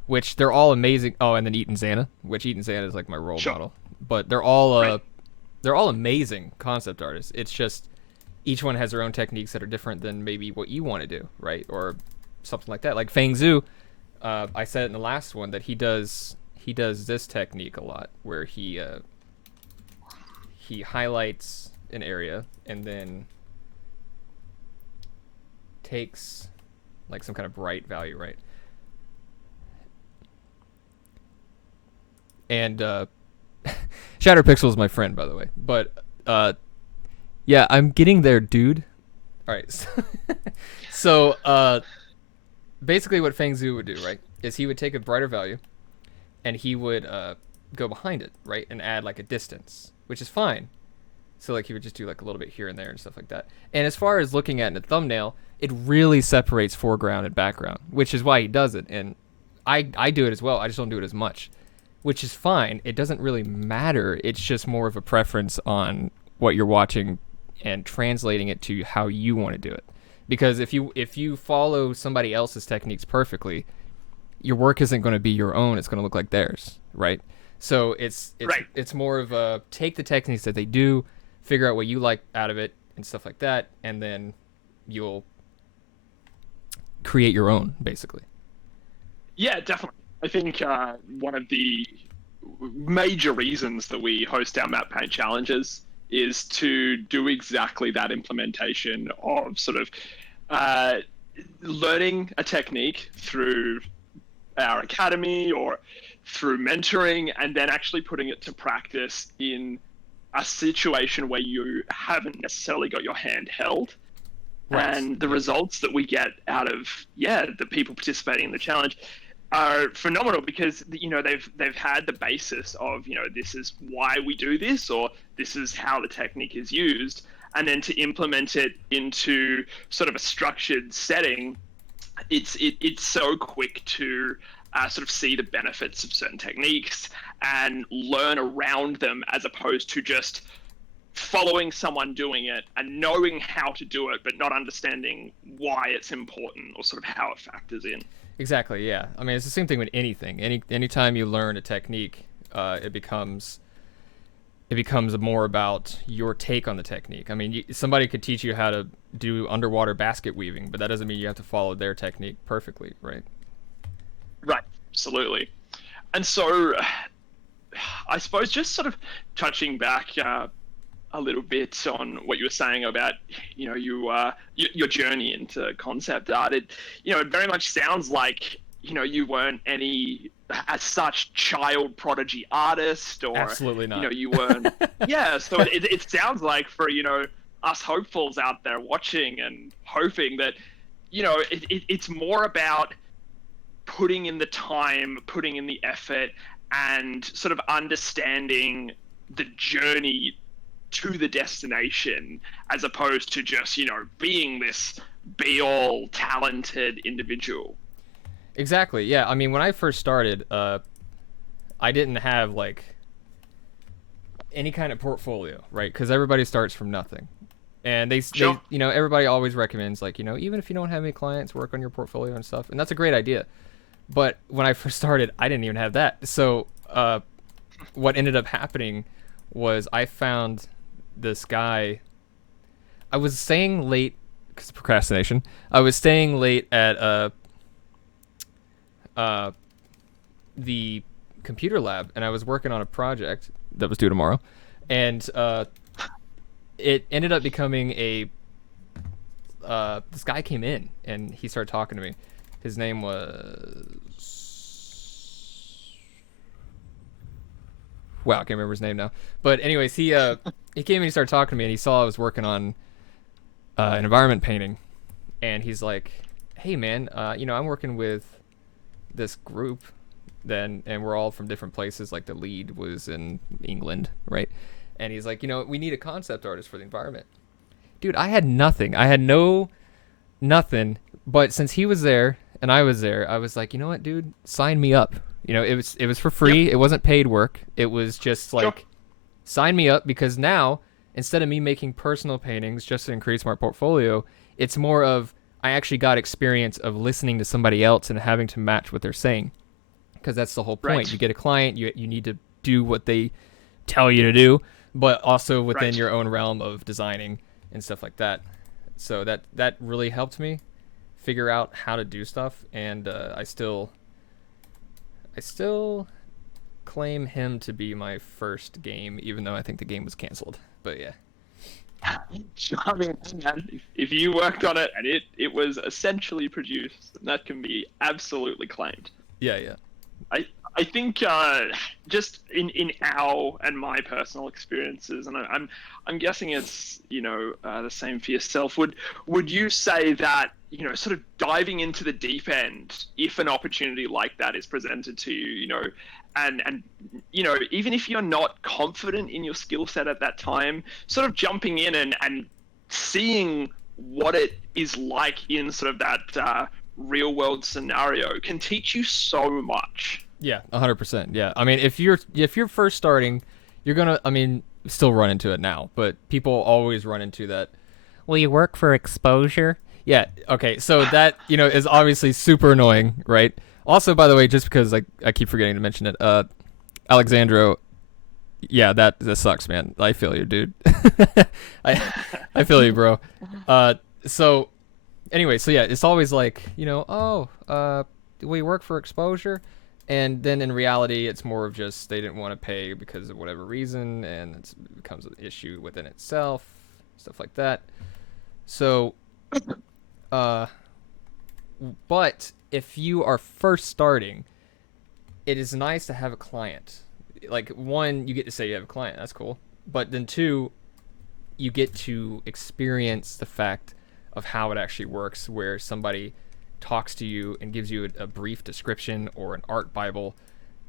which they're all amazing. Oh, and then Eaton Zana, which Eaton Zana is like my role Sure. model. But they're all Right. they're all amazing concept artists. It's just each one has their own techniques that are different than maybe what you want to do, right? Or something like that. Like Feng Zhu, I said in the last one that he does this technique a lot, where he highlights an area and then takes like some kind of bright value, right? And Shatter Pixel is my friend, by the way. But yeah, I'm getting there, dude. All right. So basically, what Feng Zhu would do, right, is he would take a brighter value, and he would go behind it, right, and add like a distance, which is fine. So like he would just do like a little bit here and there and stuff like that. And as far as looking at in a thumbnail, it really separates foreground and background, which is why he does it. And I do it as well. I just don't do it as much, which is fine. It doesn't really matter. It's just more of a preference on what you're watching and translating it to how you want to do it. Because if you follow somebody else's techniques perfectly, your work isn't going to be your own. It's going to look like theirs, right? So it's more of a take the techniques that they do, figure out what you like out of it and stuff like that, and then you'll create your own, basically. Yeah, definitely. I think one of the major reasons that we host our map paint challenges is to do exactly that implementation of sort of learning a technique through our academy or through mentoring, and then actually putting it to practice in a situation where you haven't necessarily got your hand held. Right. And the results that we get out of the people participating in the challenge are phenomenal, because they've had the basis of this is why we do this, or this is how the technique is used, and then to implement it into sort of a structured setting, it's so quick to sort of see the benefits of certain techniques and learn around them, as opposed to just following someone doing it and knowing how to do it, but not understanding why it's important or sort of how it factors in. Exactly, yeah. I mean, it's the same thing with anything. Anytime you learn a technique, it becomes more about your take on the technique. I mean, somebody could teach you how to do underwater basket weaving, but that doesn't mean you have to follow their technique perfectly, right? Right, absolutely. And so, I suppose just sort of touching back a little bit on what you were saying about your journey into concept art. It very much sounds like you weren't any as such child prodigy artist, or absolutely not. You weren't. Yeah, so it sounds like for us hopefuls out there watching and hoping that it's more about putting in the time, putting in the effort, and sort of understanding the journey to the destination, as opposed to just being this be-all talented individual. Exactly, yeah. I mean, when I first started, I didn't have like any kind of portfolio, right? Because everybody starts from nothing, and they everybody always recommends like even if you don't have any clients, work on your portfolio and stuff, and that's a great idea. But when I first started, I didn't even have that. So what ended up happening was I found this guy. I was staying late because of procrastination. I was staying late at the computer lab, and I was working on a project that was due tomorrow, and it ended up becoming this guy came in and he started talking to me. His name was wow, I can't remember his name now. But anyways, he came in and he started talking to me, and he saw I was working on an environment painting, and he's like, "Hey man, I'm working with this group, and we're all from different places. Like the lead was in England, right? And he's like, we need a concept artist for the environment." Dude, I had nothing. I had nothing. But since he was there and I was there, I was like, you know what, dude, sign me up. It was for free. Yep. It wasn't paid work. It was just like, sure, sign me up, because now instead of me making personal paintings just to increase my portfolio, it's more of I actually got experience of listening to somebody else and having to match what they're saying, because that's the whole point. Right. You get a client, you need to do what they tell you to do, but also within your own realm of designing and stuff like that. So that really helped me figure out how to do stuff, and I still claim him to be my first game, even though I think the game was canceled. But yeah. I mean, if you worked on it and it was essentially produced, that can be absolutely claimed. Yeah. I think just in our and my personal experiences, and I'm guessing it's the same for yourself. Would you say that sort of diving into the deep end, if an opportunity like that is presented to you, and even if you're not confident in your skill set at that time, sort of jumping in and seeing what it is like in sort of that real world scenario can teach you so much. Yeah, 100%. Yeah, I mean, if you're first starting, you're gonna, I mean, still run into it now, but people always run into that. Will you work for exposure? Yeah. Okay. So that is obviously super annoying, right? Also, by the way, just because I keep forgetting to mention it, Alexandro, yeah, that sucks, man. I feel you, dude. I feel you, bro. So anyway, so yeah, it's always like, we work for exposure, and then in reality, it's more of just they didn't want to pay because of whatever reason, and it becomes an issue within itself, stuff like that. So, uh, but if you are first starting, it is nice to have a client. Like, one, you get to say you have a client. That's cool. But then two, you get to experience the fact of how it actually works, where somebody talks to you and gives you a brief description or an art bible,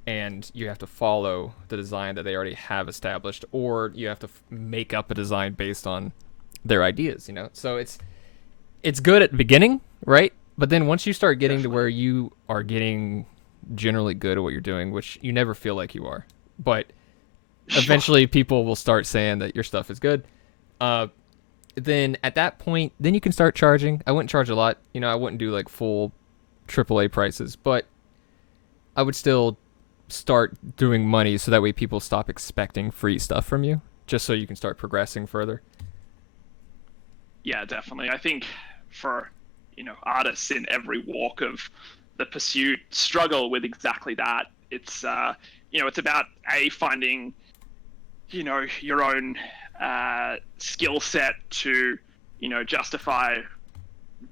and you have to follow the design that they already have established, or you have to make up a design based on their ideas. So it's good at the beginning, right? But then once you start getting to where you are getting generally good at what you're doing, which you never feel like you are, but eventually people will start saying that your stuff is good. Then at that point, then you can start charging. I wouldn't charge a lot. I wouldn't do like full AAA prices, but I would still start doing money so that way people stop expecting free stuff from you, just so you can start progressing further. Yeah, definitely. I think for artists in every walk of the pursuit struggle with exactly that. It's about finding your own skill set to justify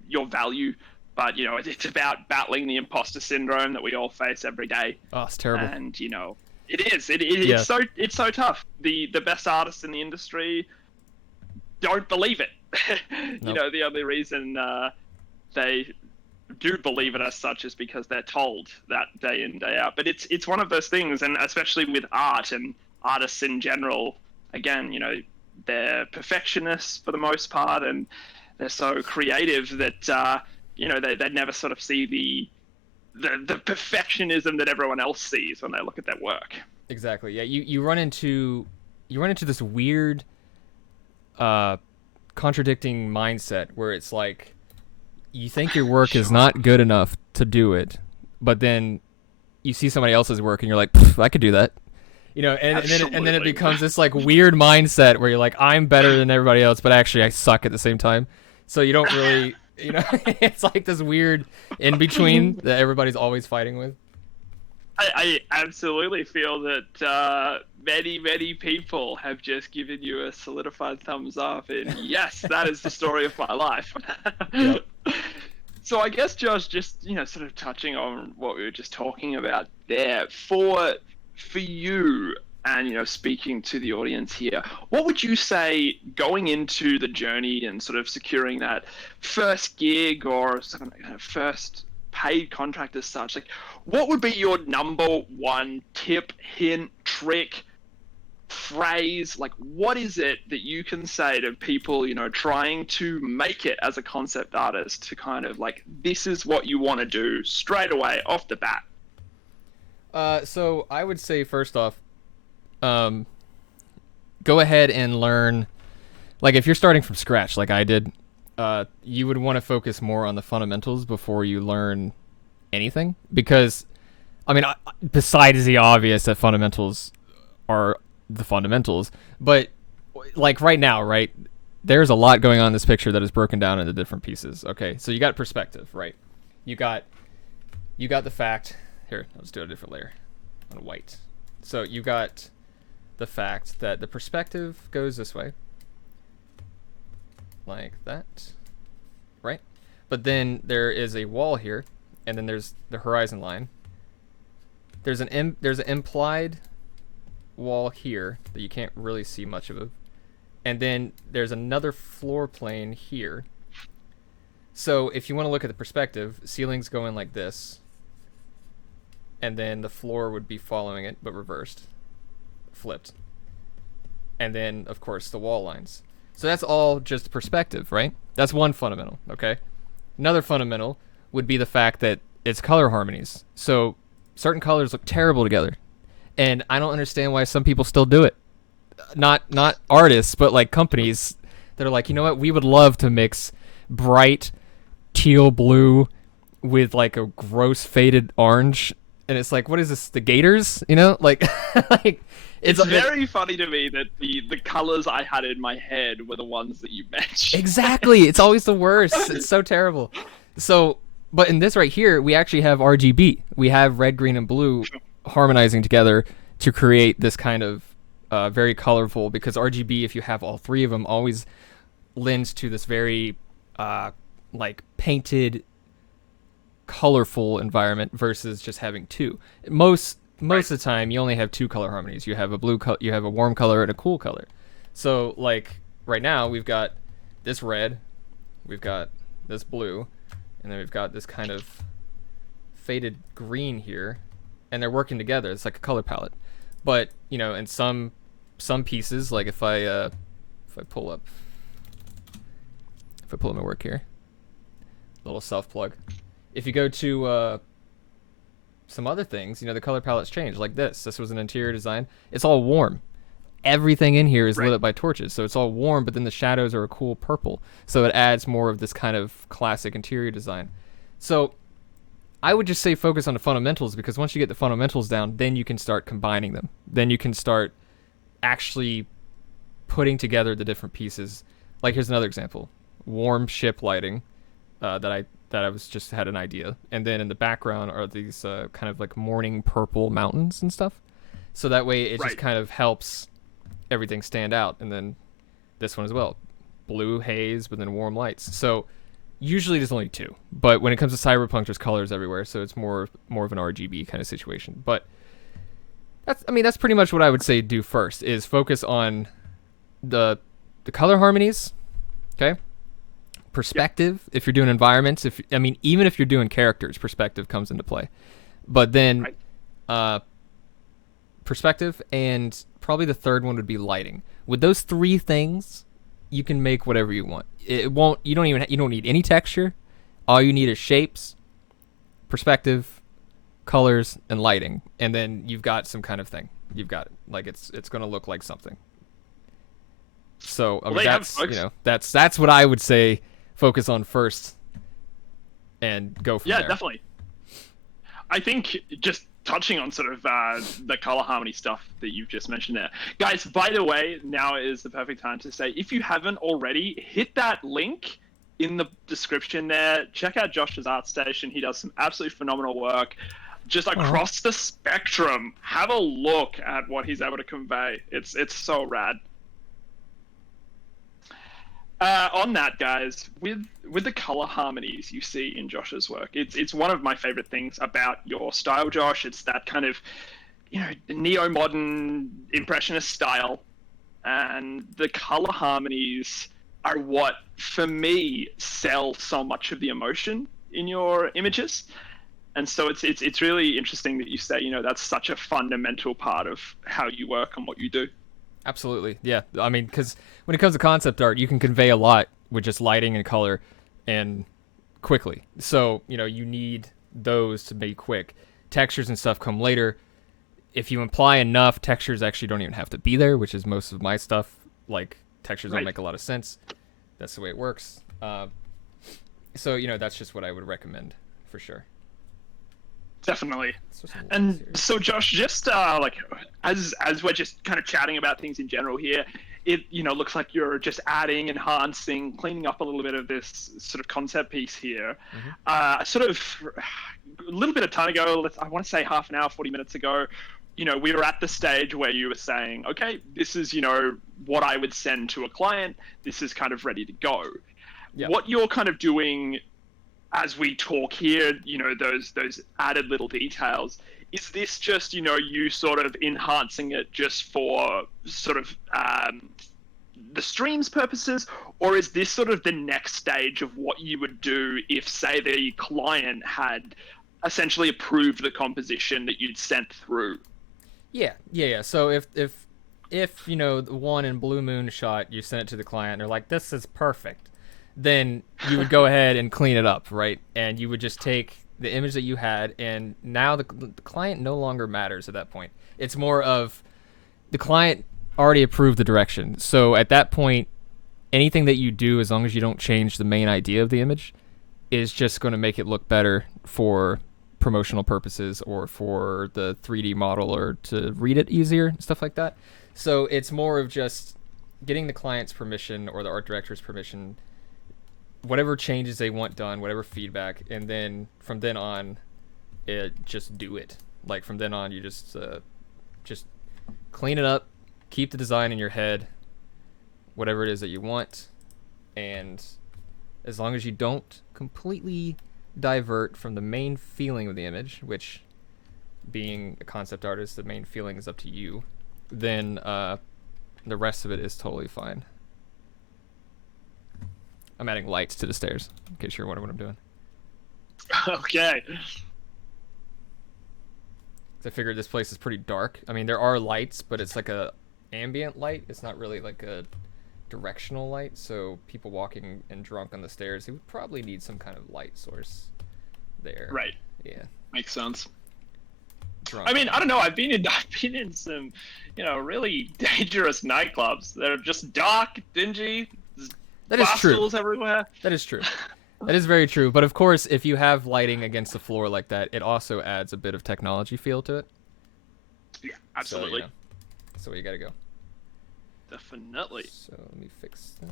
your value, but it's about battling the imposter syndrome that we all face every day. Oh, it's terrible. And it's so tough. The best artists in the industry don't believe it. Nope. The only reason they do believe it as such is because they're told that day in, day out. But it's one of those things, and especially with art and artists in general, again, they're perfectionists for the most part, and they're so creative that they never sort of see the perfectionism that everyone else sees when they look at their work. Exactly. Yeah, you run into this weird contradicting mindset where it's like you think your work is not good enough to do it, but then you see somebody else's work and you're like, I could do that. And then it becomes this like weird mindset where you're like, I'm better than everybody else, but actually I suck at the same time. So you don't really, it's like this weird in between that everybody's always fighting with. I absolutely feel that many people have just given you a solidified thumbs up, and yes, that is the story of my life. Yep. So I guess, Josh, just sort of touching on what we were just talking about there, for you, and speaking to the audience here, what would you say going into the journey and sort of securing that first gig or sort of first paid contract as such? Like, what would be your number one tip, hint, trick, phrase? Like, what is it that you can say to people, trying to make it as a concept artist, to kind of like, this is what you want to do straight away off the bat? So I would say first off, go ahead and learn. Like, if you're starting from scratch, like I did, you would want to focus more on the fundamentals before you learn anything, because, I mean, besides the obvious that fundamentals are the fundamentals, but like right now, right, there's a lot going on in this picture that is broken down into different pieces. Okay, so you got perspective, right? You got the fact. Here, let's do a different layer on white. So you got the fact that the perspective goes this way, like that, right? But then there is a wall here, and then there's the horizon line. There's an implied wall here that you can't really see much of it, and then there's another floor plane here. So if you want to look at the perspective, ceilings go in like this, and then the floor would be following it but reversed, flipped, and then of course the wall lines. So that's all just perspective, right? That's one fundamental. Okay, another fundamental would be the fact that it's color harmonies. So certain colors look terrible together, and I don't understand why some people still do it. Not artists, but like companies that are like, you know what, we would love to mix bright teal blue with like a gross faded orange, and it's like, what is this, the Gators, you know, like like It's very funny to me that the colors I had in my head were the ones that you mentioned. Exactly, it's always the worst. It's so terrible. So but in this right here, we actually have RGB. We have red, green, and blue harmonizing together to create this kind of very colorful, because RGB, if you have all three of them, always lends to this very like painted, colorful environment versus just having two. Most of the time, you only have two color harmonies. You have a blue color, you have a warm color, and a cool color. So like right now, we've got this red, we've got this blue, and then we've got this kind of faded green here, and they're working together. It's like a color palette. But you know, in some pieces, like if I pull up my work here, little self plug. If you go to some other things, you know, the color palettes change. Like this was an interior design. It's all warm. Everything in here is lit up by torches, so it's all warm, but then the shadows are a cool purple, so it adds more of this kind of classic interior design. So I would just say focus on the fundamentals, because once you get the fundamentals down, then you can start combining them. Then you can start actually putting together the different pieces. Like here's another example: warm ship lighting that I was just had an idea, and then in the background are these kind of like morning purple mountains and stuff. So that way it just kind of helps everything stand out. And then this one as well, blue haze but then warm lights. So usually there's only two, but when it comes to Cyberpunk, there's colors everywhere, so it's more of an RGB kind of situation. But that's pretty much what I would say do first, is focus on the color harmonies, okay? Perspective, if you're doing environments, even if you're doing characters, perspective comes into play. But then perspective, and probably the third one would be lighting. With those three things, you can make whatever you want. You don't need any texture. All you need is shapes, perspective, colors, and lighting, and then you've got some kind of thing. You've got it. Like it's going to look like something. So that's what I would say. Focus on first, and go from there. Yeah, definitely. I think just touching on sort of the color harmony stuff that you've just mentioned there. Guys, by the way, now is the perfect time to say, if you haven't already, hit that link in the description there. Check out Josh's art station. He does some absolutely phenomenal work just across the spectrum. Have a look at what he's able to convey. It's so rad. On that, guys, with the color harmonies you see in Josh's work, it's one of my favorite things about your style, Josh. It's that kind of, neo-modern impressionist style, and the color harmonies are what, for me, sell so much of the emotion in your images. And so it's really interesting that you say, that's such a fundamental part of how you work and what you do. Absolutely, yeah. I mean, because when it comes to concept art, you can convey a lot with just lighting and color and quickly. So, you need those to be quick. Textures and stuff come later. If you imply enough, textures actually don't even have to be there, which is most of my stuff. Like, textures don't make a lot of sense. That's the way it works. So, that's just what I would recommend for sure. Definitely. And so, Josh, just as we're just kind of chatting about things in general here, it looks like you're just adding, enhancing, cleaning up a little bit of this sort of concept piece here. Sort of a little bit of time ago, I want to say half an hour, 40 minutes ago, we were at the stage where you were saying, okay, this is what I would send to a client. This is kind of ready to go. Yep. What you're kind of doing as we talk here, those added little details, is this just, you sort of enhancing it just for sort of the stream's purposes, or is this sort of the next stage of what you would do if, say, the client had essentially approved the composition that you'd sent through. Yeah. So if you know the one in Blue Moon shot, you sent it to the client, and they're like, "This is perfect," then you would go ahead and clean it up, right? And you would just take the image that you had, and now the client no longer matters at that point. It's more of the client already approved the direction. So at that point, anything that you do, as long as you don't change the main idea of the image, is just going to make it look better for promotional purposes or for the 3D model or to read it easier, stuff like that. So it's more of just getting the client's permission or the art director's permission, whatever changes they want done, whatever feedback, and then from then on, just do it. Like from then on, you just clean it up, keep the design in your head, whatever it is that you want, and as long as you don't completely divert from the main feeling of the image, which, being a concept artist, the main feeling is up to you, then the rest of it is totally fine. I'm adding lights to the stairs, in case you're wondering what I'm doing. Okay. I figured this place is pretty dark. I mean, there are lights, but it's like a ambient light. It's not really like a directional light, so people walking and drunk on the stairs, they would probably need some kind of light source there. Right. Yeah. Makes sense. Drunk. I mean, I don't know. I've been in some, really dangerous nightclubs. They're just dark, dingy. That is true. Stools everywhere. That is true. That is very true. But of course, if you have lighting against the floor like that, it also adds a bit of technology feel to it. Yeah, absolutely. So, that's the way you gotta go. Definitely. So let me fix this.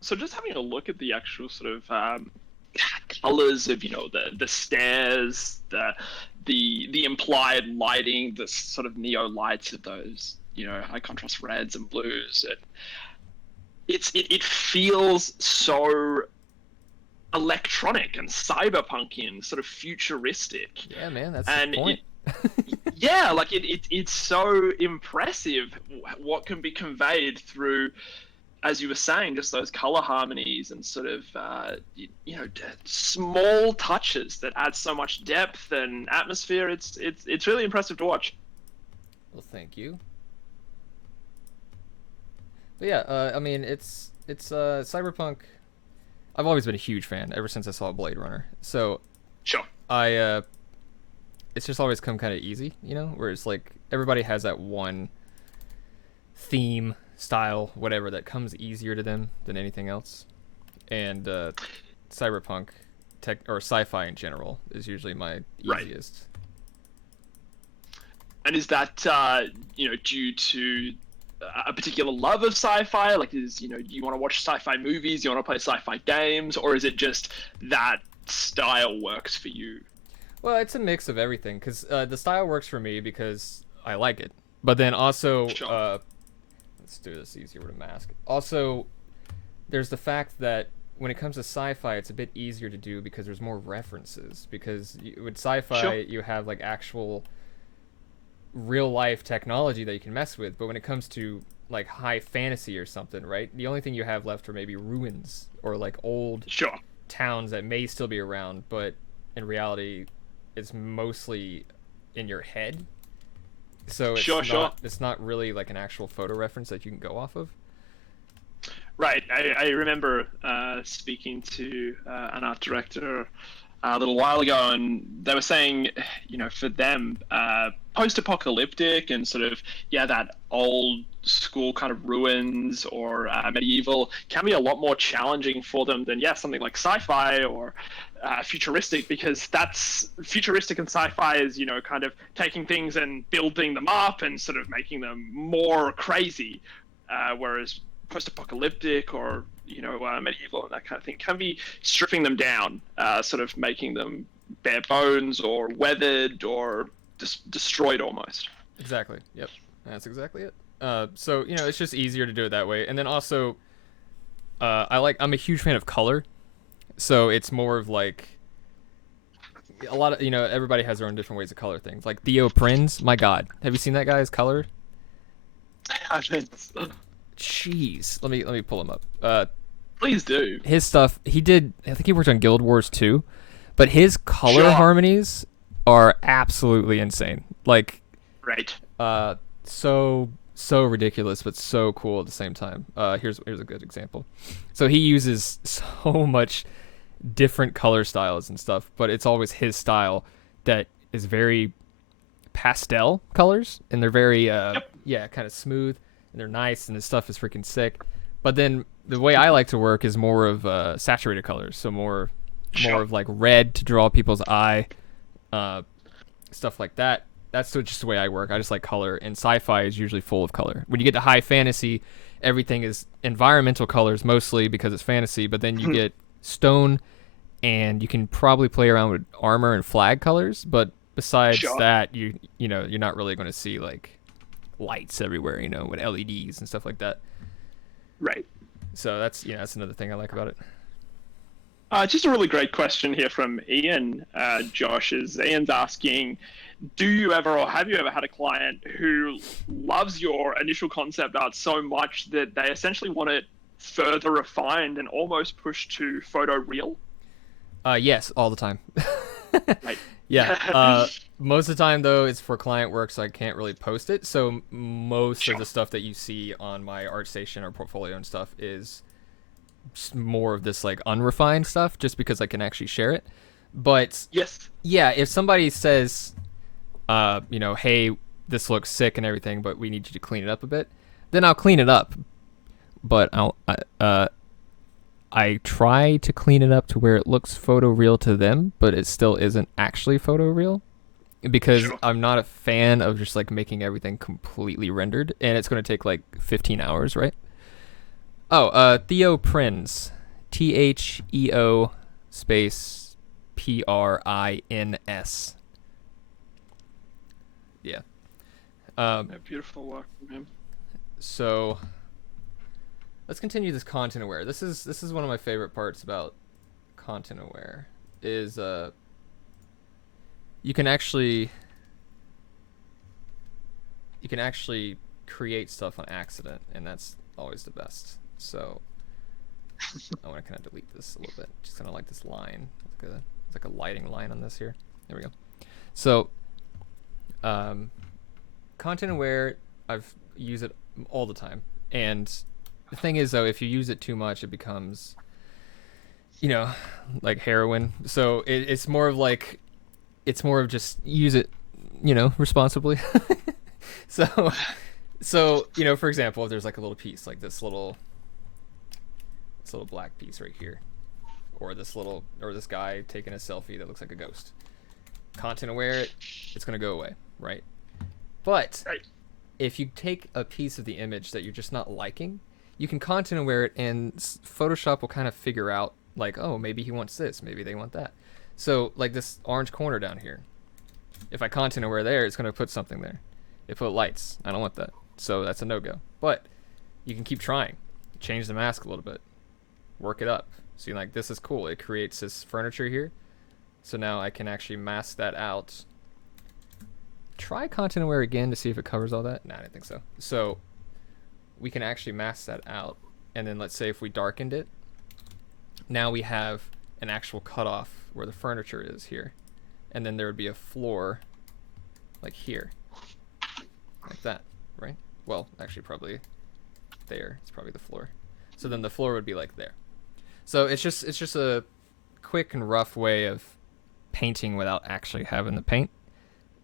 So just having a look at the actual sort of colors of the stairs, the implied lighting, the sort of neo lights of those high contrast reds and blues, it feels so electronic and cyberpunky, sort of futuristic. Yeah, man, that's and the point. Yeah, like it's so impressive what can be conveyed through, as you were saying, just those color harmonies and sort of small touches that add so much depth and atmosphere. It's really impressive to watch. Well, thank you. But yeah, I mean, it's Cyberpunk. I've always been a huge fan ever since I saw Blade Runner. So Sure. It's just always come kind of easy, where it's like everybody has that one theme, style, whatever, that comes easier to them than anything else. And Cyberpunk or sci-fi in general is usually my easiest. And is that due to a particular love of sci-fi? Like, do you want to watch sci-fi movies? Do you want to play sci-fi games? Or is it just that style works for you? Well, it's a mix of everything, because the style works for me because I like it. But then also, Sure. let's do this easier with a mask. Also, there's the fact that when it comes to sci-fi, it's a bit easier to do because there's more references. Because with sci-fi, Sure. you have like actual real-life technology that you can mess with. But when it comes to like high fantasy or something, right? The only thing you have left are maybe ruins or like old Sure. towns that may still be around, but in reality, it's mostly in your head. So it's not really like an actual photo reference that you can go off of. Right. I remember speaking to an art director a little while ago, and they were saying, for them, post-apocalyptic and sort of, that old school kind of ruins or medieval can be a lot more challenging for them than, something like sci-fi or futuristic, because that's futuristic and sci-fi is, kind of taking things and building them up and sort of making them more crazy, whereas post-apocalyptic or medieval and that kind of thing can be stripping them down, sort of making them bare bones or weathered or destroyed almost. Exactly. Yep. That's exactly it. So it's just easier to do it that way. And then also, I'm a huge fan of color, so it's more of like a lot of everybody has their own different ways to color things. Like Theo Prinz, my God, have you seen that guy's color? haven't. Jeez, let me pull him up. Please do. His stuff he did. I think he worked on Guild Wars 2, but his color Sure. harmonies are absolutely insane. Like, Right. so ridiculous, but so cool at the same time. Here's a good example. So he uses so much different color styles and stuff, but it's always his style that is very pastel colors, and they're very yeah, kind of smooth, and they're nice, and his stuff is freaking sick. But then the way I like to work is more of saturated colors, so more Sure. of like red to draw people's eye, stuff like that. That's just the way I work. I just like color, and sci-fi is usually full of color. When you get to high fantasy, everything is environmental colors mostly because it's fantasy, but then you get stone, and you can probably play around with armor and flag colors, but besides Sure. that, you know, you're not really going to see like lights everywhere, you know, with LEDs and stuff like that. Right. So that's, you know, that's another thing I like about it. Just a really great question here from Ian. Josh is Ian's asking, do you ever or have you ever had a client who loves your initial concept art so much that they essentially want it further refined and almost pushed to photo real? Yes, all the time. Right. Yeah. Most of the time though, it's for client work, so I can't really post it. So most Sure. of the stuff that you see on my ArtStation or portfolio and stuff is more of this like unrefined stuff, just because I can actually share it. But Yes. yeah, if somebody says, you know, hey, this looks sick and everything, but we need you to clean it up a bit, then I'll clean it up. But I try to clean it up to where it looks photoreal to them, but it still isn't actually photoreal, because Sure. I'm not a fan of just like making everything completely rendered, and it's going to take like 15 hours, right? Oh, Theo Prins, Theo space Prins. Yeah. Beautiful work from him. So let's continue this content aware. This is one of my favorite parts about content aware is you can actually create stuff on accident, and that's always the best. So I want to kind of delete this a little bit. Just kind of like this line. It's like a lighting line on this here. There we go. So content aware, I've used it all the time, and the thing is though, if you use it too much, it becomes, you know, like heroin. So it's more of just use it, you know, responsibly. so you know, for example, if there's like a little piece like this little black piece right here, or this guy taking a selfie that looks like a ghost, content aware it, it's gonna go away, right? But Right. if you take a piece of the image that you're just not liking, you can content aware it, and Photoshop will kind of figure out like, oh, maybe he wants this, maybe they want that. So like this orange corner down here, if I content aware there, it's gonna put something there. It put lights. I don't want that, so that's a no-go. But you can keep trying, change the mask a little bit, work it up. See, like, this is cool. It creates this furniture here. So now I can actually mask that out. Try content aware again to see if it covers all that. Nah, I didn't think so. So we can actually mask that out. And then let's say if we darkened it, now we have an actual cutoff where the furniture is here. And then there would be a floor like here. Like that, right? Well, actually probably there. It's probably the floor. So then the floor would be like there. So it's just a quick and rough way of painting without actually having the paint,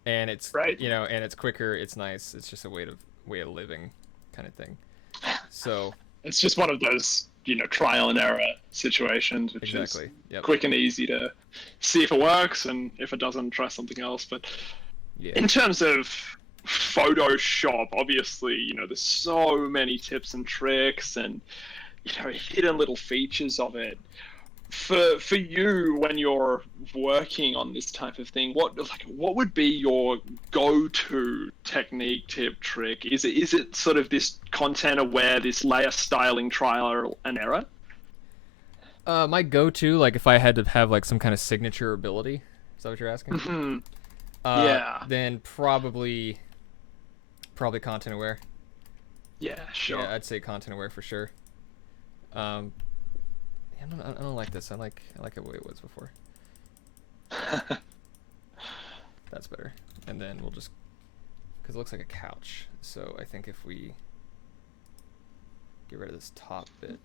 and it's Right. you know, and it's quicker. It's nice. It's just a way of living kind of thing. So It's just one of those, you know, trial and error situations, which exactly, is yep, quick and easy to see if it works, and if it doesn't, try something else. But yeah, in terms of Photoshop, obviously, you know, there's so many tips and tricks and, you know, hidden little features of it. For you, when you're working on this type of thing, what would be your go-to technique, tip, trick? Is it sort of this content aware, this layer styling trial and error? my go-to, like if I had to have like some kind of signature ability, is that what you're asking? Hmm. Yeah. Then probably content aware. Yeah, Yeah, sure. I'd say content aware for sure. Um, yeah, I don't like this. I like it the way it was before. That's better. And then we'll just because it looks like a couch. So I think if we get rid of this top bit.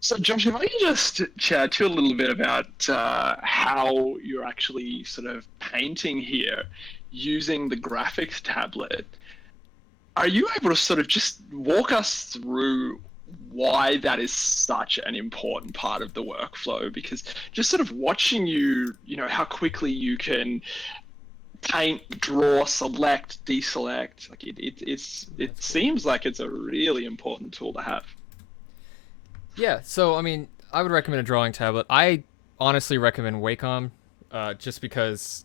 So, Josh, if I can just chat to you a little bit about how you're actually sort of painting here using the graphics tablet. Are you able to sort of just walk us through why that is such an important part of the workflow? Because just sort of watching you, how quickly you can paint, draw, select, deselect, like it That's cool. seems like it's a really important tool to have. Yeah, so I mean, I would recommend a drawing tablet. I honestly recommend Wacom, just because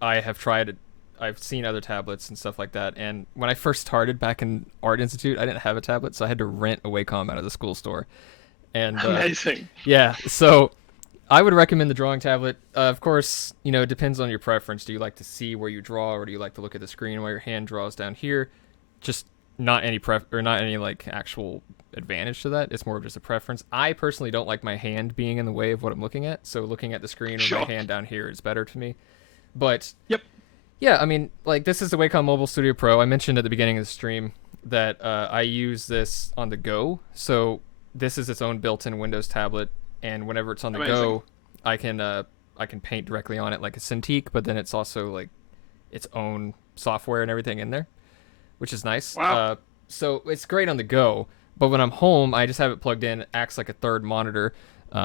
I have tried it. I've seen other tablets and stuff like that. And when I first started back in Art Institute, I didn't have a tablet, so I had to rent a Wacom out of the school store. And Amazing. yeah, so I would recommend the drawing tablet. Of course, it depends on your preference. Do you like to see where you draw, or do you like to look at the screen while your hand draws down here? Just not any not any like actual advantage to that. It's more of just a preference. I personally don't like my hand being in the way of what I'm looking at, so looking at the screen with my Sure. hand down here is better to me. But Yep. yeah, I mean, like this is the Wacom Mobile Studio Pro. I mentioned at the beginning of the stream that I use this on the go. So this is its own built-in Windows tablet, and whenever it's on the Amazing. go, I can paint directly on it like a Cintiq. But then it's also like its own software and everything in there, which is nice. Wow. So it's great on the go. But when I'm home, I just have it plugged in. It acts like a third monitor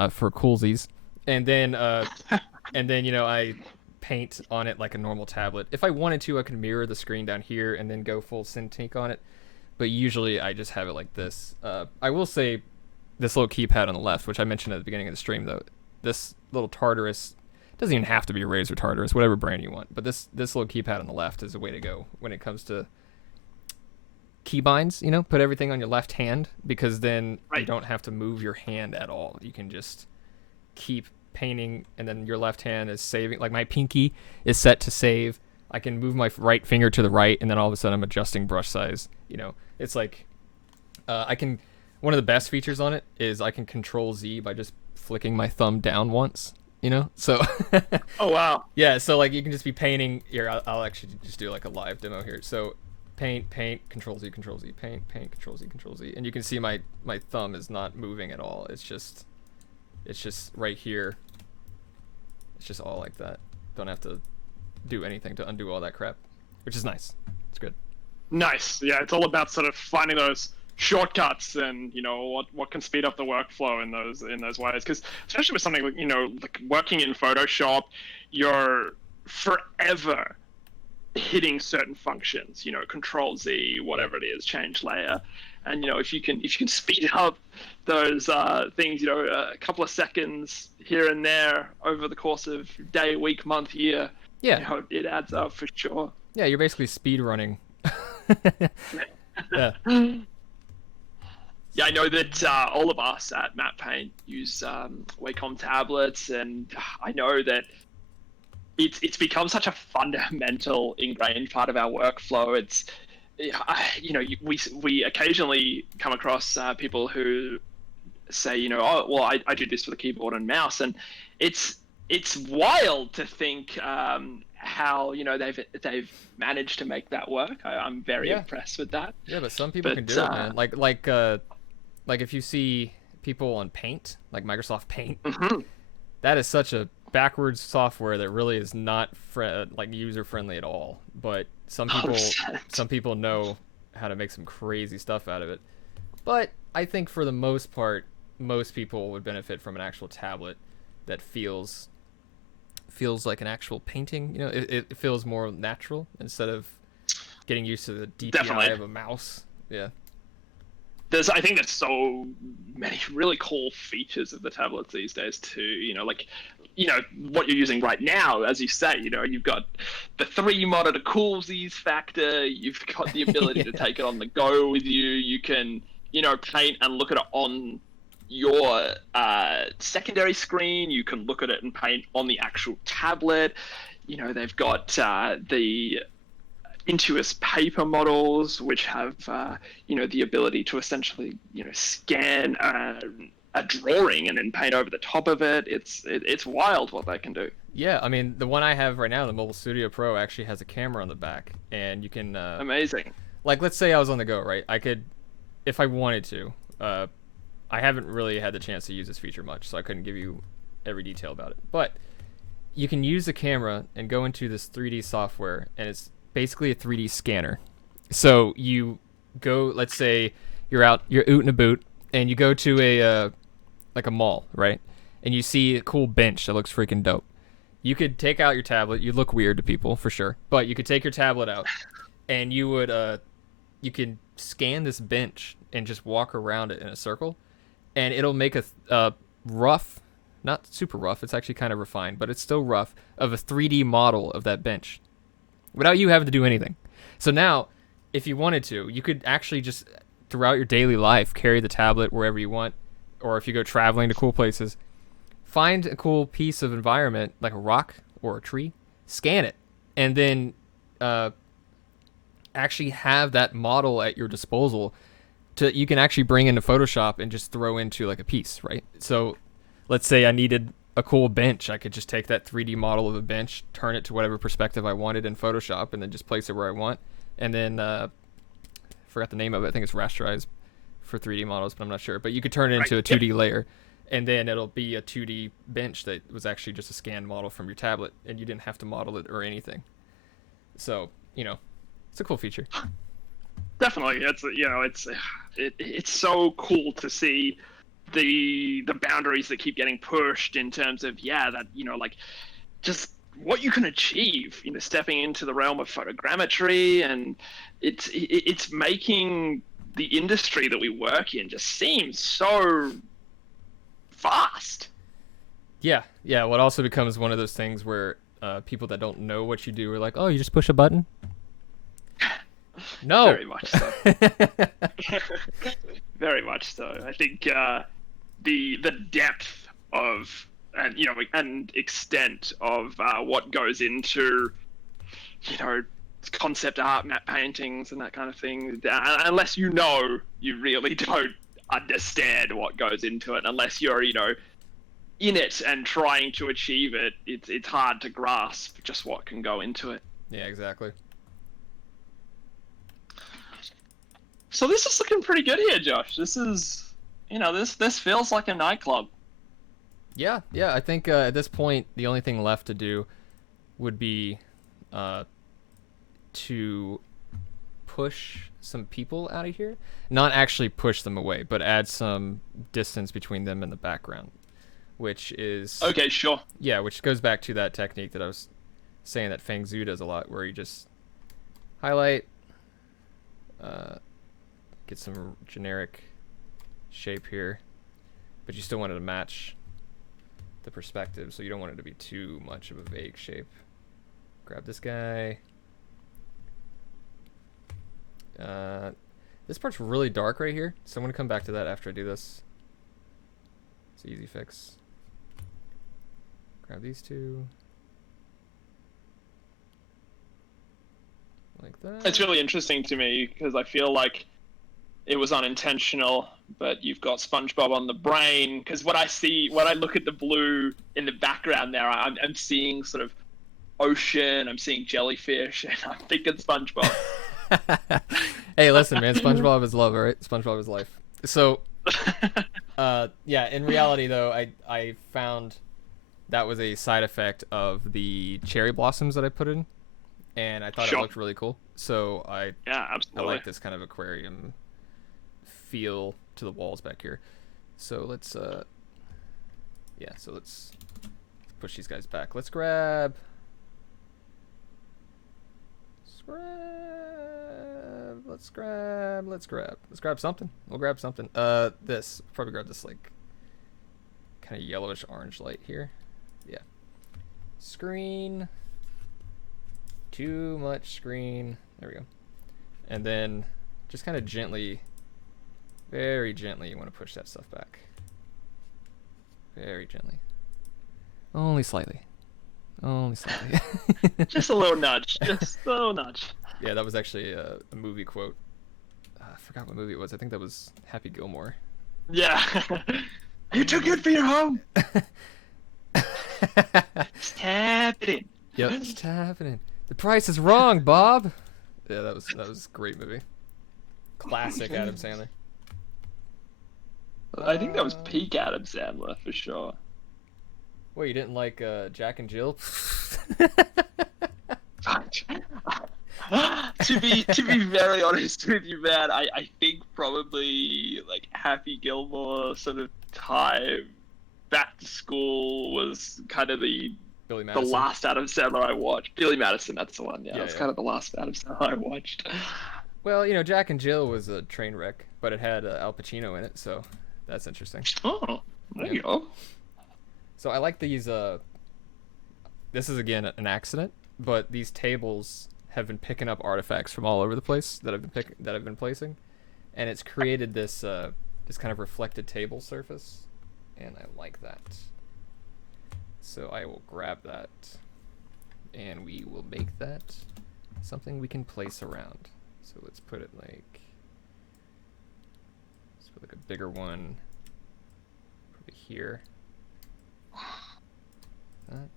for coolsies, and then I paint on it like a normal tablet. If I wanted to, I could mirror the screen down here and then go full Cintiq on it. But usually, I just have it like this. I will say, this little keypad on the left, which I mentioned at the beginning of the stream, though, this little Tartarus doesn't even have to be a Razer Tartarus, whatever brand you want. But this little keypad on the left is a way to go when it comes to keybinds. Put everything on your left hand because then you Right. don't have to move your hand at all. You can just keep painting, and then your left hand is saving. Like my pinky is set to save. I can move my right finger to the right, and then all of a sudden I'm adjusting brush size. It's like I can. One of the best features on it is I can control Z by just flicking my thumb down once. So Oh wow. yeah, so like you can just be painting. Here, I'll actually just do like a live demo here. So paint, control Z, paint, control Z, and you can see my thumb is not moving at all. It's just right here. It's just all like that. Don't have to do anything to undo all that crap, which is nice. It's good. Nice. Yeah, it's all about sort of finding those shortcuts and what can speed up the workflow in those ways. Because especially with something like like working in Photoshop, you're forever hitting certain functions. Control Z, whatever it is, change layer. And if you can speed up those things, a couple of seconds here and there over the course of day, week, month, year, Yeah, it adds up for sure. yeah. You're basically speed running. Yeah, Yeah, I know that all of us at Matte Paint use Wacom tablets, and I know that it's become such a fundamental, ingrained part of our workflow. We occasionally come across people who say, oh, well, I do this for the keyboard and mouse, and it's wild to think how they've managed to make that work. I'm very yeah, impressed with that. yeah. But some people can But do it, man. Like if you see people on Paint, like Microsoft Paint, mhm, that is such a backwards software that really is not like user friendly at all. But some people 100%. some people know how to make some crazy stuff out of it. But I think for the most part, most people would benefit from an actual tablet that feels like an actual painting. It feels more natural instead of getting used to the DPI Definitely. of a mouse. Yeah. I think there's so many really cool features of the tablets these days too. Like what you're using right now, as you say. You've got the 3 monitor coolsies factor. You've got the ability to Yeah. take it on the go with you. You can paint and look at it on your secondary screen. You can look at it and paint on the actual tablet. they've got the Intuos paper models, which have the ability to essentially scan a drawing and then paint over the top of it. It's wild what they can do. Yeah, I mean, the one I have right now, the Mobile Studio Pro, actually has a camera on the back, and you can, Amazing. like, let's say I was on the go, right? I could, if I wanted to. I haven't really had the chance to use this feature much, so I couldn't give you every detail about it. But you can use the camera and go into this 3D software, and it's basically a 3D scanner. So you go, let's say you're out and about, and you go to a like a mall, right? And you see a cool bench that looks freaking dope. You could take out your tablet. You look weird to people for sure, but you could take your tablet out, and you can scan this bench and just walk around it in a circle, and it'll make a rough, not super rough. It's actually kind of refined, but it's still rough of a 3D model of that bench, without you having to do anything. So now, if you wanted to, you could actually just throughout your daily life carry the tablet wherever you want, or if you go traveling to cool places, find a cool piece of environment like a rock or a tree, scan it, and then actually have that model at your disposal you can actually bring into Photoshop and just throw into like a piece, right? So let's say I needed a cool bench. I could just take that 3D model of a bench, turn it to whatever perspective I wanted in Photoshop, and then just place it where I want. And then forgot the name of it. I think it's rasterized for 3D models, but I'm not sure. But you could turn it into a 2D layer, and then it'll be a 2D bench that was actually just a scanned model from your tablet, and you didn't have to model it or anything. So, it's a cool feature. Definitely, it's so cool to see the boundaries that keep getting pushed in terms of like just what you can achieve, stepping into the realm of photogrammetry, and it's making the industry that we work in just seem so fast. Yeah. Well, it also becomes one of those things where people that don't know what you do are like, oh, you just push a button? No. Very much so. Very much so. I think the depth of and extent of what goes into concept art, matte paintings, and that kind of thing. Unless you really don't understand what goes into it. Unless you're in it and trying to achieve it, it's hard to grasp just what can go into it. Yeah, exactly. So this is looking pretty good here, Josh. This is, this feels like a nightclub. Yeah. I think at this point, the only thing left to do would be to push some people out of here. Not actually push them away, but add some distance between them and the background, which is... Okay, sure. Yeah, which goes back to that technique that I was saying that Feng Zhu does a lot, where you just highlight... get some generic shape here, but you still want it to match the perspective, so you don't want it to be too much of a vague shape. Grab this guy. This part's really dark right here, so I'm going to come back to that after I do this. It's an easy fix. Grab these two. Like that. It's really interesting to me because I feel like it was unintentional, but you've got SpongeBob on the brain. Because when I look at the blue in the background there, I'm seeing sort of ocean, I'm seeing jellyfish, and I'm thinking SpongeBob. Hey, listen, man, SpongeBob is love, right? SpongeBob is life. So, yeah, in reality, though, I found that was a side effect of the cherry blossoms that I put in, and I thought it looked really cool. So I like this kind of aquarium feel to the walls back here. So let's let's push these guys back. Let's grab something. We'll grab something. Probably grab this like kind of yellowish orange light here. Yeah. Screen. Too much screen. There we go. And then just kind of gently, very gently, you want to push that stuff back. Very gently. Only slightly. Only slightly. Just a little nudge. Just a little nudge. Yeah, that was actually a movie quote. I forgot what movie it was. I think that was Happy Gilmore. Yeah. You're too good for your home. Just tap it in. Yep, it's happening. The price is wrong, Bob. Yeah, that was a great movie. Classic Adam Sandler. I think that was peak Adam Sandler for sure. Well, you didn't like Jack and Jill? To be very honest with you, man, I think probably like Happy Gilmore sort of time back to school was kind of the Billy Madison. last Adam Sandler I watched. Billy Madison, that's the one. Yeah, Yeah, that's yeah. kind of the last Adam Sandler I watched. Well, Jack and Jill was a train wreck, but it had Al Pacino in it, so that's interesting. Oh, there Yeah. you go. So I like these. This is again an accident, but these tables have been picking up artifacts from all over the place that I've been placing, and it's created this this kind of reflected table surface, and I like that. So I will grab that, and we will make that something we can place around. So let's put like a bigger one. Put it here. That.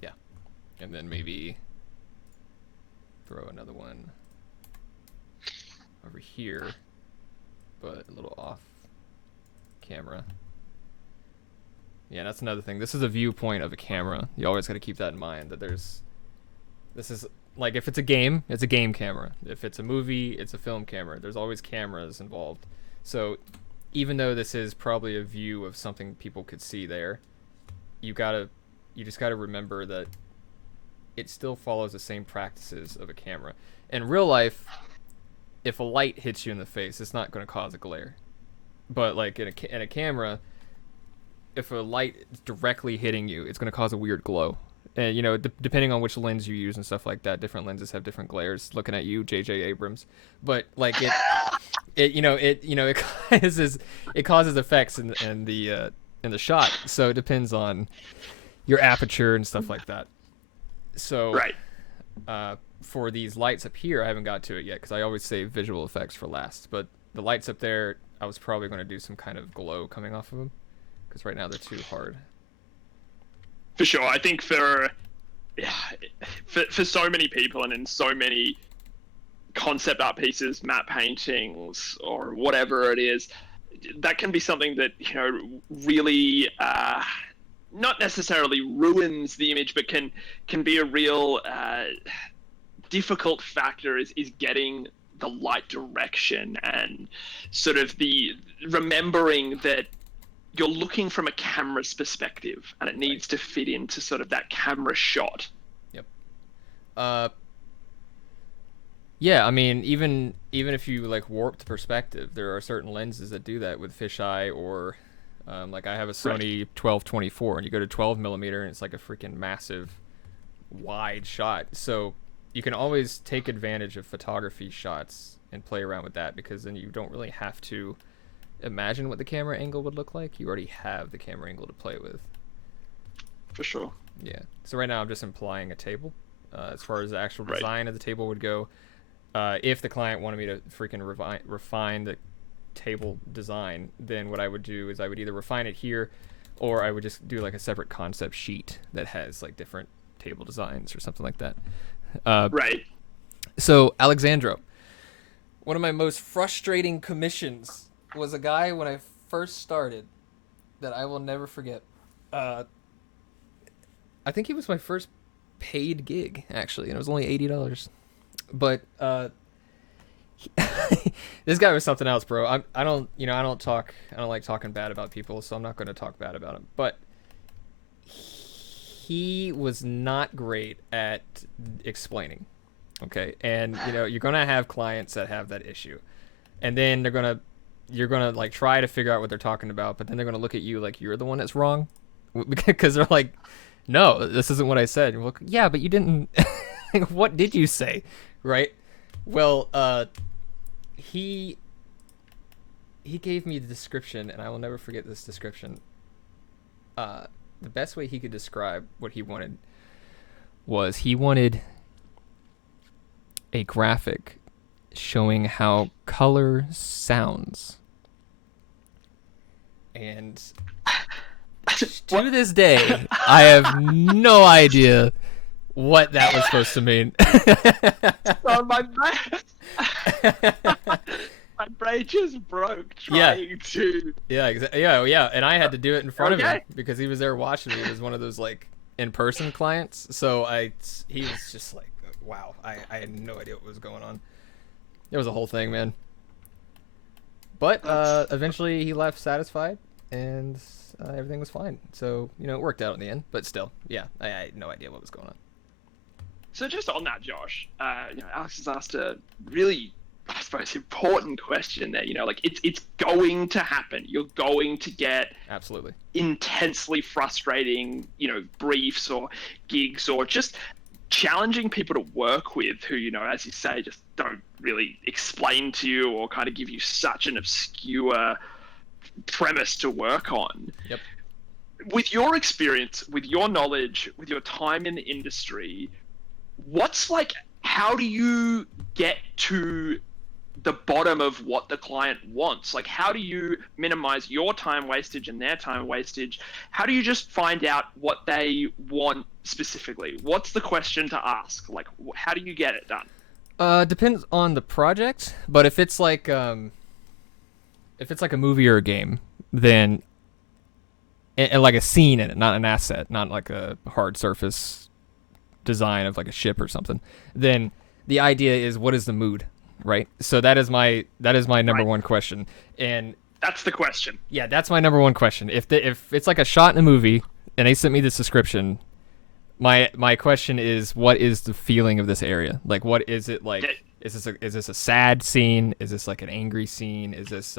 Yeah, and then maybe throw another one over here, but a little off camera. Yeah, that's another thing. This is a viewpoint of a camera. You always got to keep that in mind, that this is like, if it's a game, it's a game camera. If it's a movie, it's a film camera. There's always cameras involved. So even though this is probably a view of something people could see there, you just gotta remember that it still follows the same practices of a camera. In real life, if a light hits you in the face, it's not going to cause a glare. But like in a camera, if a light is directly hitting you, it's going to cause a weird glow. And depending on which lens you use and stuff like that, different lenses have different glares. Looking at you, J.J. Abrams, but like it causes effects in the shot. So it depends on your aperture and stuff like that. So Right. For these lights up here, I haven't got to it yet because I always save visual effects for last. But the lights up there, I was probably going to do some kind of glow coming off of them because right now they're too hard. For sure. I think for so many people and in so many concept art pieces, matte paintings, or whatever it is, that can be something that really not necessarily ruins the image, but can be a real difficult factor is getting the light direction and sort of the remembering that you're looking from a camera's perspective and it needs to fit into sort of that camera shot. Yep. Yeah, I mean, even if you like warp the perspective, there are certain lenses that do that with fisheye, or like I have a Sony 12-24, and you go to 12 millimeter and it's like a freaking massive wide shot. So you can always take advantage of photography shots and play around with that, because then you don't really have to imagine what the camera angle would look like. You already have the camera angle to play with. For sure. Yeah. So right now I'm just implying a table. As far as the actual design of the table would go, if the client wanted me to freaking refine the table design, then what I would do is I would either refine it here, or I would just do like a separate concept sheet that has like different table designs or something like that. Right. So Alexandro, one of my most frustrating commissions was a guy when I first started that I will never forget. I think he was my first paid gig, actually, and it was only $80. But this guy was something else, bro. I don't like talking bad about people, so I'm not going to talk bad about him. But he was not great at explaining. Okay, and you're gonna have clients that have that issue, and then you're gonna like try to figure out what they're talking about, but then they're gonna look at you like you're the one that's wrong, because they're like, no, this isn't what I said. Well, yeah, but you didn't. What did you say, right? Well, he gave me the description, and I will never forget this description. the best way he could describe what he wanted was he wanted a graphic showing how color sounds. And to this day, I have no idea what that was supposed to mean. So my brain just broke trying to. Yeah, and I had to do it in front of him Okay. because he was there watching me. It was one of those like in-person clients, so he was just like, wow, I had no idea what was going on. It was a whole thing, man. But eventually he left satisfied, and everything was fine. So it worked out in the end. But still, yeah, I had no idea what was going on. So just on that, Josh, Alex has asked a really, I suppose, important question there. Like it's going to happen. You're going to get Absolutely intensely frustrating, briefs or gigs or just challenging people to work with who, as you say, just don't really explain to you or kind of give you such an obscure premise to work on. Yep. With your experience, with your knowledge, with your time in the industry, how do you get to the bottom of what the client wants? Like, how do you minimize your time wastage and their time wastage? How do you just find out what they want specifically? What's the question to ask? Like, how do you get it done? Depends on the project, but if it's like a movie or a game, then and like a scene in it, not an asset, not like a hard surface design of like a ship or something, then the idea is, what is the mood, right? So that is my number one question, and that's the question. Yeah, that's my number one question. If it's like a shot in a movie and they sent me this description, my question is, what is the feeling of this area? Like, what is it like? Is this a sad scene? Is this like an angry scene? Is this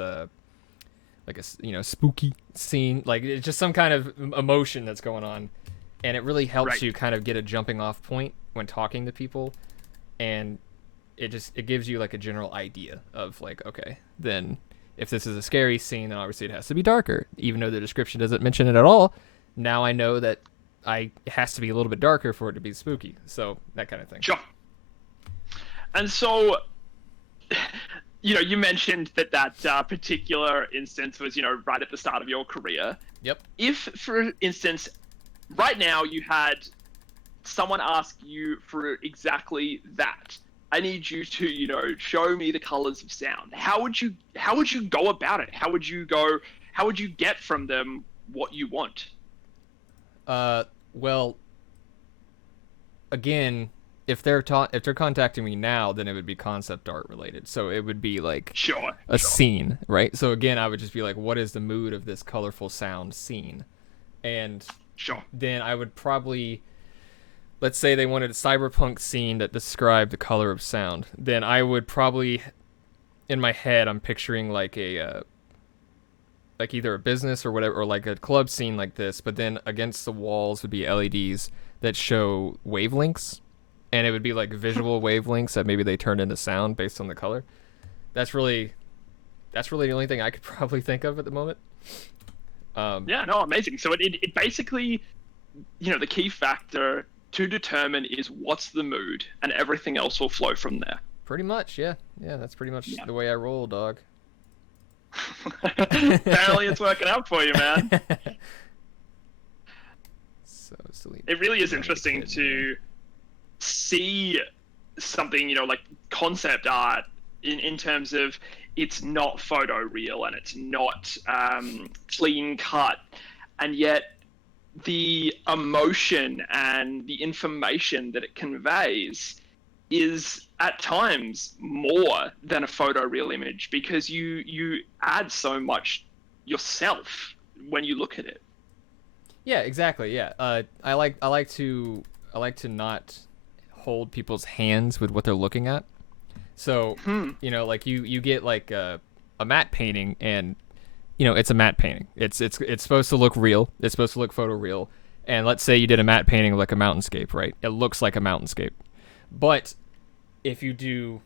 like a spooky scene? Like, it's just some kind of emotion that's going on, and it really helps you kind of get a jumping off point when talking to people, and it gives you like a general idea of like, okay, then if this is a scary scene, then obviously it has to be darker, even though the description doesn't mention it at all. Now I know that it has to be a little bit darker for it to be spooky. So that kind of thing. Sure. And so, you mentioned that particular instance was, right at the start of your career. Yep. If, for instance, right now you had someone ask you for exactly that, I need you to, show me the colors of sound. How would you go about it? How would you get from them what you want? Well, again, if they're contacting me now, then it would be concept art related. So it would be like a scene, right? So again, I would just be like, what is the mood of this colorful sound scene? And then I would probably, let's say they wanted a cyberpunk scene that described the color of sound. Then I would probably, in my head, I'm picturing like like either a business or whatever, or like a club scene like this, but then against the walls would be LEDs that show wavelengths, and it would be like visual wavelengths that maybe they turned into sound based on the color. That's really the only thing I could probably think of at the moment. Yeah, no, amazing. So it basically, the key factor to determine is what's the mood, and everything else will flow from there. Pretty much, yeah. That's pretty much the way I roll, dog. Apparently it's working out for you, man. It really is interesting to see something, like concept art in terms of it's not photoreal and it's not clean cut, and yet the emotion and the information that it conveys is at times more than a photoreal image, because you add so much yourself when you look at it. Yeah, exactly. Yeah. I like to not hold people's hands with what they're looking at. So, like you get like a matte painting, and it's a matte painting. It's supposed to look real. It's supposed to look photoreal. And let's say you did a matte painting of like a mountainscape, right? It looks like a mountainscape. But if you do,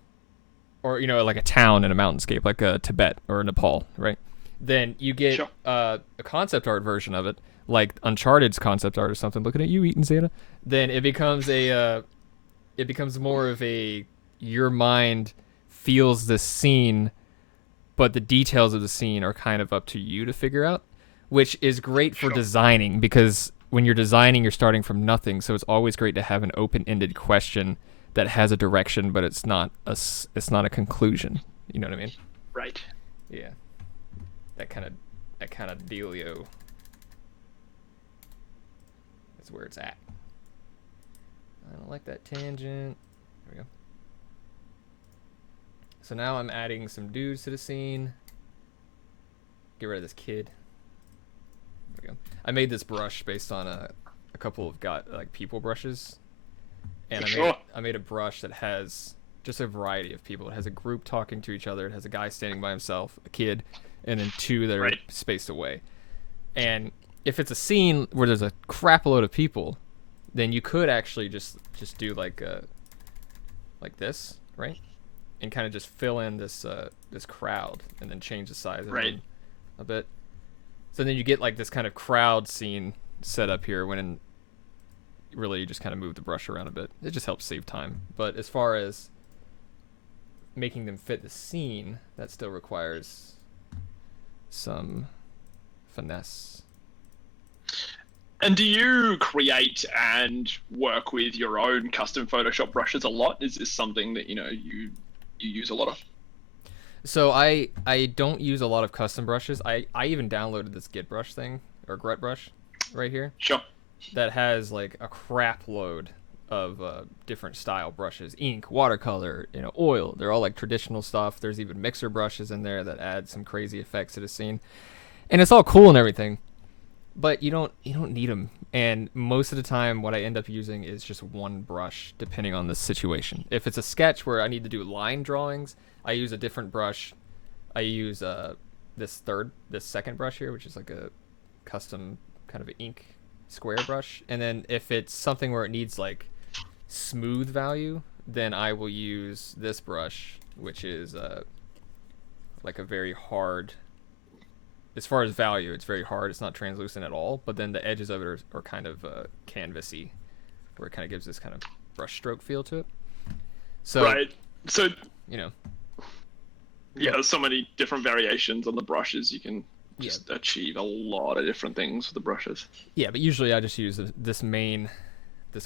or like a town in a mountainscape, like Tibet or Nepal, right? Then you get a concept art version of it like Uncharted's concept art or something, looking at you eating Santa, then it becomes it becomes more of a, your mind feels the scene, but the details of the scene are kind of up to you to figure out, which is great for Sure. designing, because when you're designing, you're starting from nothing. So it's always great to have an open-ended question that has a direction, but it's not a conclusion. You know what I mean? Right. Yeah. That kind of dealio is where it's at. I don't like that tangent. There we go. So now I'm adding some dudes to the scene. Get rid of this kid. There we go. I made this brush based on a couple of people brushes, and I made a brush that has just a variety of people. It has a group talking to each other. It has a guy standing by himself, a kid, and then two that are spaced away. And if it's a scene where there's a crap load of people, then you could actually just do like this, right? And kind of just fill in this crowd, and then change the size of them a bit. So then you get like this kind of crowd scene set up here, when really you just kind of move the brush around a bit. It just helps save time. But as far as making them fit the scene, that still requires some finesse. And do you create and work with your own custom Photoshop brushes a lot? Is this something that you use a lot of? So I don't use a lot of custom brushes. I even downloaded this Git brush thing, or Gret brush right here. Sure. That has like a crap load of different style brushes: ink, watercolor, oil. They're all like traditional stuff. There's even mixer brushes in there that add some crazy effects to the scene, and it's all cool and everything. But you don't need them. And most of the time, what I end up using is just one brush, depending on the situation. If it's a sketch where I need to do line drawings, I use a different brush. I use this second brush here, which is like a custom kind of ink square brush. And then if it's something where it needs like smooth value, then I will use this brush, which is like a very hard. As far as value, it's very hard. It's not translucent at all, but then the edges of it are kind of canvasy, where it kind of gives this kind of brush stroke feel to it. So, right. So, yeah, there's so many different variations on the brushes. You can just achieve a lot of different things with the brushes. Yeah, but usually I just use this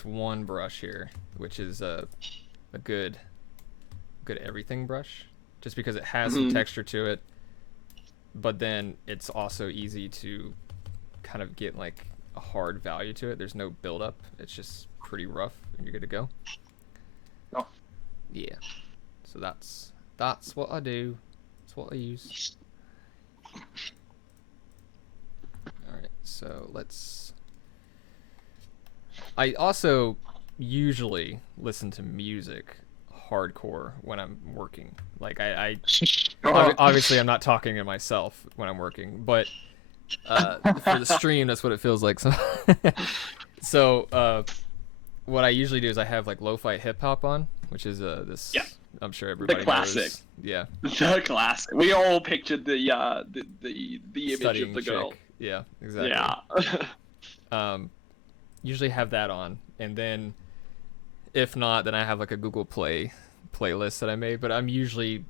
one brush here, which is a good everything brush, just because it has some texture to it. But then it's also easy to kind of get like a hard value to it. There's no buildup. It's just pretty rough, and you're good to go. Oh. Yeah. So that's what I do. That's what I use. All right. So I also usually listen to music hardcore when I'm working. Like obviously I'm not talking to myself when I'm working, but for the stream that's what it feels like. So what I usually do is I have like lo-fi hip hop on, which is this. Yeah. I'm sure everybody the classic. knows. Yeah. The classic. We all pictured the image Studying of the girl. chick. Yeah, exactly. Yeah. Usually have that on, and then if not, then I have like a Google Play playlist that I made, but I'm usually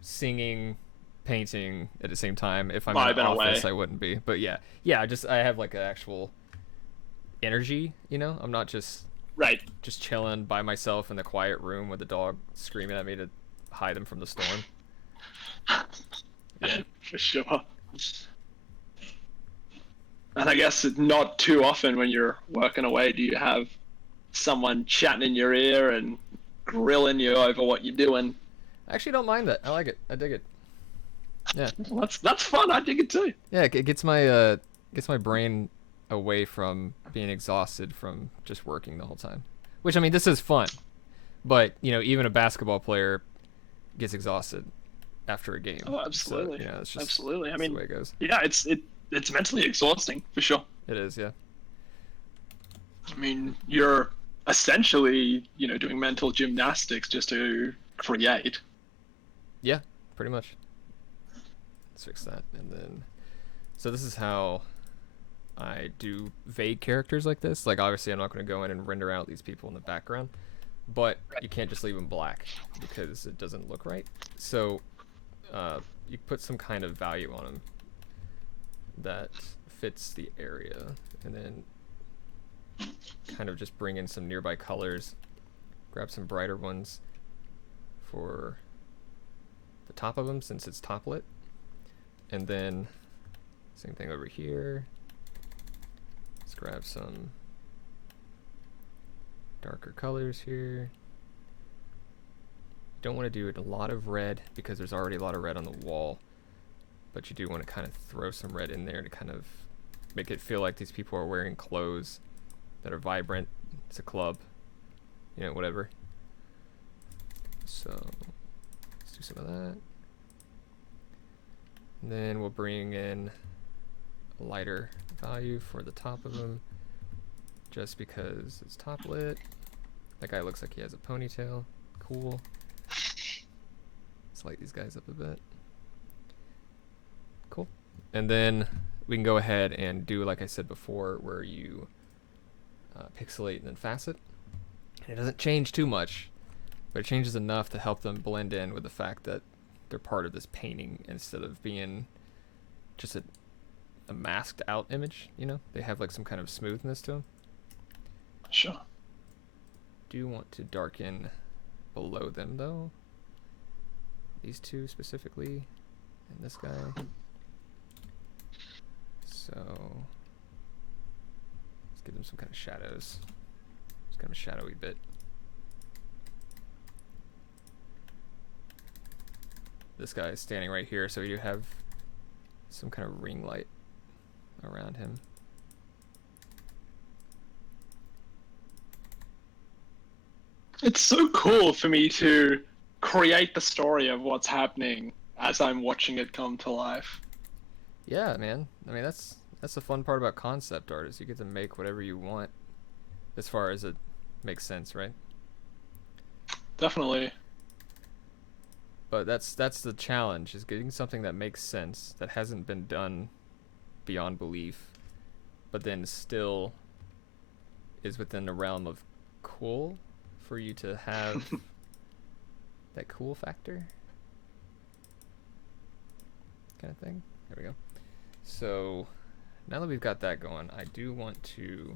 singing, painting at the same time. If I'm in an office, I wouldn't be. But yeah, I have like an actual energy, I'm not just chilling by myself in the quiet room with the dog screaming at me to hide him from the storm. Yeah. For sure. And I guess not too often when you're working away do you have someone chatting in your ear and grilling you over what you're doing. I actually don't mind that. I like it. I dig it. Yeah. Well, that's fun. I dig it too. Yeah, it gets my brain away from being exhausted from just working the whole time. Which, I mean, this is fun. But, even a basketball player gets exhausted after a game. Oh, absolutely. So, it's just absolutely. I mean, the way it goes. Yeah, it's mentally exhausting for sure. It is, yeah. I mean, you're essentially, doing mental gymnastics just to create. Yeah, pretty much. Let's fix that. And then, so this is how I do vague characters like this. Like obviously I'm not going to go in and render out these people in the background, but you can't just leave them black because it doesn't look right. So you put some kind of value on them that fits the area, and then kind of just bring in some nearby colors, grab some brighter ones for the top of them since it's top lit, and then same thing over here. Let's grab some darker colors here. You don't want to do a lot of red because there's already a lot of red on the wall, but you do want to kind of throw some red in there to kind of make it feel like these people are wearing clothes that are vibrant. It's a club, you know, whatever. So let's do some of that. And then we'll bring in a lighter value for the top of them, just because it's top lit. That guy looks like he has a ponytail. Cool. Let's light these guys up a bit. Cool. And then we can go ahead and do, like I said before, where you pixelate and then facet. And it doesn't change too much, but it changes enough to help them blend in with the fact that they're part of this painting instead of being just a masked out image, you know? They have like some kind of smoothness to them. Sure. Do want to darken below them though. These two specifically, and this guy. So let's give them some kind of shadows. Just kind of a shadowy bit. This guy is standing right here, so you have some kind of ring light around him. It's so cool for me to create the story of what's happening as I'm watching it come to life. Yeah, man. I mean, that's the fun part about concept art, is you get to make whatever you want as far as it makes sense, right? Definitely. But that's the challenge, is getting something that makes sense, that hasn't been done beyond belief, but then still is within the realm of cool for you to have that cool factor kind of thing. There we go. So now that we've got that going, I do want to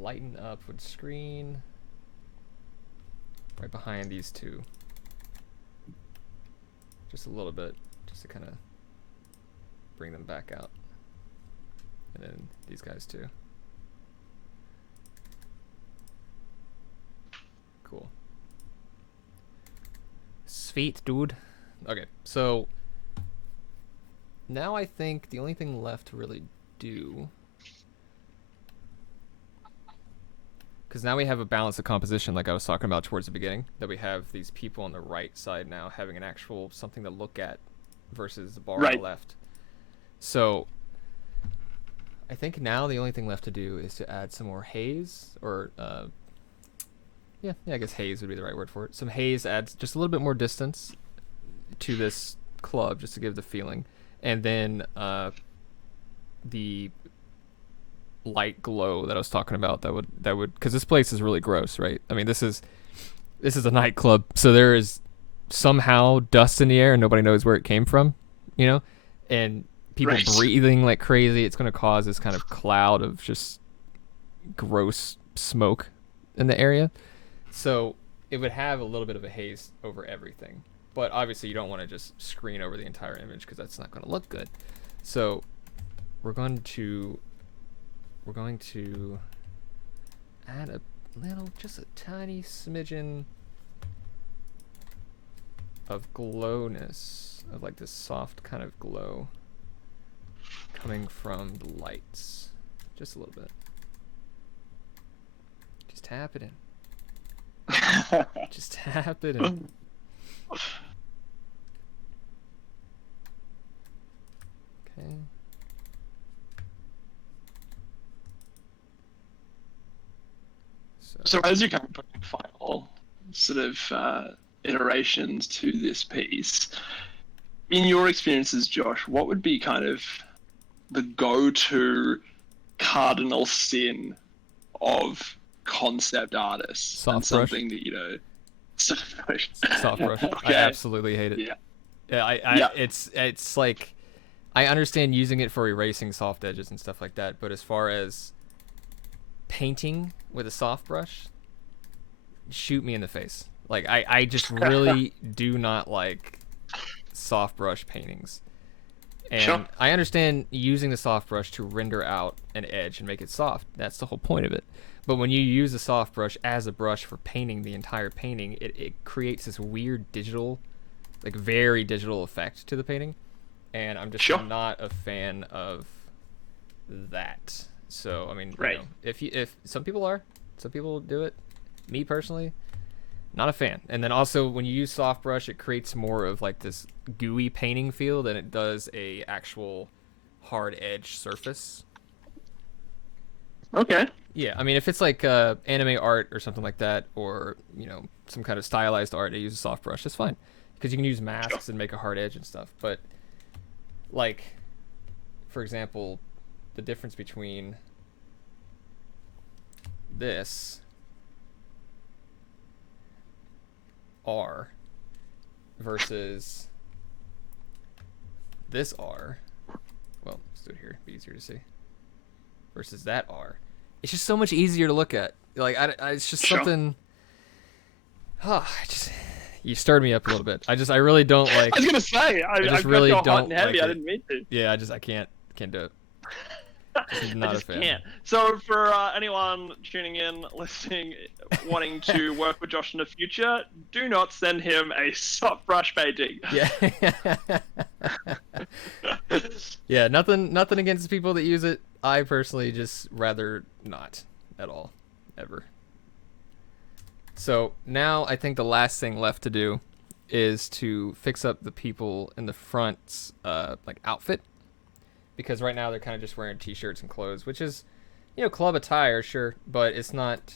lighten up with screen right behind these two. Just a little bit, just to kind of bring them back out. And then these guys too. Cool. Sweet, dude. Okay, so now I think the only thing left to really do, because now we have a balance of composition like I was talking about towards the beginning, that we have these people on the right side now having an actual something to look at versus the bar on the left. So I think now the only thing left to do is to add some more haze, or yeah, I guess haze would be the right word for it. Some haze adds just a little bit more distance to this club, just to give the feeling. And then the light glow that I was talking about, that would because this place is really gross, right? I mean, this is a nightclub, so there is somehow dust in the air and nobody knows where it came from, you know? And people breathing like crazy. It's going to cause this kind of cloud of just gross smoke in the area. So it would have a little bit of a haze over everything. But obviously you don't want to just screen over the entire image because that's not going to look good. So we're going to add a little, just a tiny smidgen of glowness, of like this soft kind of glow coming from the lights. Just a little bit. Just tap it in. Just tap it in. Okay. So as you're kind of putting final sort of iterations to this piece, in your experiences, Josh, what would be kind of the go-to cardinal sin of concept artists, Soft and brush. something that, you know, soft brush. Soft brush. I Okay. absolutely hate it. Yeah. Yeah, Yeah. it's like I understand using it for erasing soft edges and stuff like that, but as far as painting with a soft brush, shoot me in the face. Like I just really do not like soft brush paintings. And Sure. I understand using the soft brush to render out an edge and make it soft. That's the whole point of it. But when you use a soft brush as a brush for painting the entire painting, it creates this weird digital, like very digital effect to the painting. And I'm just Sure. not a fan of that. So I mean, Right. you know, if some people are, some people do it. Me personally, not a fan. And then also when you use soft brush, it creates more of like this gooey painting feel than it does a actual hard edge surface. Okay. Yeah, I mean if it's like anime art or something like that, or you know some kind of stylized art, they use a soft brush. That's fine because you can use masks and make a hard edge and stuff. But like, for example, the difference between this R versus this R, well, let's do it here, be easier to see, versus that R, it's just so much easier to look at. Like it's just Sure. something. Oh, you stirred me up a little bit. I really don't like. I was gonna say, just I've really got you hot don't and heavy. like I it. didn't mean to. Yeah, I can't do it. Just not I just a fan. can't. So for anyone tuning in, listening, wanting to work with Josh in the future, do not send him a soft brush painting. Yeah. Yeah, nothing against people that use it. I personally just rather not at all, ever. So now I think the last thing left to do is to fix up the people in the front's like outfit, because right now they're kind of just wearing t-shirts and clothes, which is, you know, club attire, sure, but it's not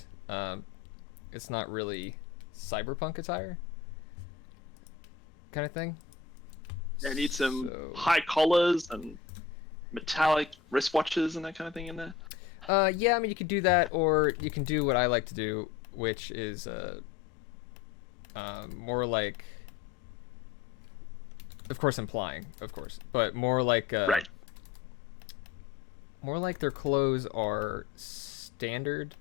really cyberpunk attire kind of thing. They need some So- high collars and metallic wristwatches and that kind of thing in there. Yeah, I mean, you could do that, or you can do what I like to do, which is more like, of course, implying, of course, but more like Right. more like their clothes are standard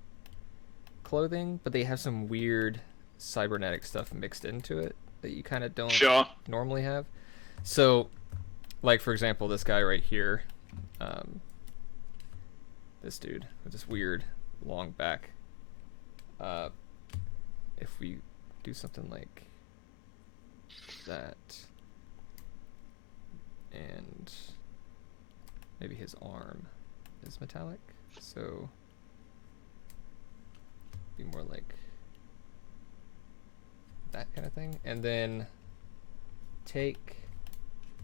clothing, but they have some weird cybernetic stuff mixed into it that you kind of don't Sure. normally have. So, like for example, this guy right here, this dude with this weird long back. If we do something like that, and maybe his arm is metallic, so be more like that kind of thing. And then take,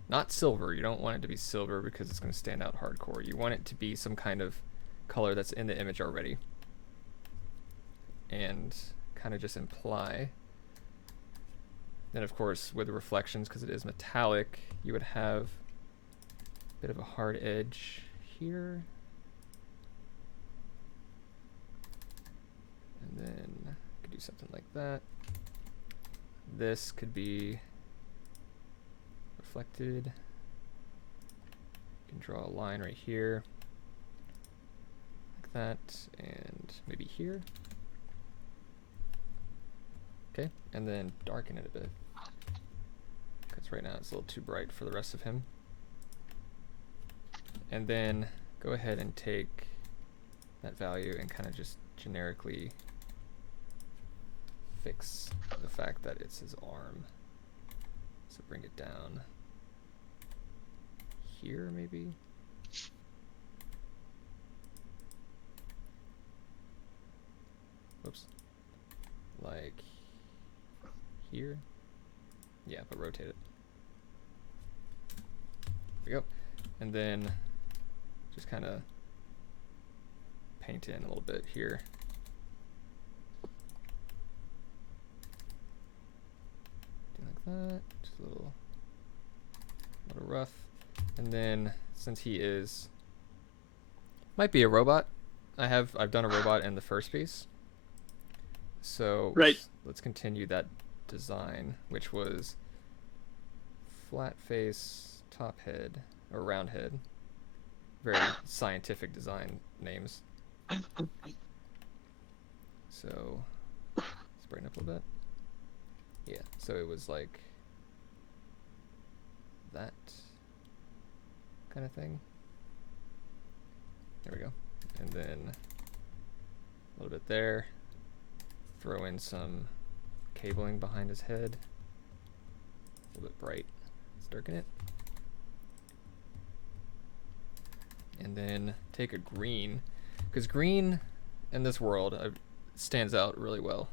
not silver, you don't want it to be silver because it's going to stand out hardcore. You want it to be some kind of color that's in the image already, and kind of just imply. Then of course with the reflections, because it is metallic, you would have a bit of a hard edge here, and then could do something like that. This could be reflected. You can draw a line right here like that, and maybe here. Okay, and then darken it a bit, because right now it's a little too bright for the rest of him. And then go ahead and take that value and kind of just generically fix the fact that it's his arm. So bring it down here maybe. Whoops. Like here. Yeah, but rotate it. There we go. And then just kind of paint in a little bit here. Do like that, just a little rough. And then since he is Might be a robot. I've done a robot in the first piece. So Right. let's continue that design, which was flat face, top head, or round head. Very scientific design names. So let's brighten up a little bit. Yeah, so it was like that kind of thing. There we go. And then a little bit there. Throw in some cabling behind his head. A little bit bright. Let's darken it. And then take a green, because green in this world stands out really well.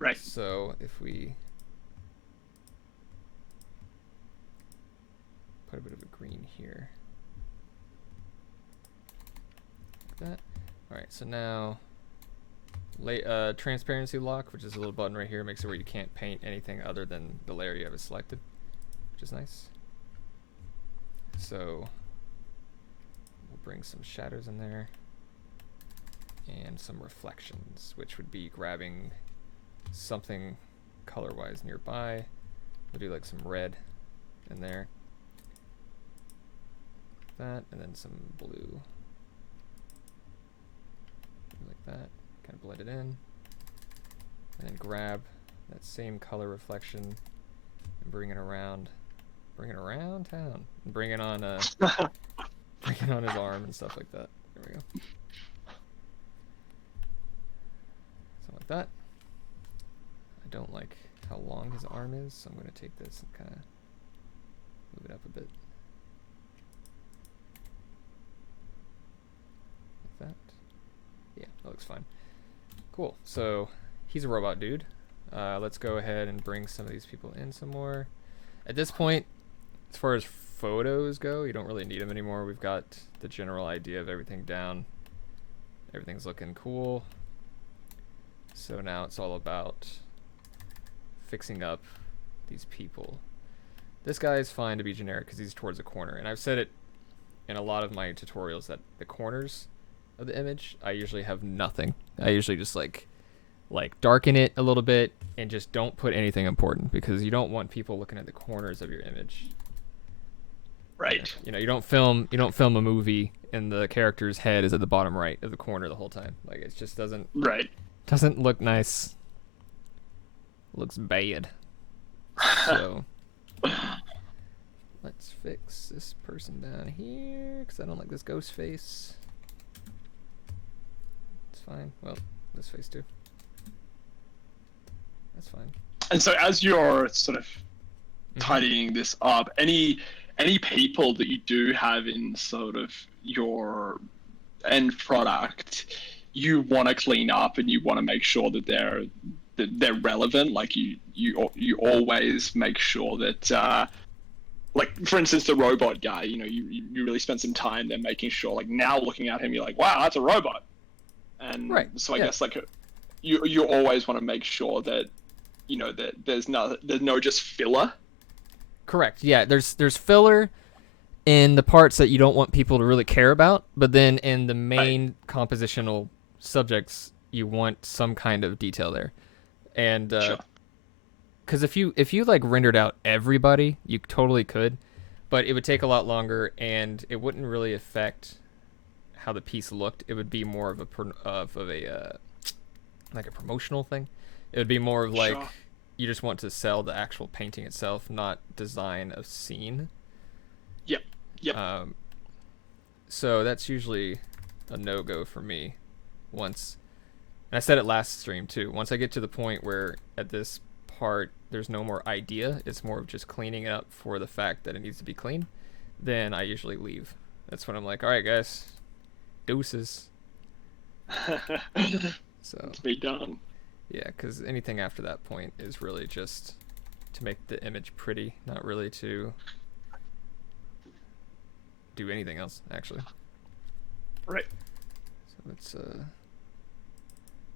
Right. So if we put a bit of a green here, like that. All right, so now transparency lock, which is a little button right here, makes it where you can't paint anything other than the layer you have it selected, which is nice. So we'll bring some shadows in there and some reflections, which would be grabbing something color-wise nearby. We'll do like some red in there, that, and then some blue, like that. Kind of blend it in, and then grab that same color reflection and bring it around town, and bring it on his arm and stuff like that. There we go. Something like that. I don't like how long his arm is, so I'm going to take this and kind of move it up a bit. Like that. Yeah, that looks fine. Cool. So he's a robot dude. Let's go ahead and bring some of these people in some more. At this point, as far as photos go, you don't really need them anymore. We've got the general idea of everything down. Everything's looking cool. So now it's all about fixing up these people. This guy is fine to be generic because he's towards the corner. And I've said it in a lot of my tutorials that the corners of the image, I usually have nothing. I usually just like darken it a little bit and just don't put anything important, because you don't want people looking at the corners of your image. Right. You know, you don't film a movie and the character's head is at the bottom right of the corner the whole time. Like, it just doesn't look nice. It looks bad. So let's fix this person down here, because I don't like this ghost face. It's fine. Well, this face too. That's fine. And so as you're sort of tidying this up, any people that you do have in sort of your end product, you want to clean up and you want to make sure that they're relevant. Like you always make sure that like, for instance, the robot guy, you know, you really spend some time there making sure, like, now looking at him, you're like, wow, that's a robot. And so I guess like you always want to make sure that, you know, that there's no just filler. Correct. Yeah, there's filler in the parts that you don't want people to really care about, but then in the main compositional subjects, you want some kind of detail there. And because if you like rendered out everybody, you totally could, but it would take a lot longer and it wouldn't really affect how the piece looked. It would be more of a like a promotional thing. It would be more of like you just want to sell the actual painting itself, not design a scene. Yep. So that's usually a no-go for me. Once, and I said it last stream too, once I get to the point where at this part there's no more idea, it's more of just cleaning it up for the fact that it needs to be clean, then I usually leave. That's when I'm like, all right guys, deuces. So be done. Yeah, because anything after that point is really just to make the image pretty, not really to do anything else, actually. Right. So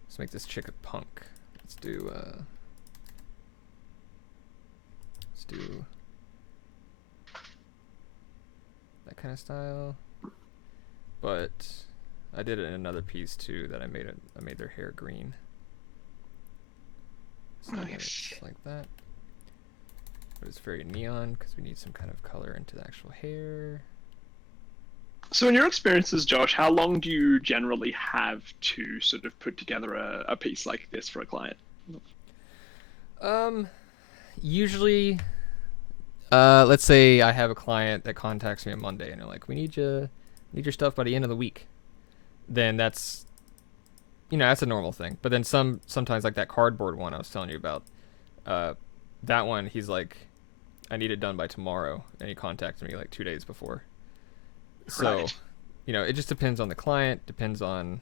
let's make this chick a punk. Let's do that kind of style. but I did it in another piece too that I made their hair green. So Nice. it's like that. But it's very neon because we need some kind of color into the actual hair. So, in your experiences, Josh, how long do you generally have to sort of put together a piece like this for a client? Usually, let's say I have a client that contacts me on Monday and they're like, "We need your stuff by the end of the week." Then that's, that's a normal thing. But then sometimes like that cardboard one I was telling you about, that one he's like, "I need it done by tomorrow," and he contacted me like 2 days before. So, Right. it just depends on the client, depends on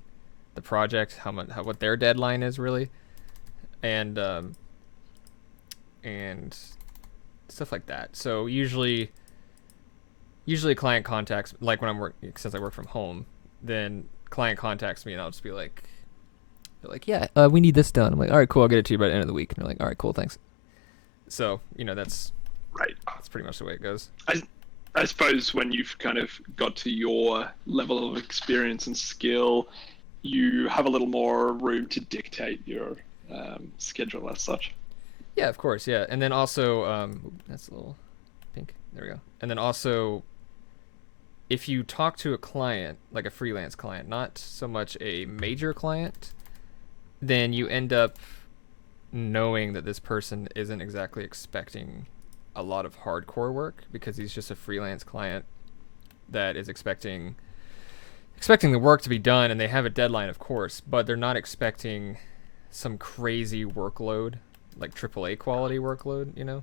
the project, what their deadline is really, and and stuff like that. So usually a client contacts, like when I'm working, since I work from home, then client contacts me and I'll just be like, they're like, "Yeah, we need this done." I'm like, "All right, cool, I'll get it to you by the end of the week." And they're like, "All right, cool, thanks." So that's Right. pretty much the way it goes. I suppose when you've kind of got to your level of experience and skill, you have a little more room to dictate your schedule as such. Yeah, of course, yeah. And then also, that's a little pink. There we go. And then also, if you talk to a client, like a freelance client, not so much a major client, then you end up knowing that this person isn't exactly expecting a lot of hardcore work because he's just a freelance client that is expecting the work to be done, and they have a deadline, of course, but they're not expecting some crazy workload, like AAA quality workload.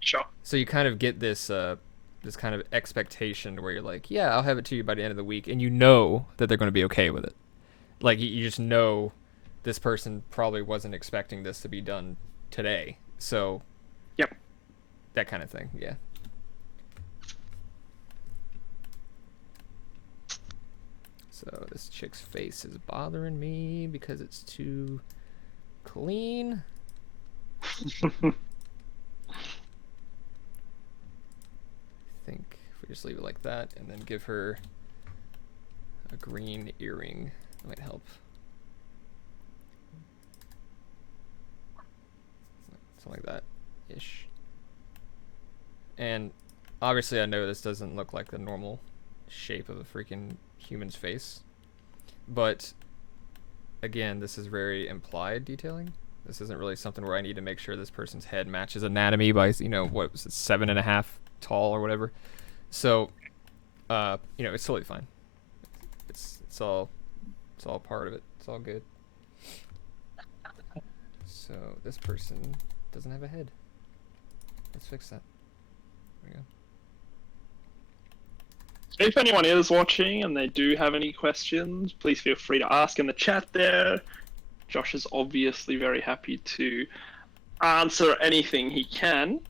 Sure. So you kind of get this kind of expectation where you're like, "Yeah, I'll have it to you by the end of the week," and you know that they're going to be okay with it. Like you just know this person probably wasn't expecting this to be done today. So Yep. that kind of thing, yeah. So this chick's face is bothering me because it's too clean. I think if we just leave it like that and then give her a green earring, that might help. Something like that ish. And obviously I know this doesn't look like the normal shape of a freaking human's face, but again, this is very implied detailing. This isn't really something where I need to make sure this person's head matches anatomy by what was it, 7.5 tall or whatever. So it's totally fine. It's all part of it. It's all good. So this person doesn't have a head. Let's fix that. There we go. If anyone is watching and they do have any questions, please feel free to ask in the chat there. Josh is obviously very happy to answer anything he can,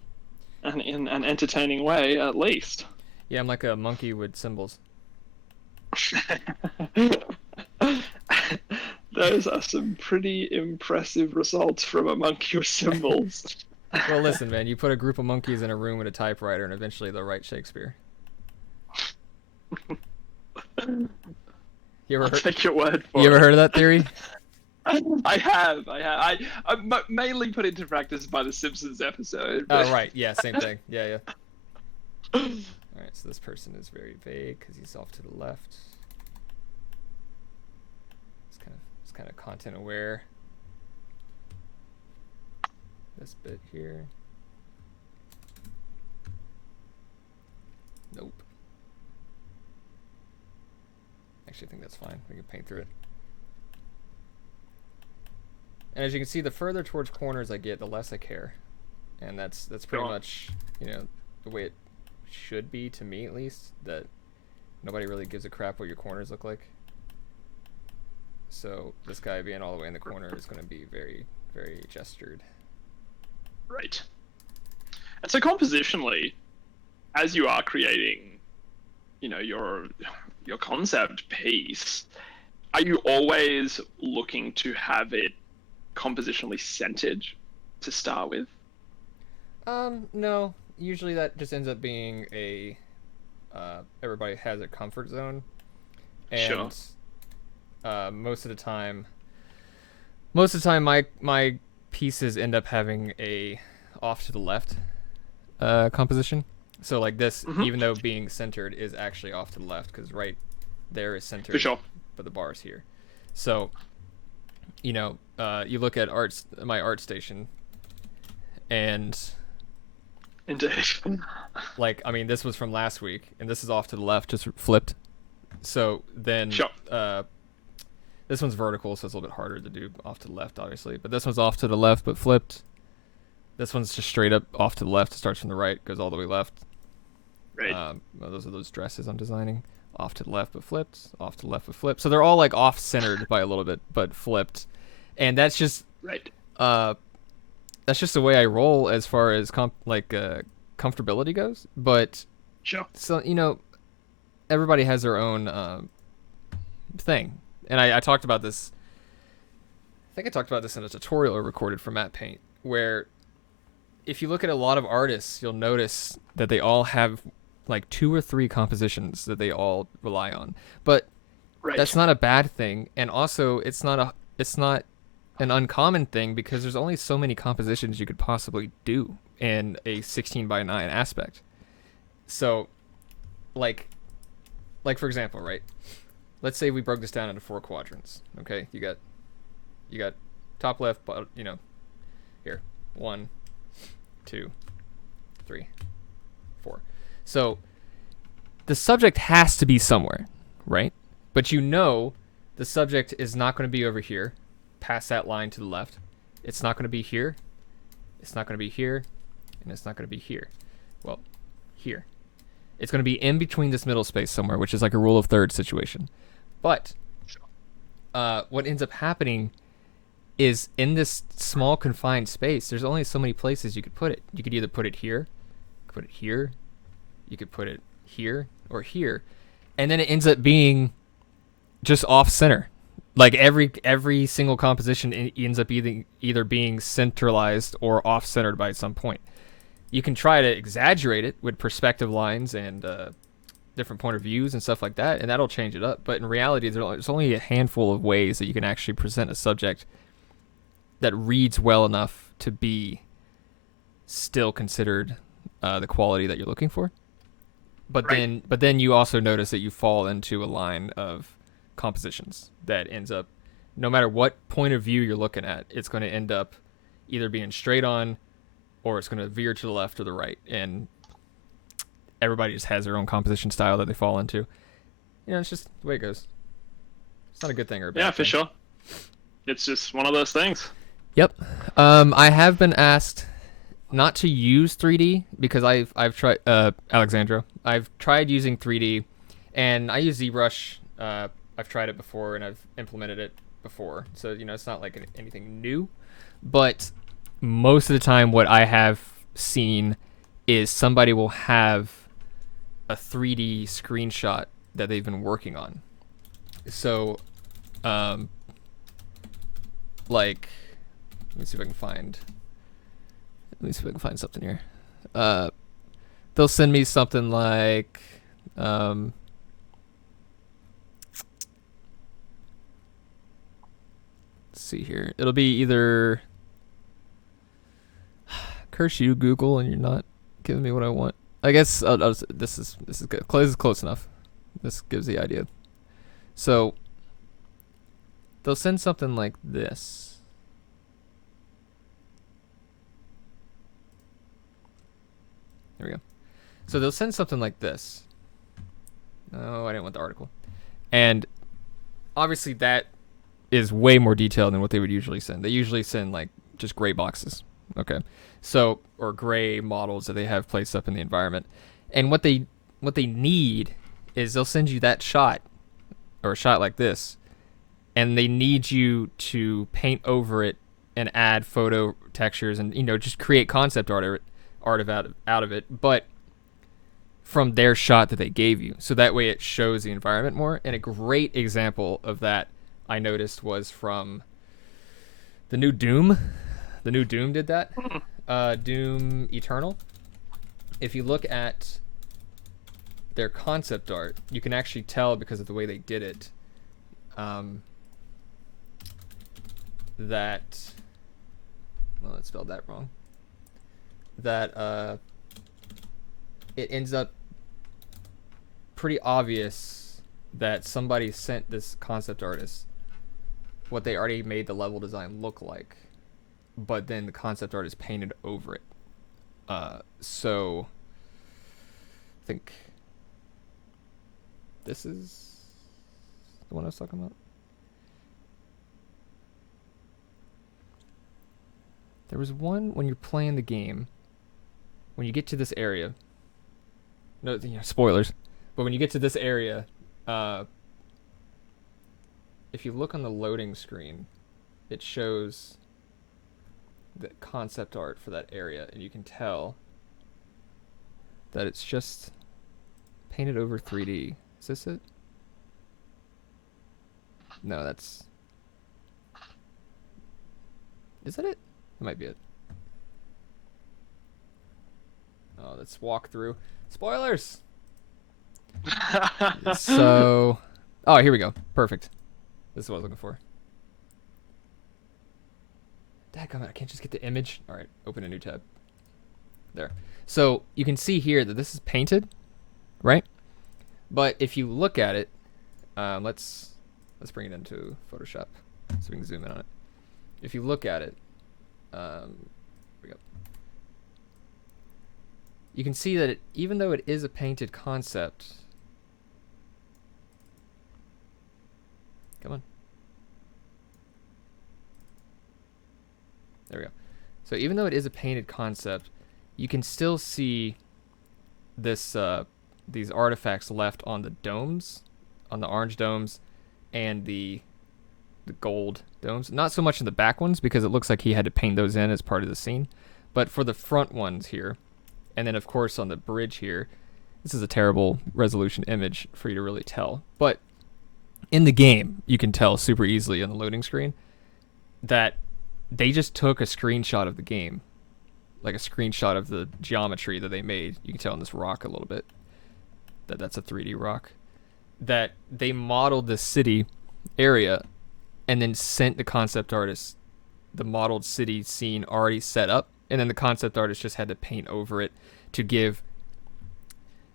and in an entertaining way, at least. Yeah, I'm like a monkey with symbols. Those are some pretty impressive results from a monkey with symbols. Well, listen, man, you put a group of monkeys in a room with a typewriter, and eventually they'll write Shakespeare. I'll take your word for it. You ever heard of that theory? I have. I'm mainly put into practice by the Simpsons episode. But... Oh, right. Yeah, same thing. Yeah. All right, so this person is very vague because he's off to the left. It's kind of content aware. This bit here. Nope. Actually, I think that's fine. We can paint through it. And as you can see, the further towards corners I get, the less I care. And that's pretty much, the way it should be, to me at least, that nobody really gives a crap what your corners look like. So this guy being all the way in the corner is going to be very, very gestured. Right. And so compositionally, as you are creating, your concept piece, are you always looking to have it compositionally centered to start with? No. Usually that just ends up being everybody has a comfort zone. and Sure. most of the time my pieces end up having a off to the left composition. So like this, Mhm. even though being centered, is actually off to the left because right there is centered, For sure. but the bar is here. So, you know, you look at my art station, and Indeed. like, I mean, this was from last week, and this is off to the left, just flipped. So then, Sure. this one's vertical, so it's a little bit harder to do off to the left, obviously. But this one's off to the left, but flipped. This one's just straight up off to the left. It starts from the right, goes all the way left. Right. Well, those are those dresses I'm designing. Off to the left, but flipped. Off to the left, but flipped. So they're all like off-centered by a little bit, but flipped. And that's just Right. that's just the way I roll as far as comfortability goes. But Sure. so, you know, everybody has their own thing. And I talked about this. I think I talked about this in a tutorial I recorded for Matte Paint, where if you look at a lot of artists, you'll notice that they all have like 2 or 3 compositions that they all rely on. But Right. that's not a bad thing, and also it's not an uncommon thing because there's only so many compositions you could possibly do in a 16:9 aspect. So like for example, right? Let's say we broke this down into 4 quadrants. Okay, you got top left, you know, here 1, 2, 3, 4. So the subject has to be somewhere, right? But you know the subject is not going to be over here, past that line to the left. It's not going to be here. It's not going to be here. And it's not going to be here. Well, here. It's going to be in between this middle space somewhere, which is like a rule of thirds situation. But what ends up happening is in this small confined space, there's only so many places you could put it. You could either put it here, put it here, you could put it here or here, and then it ends up being just off center. Like every single composition ends up either being centralized or off centered by some point. You can try to exaggerate it with perspective lines and different point of views and stuff like that, and that'll change it up. But in reality, there's only a handful of ways that you can actually present a subject that reads well enough to be still considered the quality that you're looking for. But then you also notice that you fall into a line of compositions that ends up, no matter what point of view you're looking at, it's going to end up either being straight on or it's going to veer to the left or the right. And everybody just has their own composition style that they fall into. You know, it's just the way it goes. It's not a good thing or a bad thing. Yeah, for sure. It's just one of those things. Yep. I have been asked not to use 3D because I've tried Alexandra. I've tried using 3D, and I use ZBrush. I've tried it before and I've implemented it before, so you know it's not like anything new. But most of the time, what I have seen is somebody will have a 3D screenshot that they've been working on. So, like, let me see if I can find something here. They'll send me something like, let's see here. It'll be either, curse you, Google, and you're not giving me what I want. I guess this is good. This is close enough. This gives the idea. So they'll send something like this. There we go. So they'll send something like this. Oh, I didn't want the article. And obviously that is way more detailed than what they would usually send. They usually send like just gray boxes. Okay. So, or gray models that they have placed up in the environment. And what they need is they'll send you that shot or a shot like this, and they need you to paint over it and add photo textures and, you know, just create concept art out of it, but from their shot that they gave you. So that way it shows the environment more. And a great example of that I noticed was from the new Doom. The new Doom did that. Doom Eternal. If you look at their concept art, you can actually tell because of the way they did it, that, well, it spelled that wrong, that it ends up pretty obvious that somebody sent this concept artist what they already made the level design look like, but then the concept art is painted over it. So I think this is the one I was talking about. There was one when you're playing the game, when you get to this area. No, spoilers. But when you get to this area, if you look on the loading screen, it shows the concept art for that area, and you can tell that it's just painted over 3D. Is this it? No, that's... Is that it? That might be it. Oh, let's walk through. Spoilers! So... Oh, here we go. Perfect. This is what I was looking for. Dadgummit, I can't just get the image. All right, open a new tab. There. So you can see here that this is painted, right? But if you look at it, let's bring it into Photoshop so we can zoom in on it. If you look at it, here we go. You can see that even though it is a painted concept, come on. There we go. So even though it is a painted concept, you can still see this these artifacts left on the domes, on the orange domes, and the gold domes. Not so much in the back ones because it looks like he had to paint those in as part of the scene, but for the front ones here, and then of course on the bridge here, this is a terrible resolution image for you to really tell, but in the game you can tell super easily on the loading screen that they just took a screenshot of the game, like a screenshot of the geometry that they made. You can tell on this rock a little bit that that's a 3D rock, that they modeled the city area and then sent the concept artist the modeled city scene already set up, and then the concept artist just had to paint over it to give,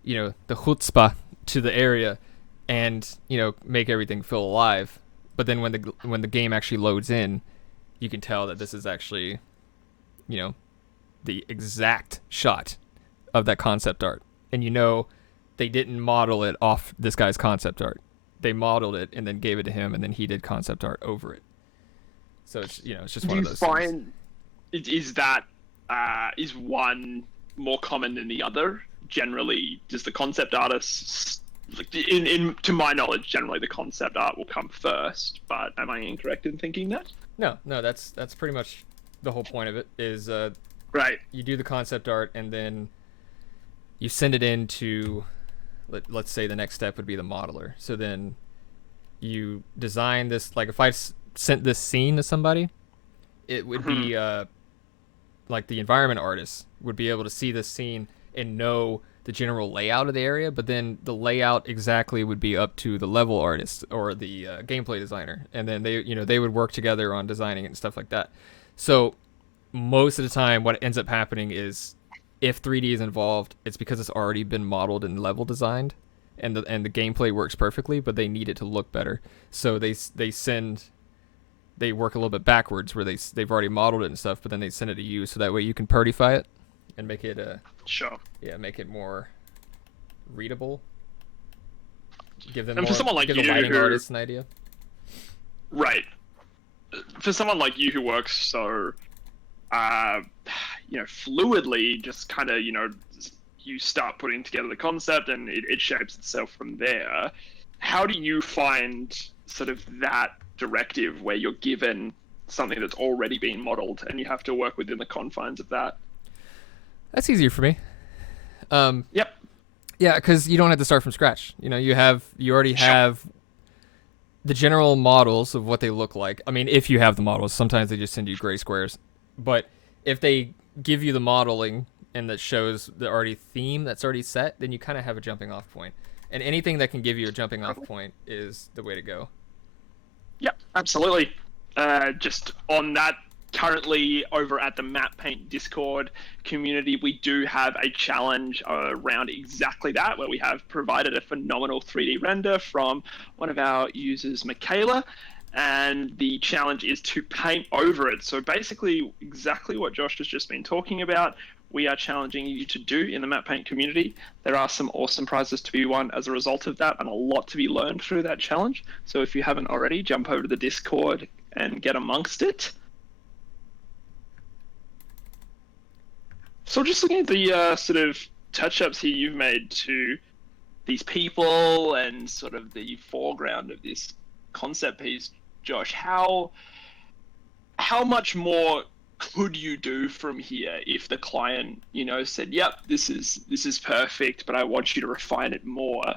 the chutzpah to the area and, make everything feel alive. But then when the game actually loads in, you can tell that this is actually, the exact shot of that concept art. And they didn't model it off this guy's concept art. They modeled it and then gave it to him, and then he did concept art over it. So it's it's just one of those things. Is one more common than the other? Generally, does the concept artist, to my knowledge, generally the concept art will come first. But am I incorrect in thinking that? No, that's pretty much the whole point of it. Is right? You do the concept art and then you send it in to, let's say the next step would be the modeler. So then you design this. Like if I sent this scene to somebody, it would be like the environment artist would be able to see this scene and know the general layout of the area, but then the layout exactly would be up to the level artist or the gameplay designer, and then they would work together on designing it and stuff like that. So most of the time what ends up happening is if 3D is involved, it's because it's already been modeled and level designed, and the gameplay works perfectly, but they need it to look better. So they work a little bit backwards where they've already modeled it and stuff, but then they send it to you so that way you can purify it and make it make it more readable. Give them for someone like give you the lighting who, artist an idea. Right. For someone like you who works so fluidly, just kind of you start putting together the concept and it shapes itself from there. How do you find sort of that directive where you're given something that's already been modeled and you have to work within the confines of that? That's easier for me. Yep. Yeah, because you don't have to start from scratch. You already have the general models of what they look like. I mean, if you have the models, sometimes they just send you gray squares. But if they give you the modeling and that shows the already theme that's already set, then you kind of have a jumping off point. And anything that can give you a jumping off point is the way to go. Yep, absolutely. Just on that, currently over at the Map Paint Discord community, we do have a challenge around exactly that, where we have provided a phenomenal 3D render from one of our users, Michaela, and the challenge is to paint over it. So basically, exactly what Josh has just been talking about, we are challenging you to do in the Map Paint community. There are some awesome prizes to be won as a result of that, and a lot to be learned through that challenge. So if you haven't already, jump over to the Discord and get amongst it. So just looking at the sort of touch-ups here you've made to these people and sort of the foreground of this concept piece, Josh, how much more could you do from here if the client, said, yep, this is perfect, but I want you to refine it more?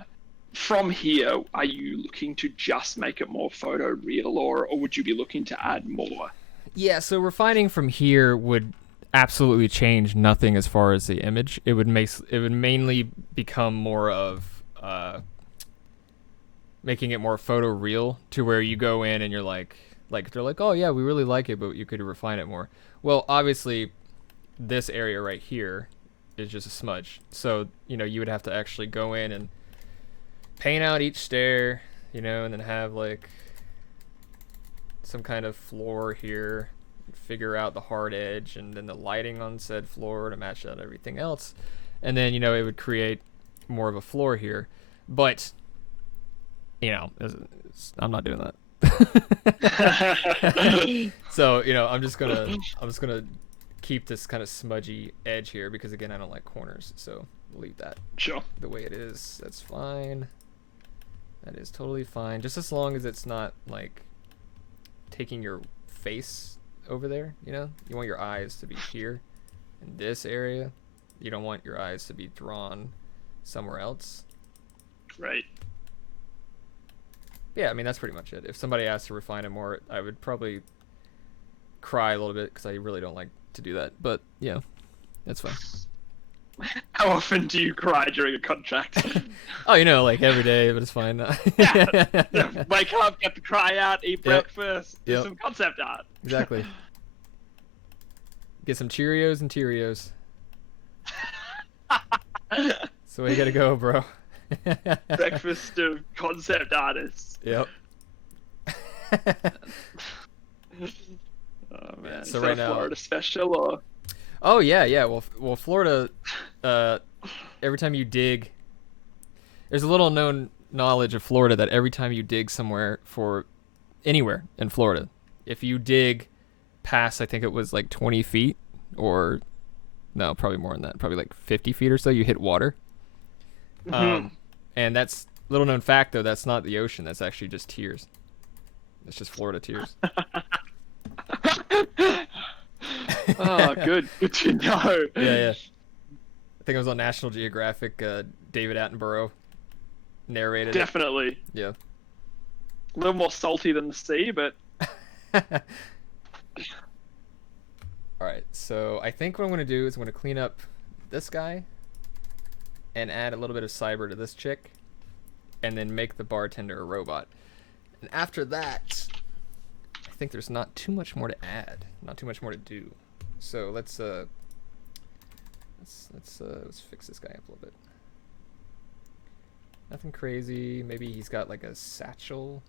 From here, are you looking to just make it more photo real, or would you be looking to add more? Yeah, so refining from here would absolutely change nothing as far as the image. It would mainly become more of making it more photo real, to where you go in and you're like they're like, oh yeah, we really like it, but you could refine it more. Well, obviously, this area right here is just a smudge. So, you would have to actually go in and paint out each stair, and then have like some kind of floor here, figure out the hard edge, and then the lighting on said floor to match out everything else. And then, it would create more of a floor here. But, I'm not doing that. So I'm just gonna keep this kind of smudgy edge here, because again, I don't like corners, so we'll leave that the way it is. That's fine. That is totally fine, just as long as it's not like taking your face over there. You want your eyes to be here in this area. You don't want your eyes to be drawn somewhere else. Right. Yeah, I mean, that's pretty much it. If somebody asked to refine it more, I would probably cry a little bit, because I really don't like to do that. But, that's fine. How often do you cry during a contract? Oh, like every day, but it's fine. Yeah. Wake up, get the cry out, eat breakfast, do some concept art. Exactly. Get some Cheerios and Cheerios. So you gotta go, bro. Breakfast of concept artists. Yep. Oh man! So is right that now, Florida special or? Oh yeah. Well, Florida. Every time you dig, there's a little known knowledge of Florida that every time you dig somewhere for anywhere in Florida, if you dig past, I think it was like 20 feet, or no, probably more than that, probably like 50 feet or so, you hit water. Mm-hmm. And that's little known fact though. That's not the ocean. That's actually just tears. It's just Florida tears. Oh, good to know. Yeah. I think it was on National Geographic. David Attenborough narrated Definitely. it. Yeah. A little more salty than the sea, but. All right. So I think what I'm going to do is I'm going to clean up this guy and add a little bit of cyber to this chick, and then make the bartender a robot. And after that, I think there's not too much more to add, not too much more to do. So let's fix this guy up a little bit. Nothing crazy. Maybe he's got like a satchel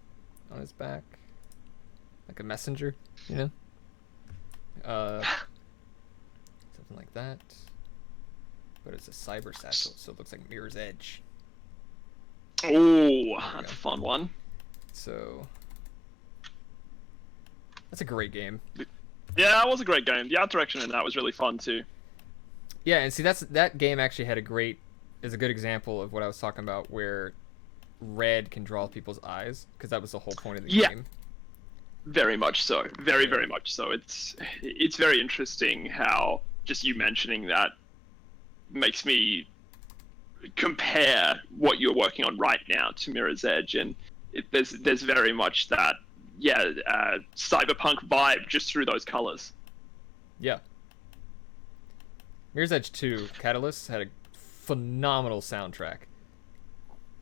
on his back, like a messenger, something like that. But it's a cyber satchel, so it looks like Mirror's Edge. Oh, that's a fun one. So that's a great game. Yeah, that was a great game. The art direction in that was really fun too. Yeah, and see, that game actually is a good example of what I was talking about, where red can draw people's eyes, because that was the whole point of the game. Very much so. Very, very much so. It's very interesting how just you mentioning that makes me compare what you're working on right now to Mirror's Edge, and there's very much that cyberpunk vibe just through those colors. Yeah. Mirror's Edge 2 Catalyst had a phenomenal soundtrack.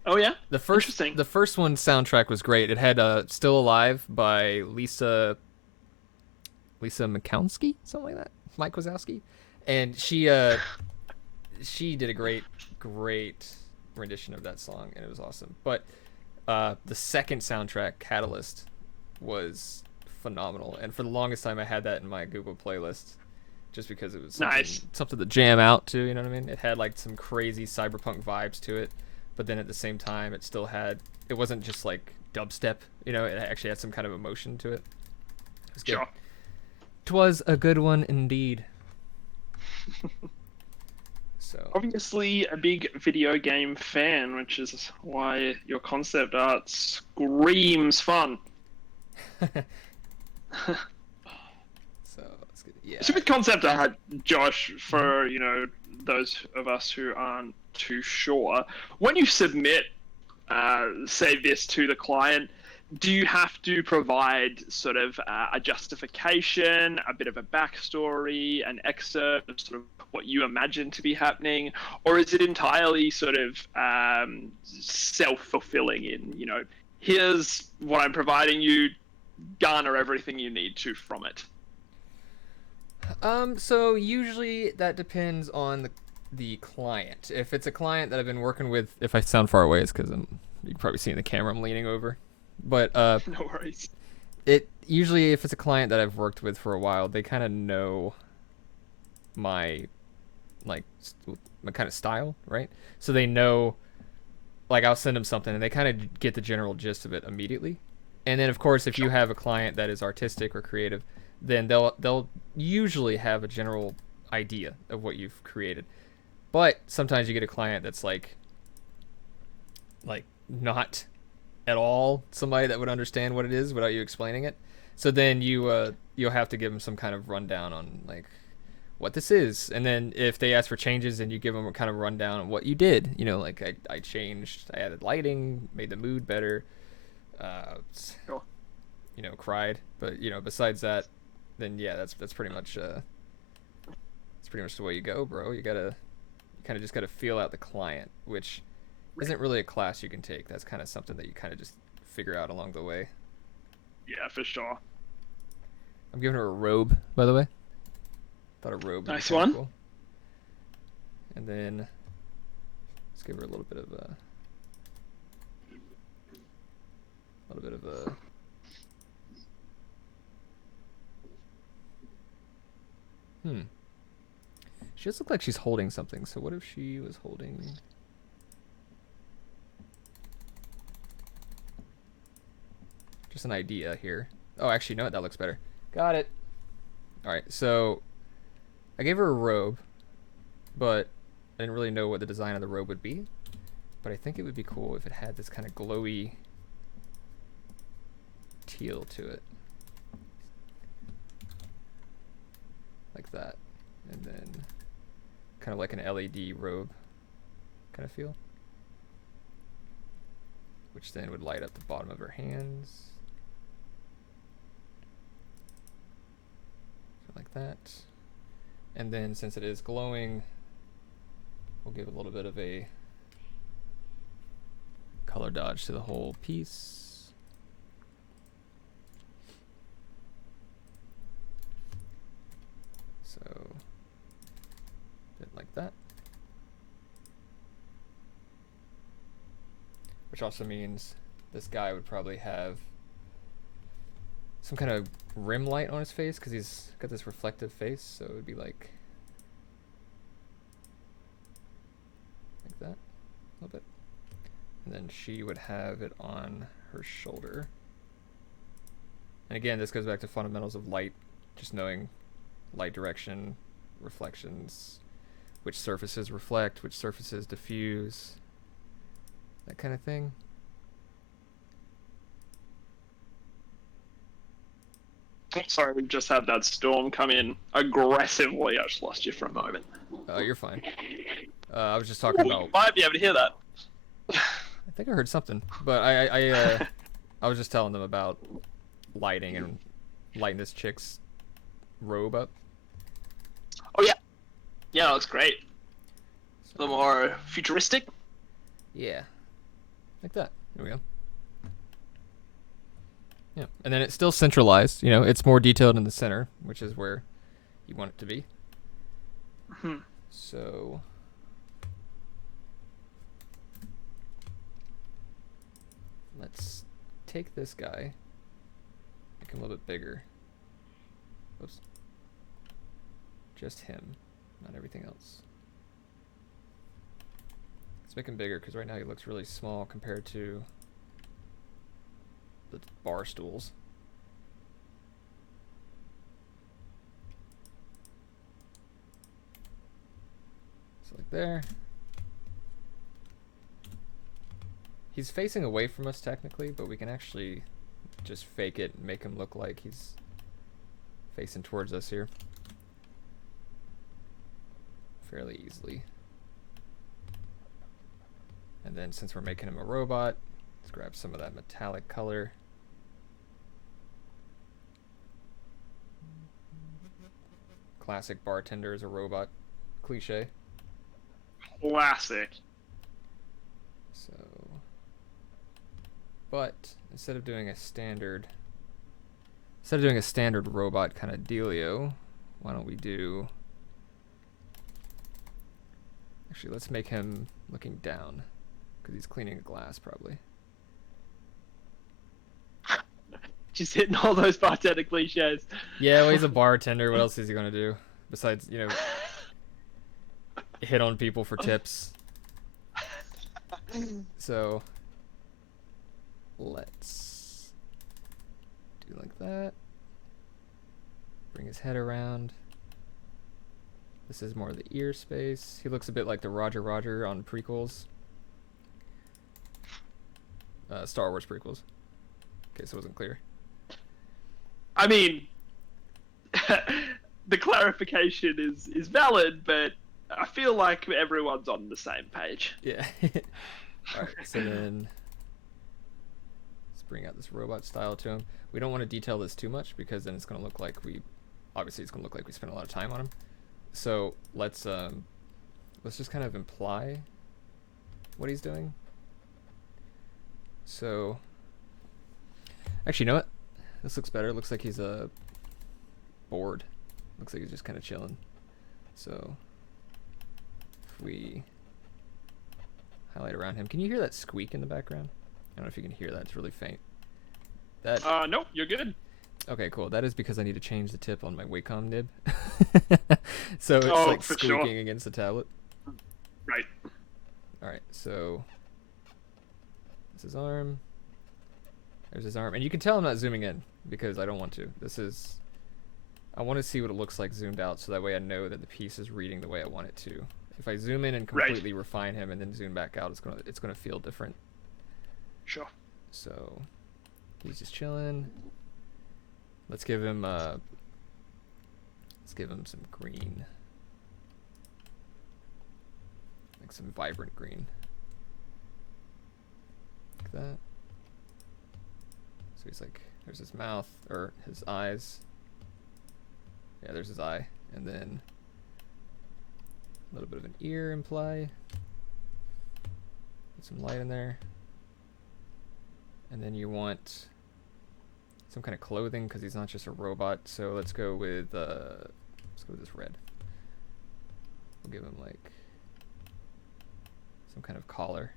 Oh yeah, The first interesting. the first one soundtrack was great. It had "Still Alive" by Lisa Mikowski, something like that, Mike Wazowski, and she did a great rendition of that song, and it was awesome. But the second soundtrack, Catalyst, was phenomenal, and for the longest time I had that in my Google playlist just because it was Nice. something to jam out to, you know what I mean? It had like some crazy cyberpunk vibes to it, but then at the same time it wasn't just like dubstep, you know, it actually had some kind of emotion to it. It was good. Sure. 'Twas a good one indeed. So Obviously, a big video game fan, which is why your concept art screams fun. so let's get, yeah. So with concept art, Josh, for those of us who aren't too sure, when you submit, say this to the client, do you have to provide sort of a justification, a bit of a backstory, an excerpt of sort of what you imagine to be happening, or is it entirely sort of self-fulfilling in, here's what I'm providing you, garner everything you need to from it? So usually that depends on the client. If it's a client that I've been working with, if I sound far away, it's because you can probably see in the camera I'm leaning over. But No worries. it usually, if it's a client that I've worked with for a while, they kind of know my my kind of style, right? So they know, like, I'll send them something and they kind of get the general gist of it immediately. And then of course, if you have a client that is artistic or creative, then they'll usually have a general idea of what you've created. But sometimes you get a client that's like not at all somebody that would understand what it is without you explaining it. So then you'll have to give them some kind of rundown on like what this is, and then if they ask for changes, then you give them a kind of rundown on what you did. Like I changed, I added lighting, made the mood better, Sure. cried. But besides that, then yeah, that's pretty much the way you go, bro. You kind of just gotta feel out the client, which isn't really a class you can take. That's kind of something that you kind of just figure out along the way. Yeah, for sure. I'm giving her a robe, by the way. Thought a robe would be Nice kinda one. cool. And then let's give her a little bit of a She does look like she's holding something. So what if she was holding? Just an idea here. Oh, actually, no, that looks better. Got it. All right, so I gave her a robe, but I didn't really know what the design of the robe would be. But I think it would be cool if it had this kind of glowy teal to it. Like that. And then kind of like an LED robe kind of feel. Which then would light up the bottom of her hands. Like that. And then since it is glowing, we'll give a little bit of a color dodge to the whole piece. So, like that. Which also means this guy would probably have some kind of rim light on his face because he's got this reflective face, so it would be like that a little bit. And then she would have it on her shoulder. And again, this goes back to fundamentals of light, just knowing light direction, reflections, which surfaces reflect, which surfaces diffuse, that kind of thing. Sorry, we just had that storm come in aggressively. I just lost you for a moment. You're fine. I was just talking about. You might be able to hear that. I think I heard something, but I was just telling them about lighting and lighting this chick's robe up. Oh yeah. Yeah, that looks great. A little more futuristic. Yeah, like that. There we go. Yeah, and then it's still centralized. You know, it's more detailed in the center, which is where you want it to be. Hmm. So let's take this guy, make him a little bit bigger. Oops. Just him, not everything else. Let's make him bigger because right now he looks really small compared to the bar stools. So like there. He's facing away from us technically, but we can actually just fake it and make him look like he's facing towards us here fairly easily. And then since we're making him a robot, let's grab some of that metallic color. Classic bartender is a robot cliche. Classic. So, but instead of doing a standard robot kind of dealio, why don't we do, actually let's make him looking down because he's cleaning a glass probably. Just hitting all those bartender cliches. Yeah, well, he's a bartender. What else is he gonna do besides, you know, hit on people for tips? So let's do like that. Bring his head around. This is more of the ear space. He looks a bit like the Roger Roger on prequels. Star Wars prequels. In case it wasn't clear. I mean, the clarification is valid, but I feel like everyone's on the same page. Yeah. Alright, so then let's bring out this robot style to him. We don't want to detail this too much because then it's going to look like we spent a lot of time on him. So let's just kind of imply what he's doing. So actually, you know what? This looks better. It looks like he's bored. Looks like he's just kind of chilling. So if we highlight around him, can you hear that squeak in the background? I don't know if you can hear that. It's really faint. That. Nope, you're good. Okay, cool. That is because I need to change the tip on my Wacom nib. So it's like for squeaking sure. against the tablet. Right. Alright, so this is arm. There's his arm. And you can tell I'm not zooming in because I don't want to. I want to see what it looks like zoomed out so that way I know that the piece is reading the way I want it to. If I zoom in and completely refine him and then zoom back out, it's gonna feel different. Sure. So he's just chilling. Let's give him some green. Like some vibrant green. Like that. So he's like, there's his mouth, or his eyes. Yeah, there's his eye. And then a little bit of an ear imply. Put some light in there. And then you want some kind of clothing because he's not just a robot. So let's go with this red. We'll give him like some kind of collar.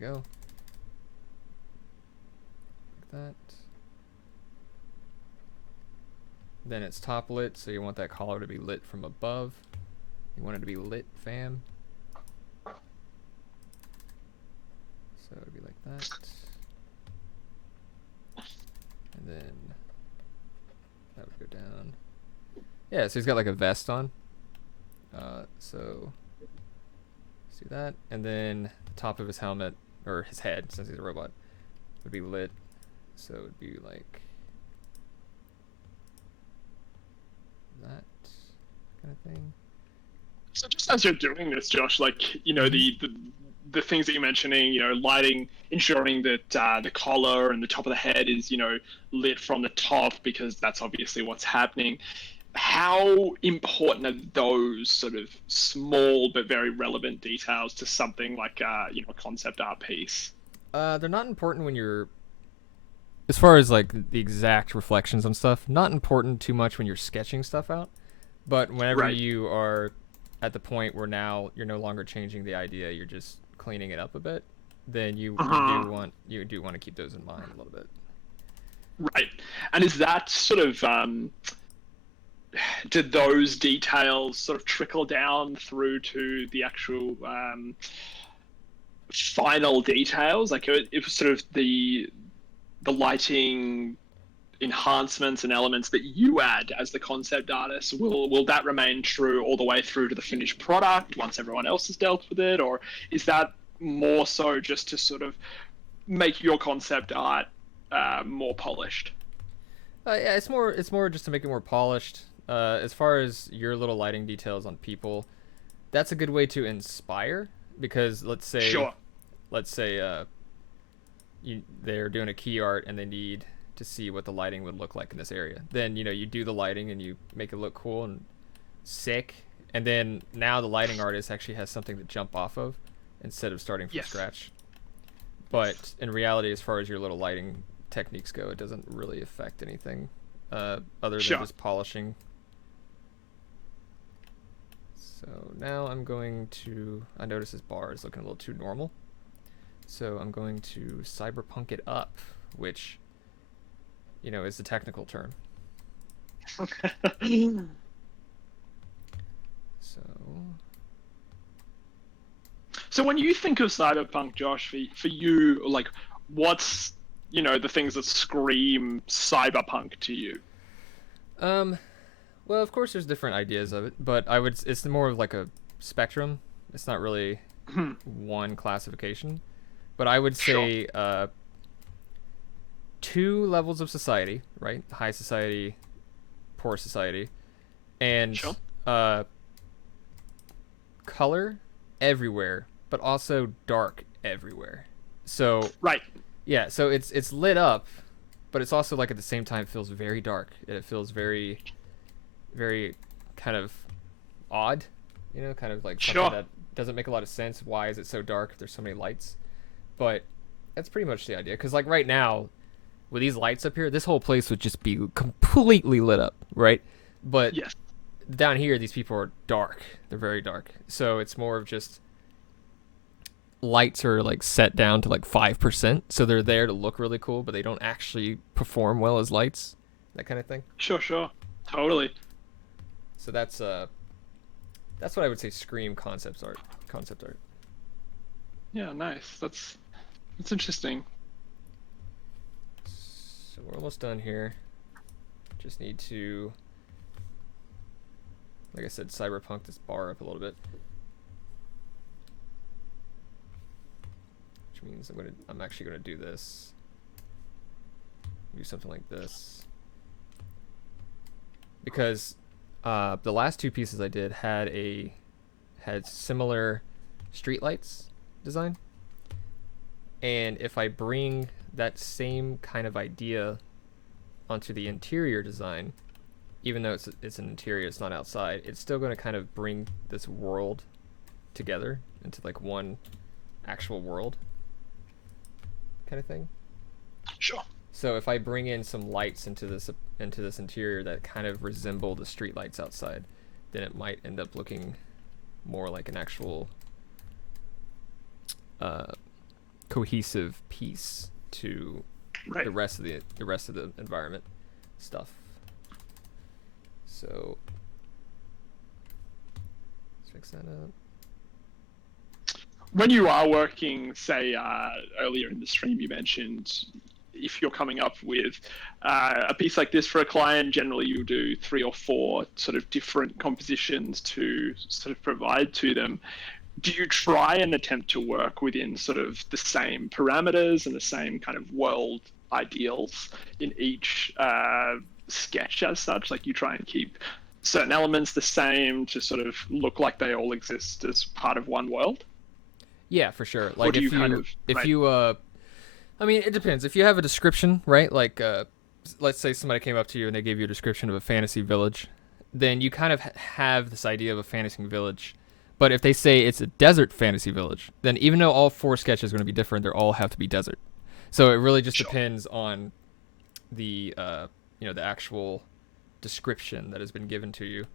There we go. Like that. Then it's top lit, so you want that collar to be lit from above. You want it to be lit, fam. So it'd be like that. And then that would go down. Yeah, so he's got like a vest on. So see that? And then the top of his helmet, or his head, since he's a robot, would be lit. So it would be like that kind of thing. So just as you're doing this, Josh, like, you know, the the things that you're mentioning, lighting, ensuring that the collar and the top of the head is, lit from the top, because that's obviously what's happening. How important are those sort of small but very relevant details to something like, a concept art piece? They're not important when you're, as far as like the exact reflections on stuff, not important too much when you're sketching stuff out. But whenever Right. you are at the point where now you're no longer changing the idea, you're just cleaning it up a bit, then you do want to keep those in mind a little bit. Right. And is that sort of, did those details sort of trickle down through to the actual final details? Like it was sort of the lighting enhancements and elements that you add as the concept artist, will that remain true all the way through to the finished product once everyone else has dealt with it, or is that more so just to sort of make your concept art more polished? Yeah, it's more just to make it more polished. As far as your little lighting details on people, that's a good way to inspire, because Sure. let's say they're doing a key art and they need to see what the lighting would look like in this area. Then you do the lighting and you make it look cool and sick, and then now the lighting artist actually has something to jump off of instead of starting from Yes. scratch. But in reality, as far as your little lighting techniques go, it doesn't really affect anything other than Sure. just polishing. So now I'm going to, I notice this bar is looking a little too normal. So I'm going to cyberpunk it up, which, is the technical term. So, So when you think of cyberpunk, Josh, for you, like, what's the things that scream cyberpunk to you? well, of course there's different ideas of it, but it's more of like a spectrum. It's not really one classification. But I would say two levels of society, right? High society, poor society, and Sure. color everywhere, but also dark everywhere. So Right. yeah, so it's lit up, but it's also like at the same time feels very dark. It feels very, very kind of odd, kind of like something Sure. that doesn't make a lot of sense. Why is it so dark if there's so many lights? But that's pretty much the idea. Because like right now, with these lights up here, this whole place would just be completely lit up, right? But Yes. down here, these people are dark. They're very dark. So it's more of just lights are like set down to like 5%. So they're there to look really cool, but they don't actually perform well as lights. That kind of thing. Sure. Sure. Totally. So that's what I would say scream concept art. Concept art. Yeah. Nice. That's interesting. So we're almost done here. Just need to, like I said, cyberpunk this bar up a little bit. Which means I'm actually gonna do this. Do something like this. Because the last two pieces I did had similar streetlights design. And if I bring that same kind of idea onto the interior design, even though it's an interior, it's not outside, it's still going to kind of bring this world together into like one actual world kind of thing. Sure. So if I bring in some lights into this interior that kind of resemble the street lights outside, then it might end up looking more like an actual cohesive piece to Right. the rest of the environment stuff. So let's fix that up. When you are working, say, earlier in the stream, you mentioned if you're coming up with a piece like this for a client, generally you'll do 3 or 4 sort of different compositions to sort of provide to them. Do you try and attempt to work within sort of the same parameters and the same kind of world ideals in each sketch as such? Like you try and keep certain elements the same to sort of look like they all exist as part of one world? Yeah, for sure. Or Like do if you kind you of if right. you I mean, it depends. If you have a description, right? Like let's say somebody came up to you and they gave you a description of a fantasy village, then you kind of have this idea of a fantasy village. But if they say it's a desert fantasy village, then even though all 4 sketches are going to be different, they all have to be desert. So it really just Sure. depends on the the actual description that has been given to you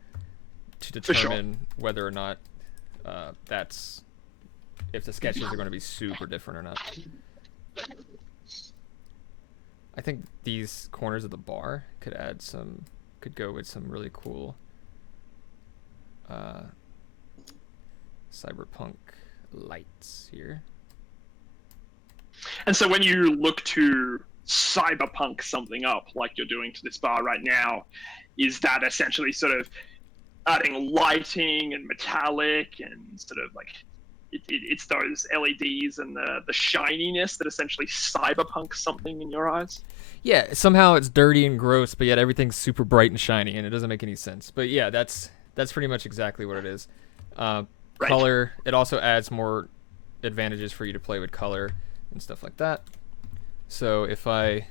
to For sure. determine whether or not that's if the sketches are going to be super different or not. I think these corners of the bar could go with some really cool uh, cyberpunk lights here. And so when you look to cyberpunk something up, like you're doing to this bar right now, is that essentially sort of adding lighting and metallic and sort of like it's those LEDs and the shininess that essentially cyberpunk something in your eyes? Yeah, somehow it's dirty and gross, but yet everything's super bright and shiny, and it doesn't make any sense. But yeah, that's pretty much exactly what it is. Right. Color. It also adds more advantages for you to play with color and stuff like that. So if I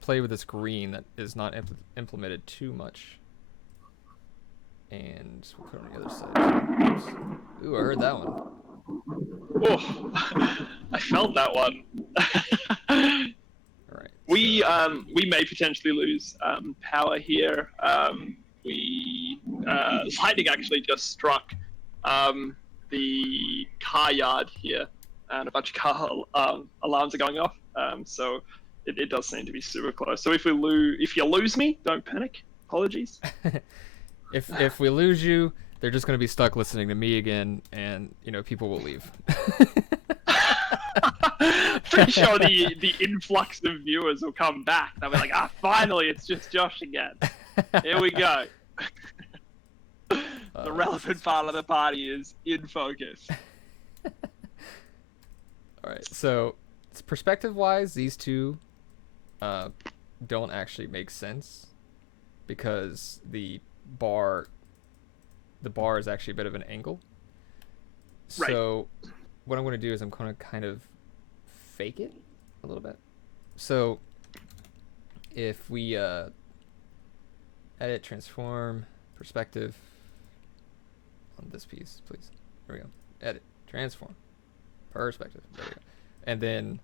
play with this green that is not implemented too much, and we'll put it on the other side. Oops. Ooh, I heard that one. Oh, I felt that one. All right. We may potentially lose power here. Lightning actually just struck the car yard here, and a bunch of car alarms are going off. So it does seem to be super close. So if you lose me, don't panic. Apologies. If we lose you, they're just gonna be stuck listening to me again, and people will leave. Pretty sure the influx of viewers will come back. They'll be like, finally, it's just Josh again. Here we go. The relevant part of the party is in focus. All right, so perspective-wise, these two don't actually make sense because the bar is actually a bit of an angle. Right. So what I'm going to do is I'm going to kind of fake it a little bit. So if we edit, transform, perspective on this piece, please. There we go. Edit, transform, perspective. There we go. And then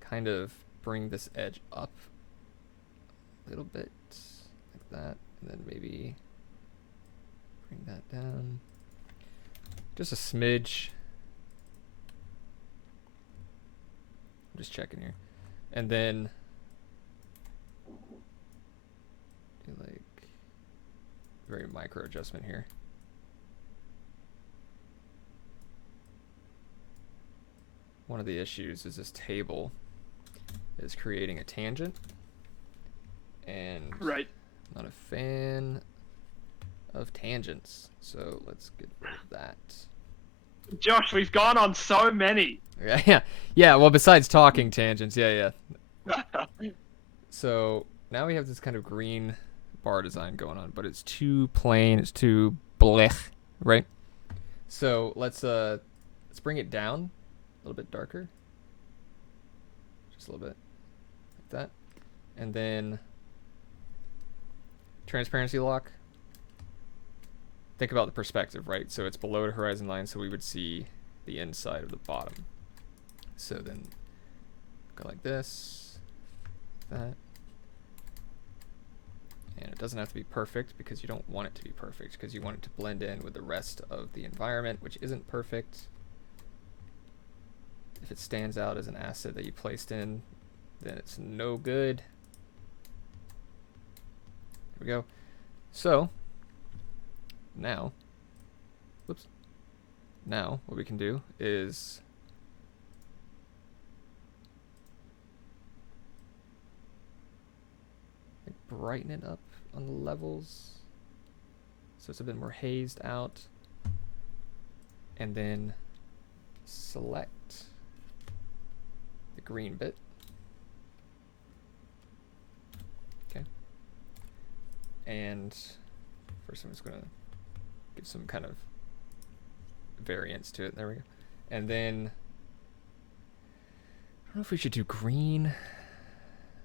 kind of bring this edge up a little bit like that. And then maybe bring that down just a smidge. I'm just checking here. And then do like very micro adjustment here. One of the issues is this table is creating a tangent, and Right. I'm not a fan of tangents, so let's get rid of that. Josh, we've gone on so many. Yeah. Well, besides talking tangents, yeah. So now we have this kind of green bar design going on, but it's too plain. It's too blech, right? So let's bring it down a little bit darker, just a little bit like that, and then transparency lock. Think about the perspective, right? So it's below the horizon line, so we would see the inside of the bottom. So then go like this, that. And it doesn't have to be perfect because you don't want it to be perfect because you want it to blend in with the rest of the environment, which isn't perfect. If it stands out as an asset that you placed in, then it's no good. There we go. So now what we can do is brighten it up on the levels so it's a bit more hazed out, and then select the green bit. Okay. And first I'm just going to give some kind of variance to it. There we go. And then I don't know if we should do green.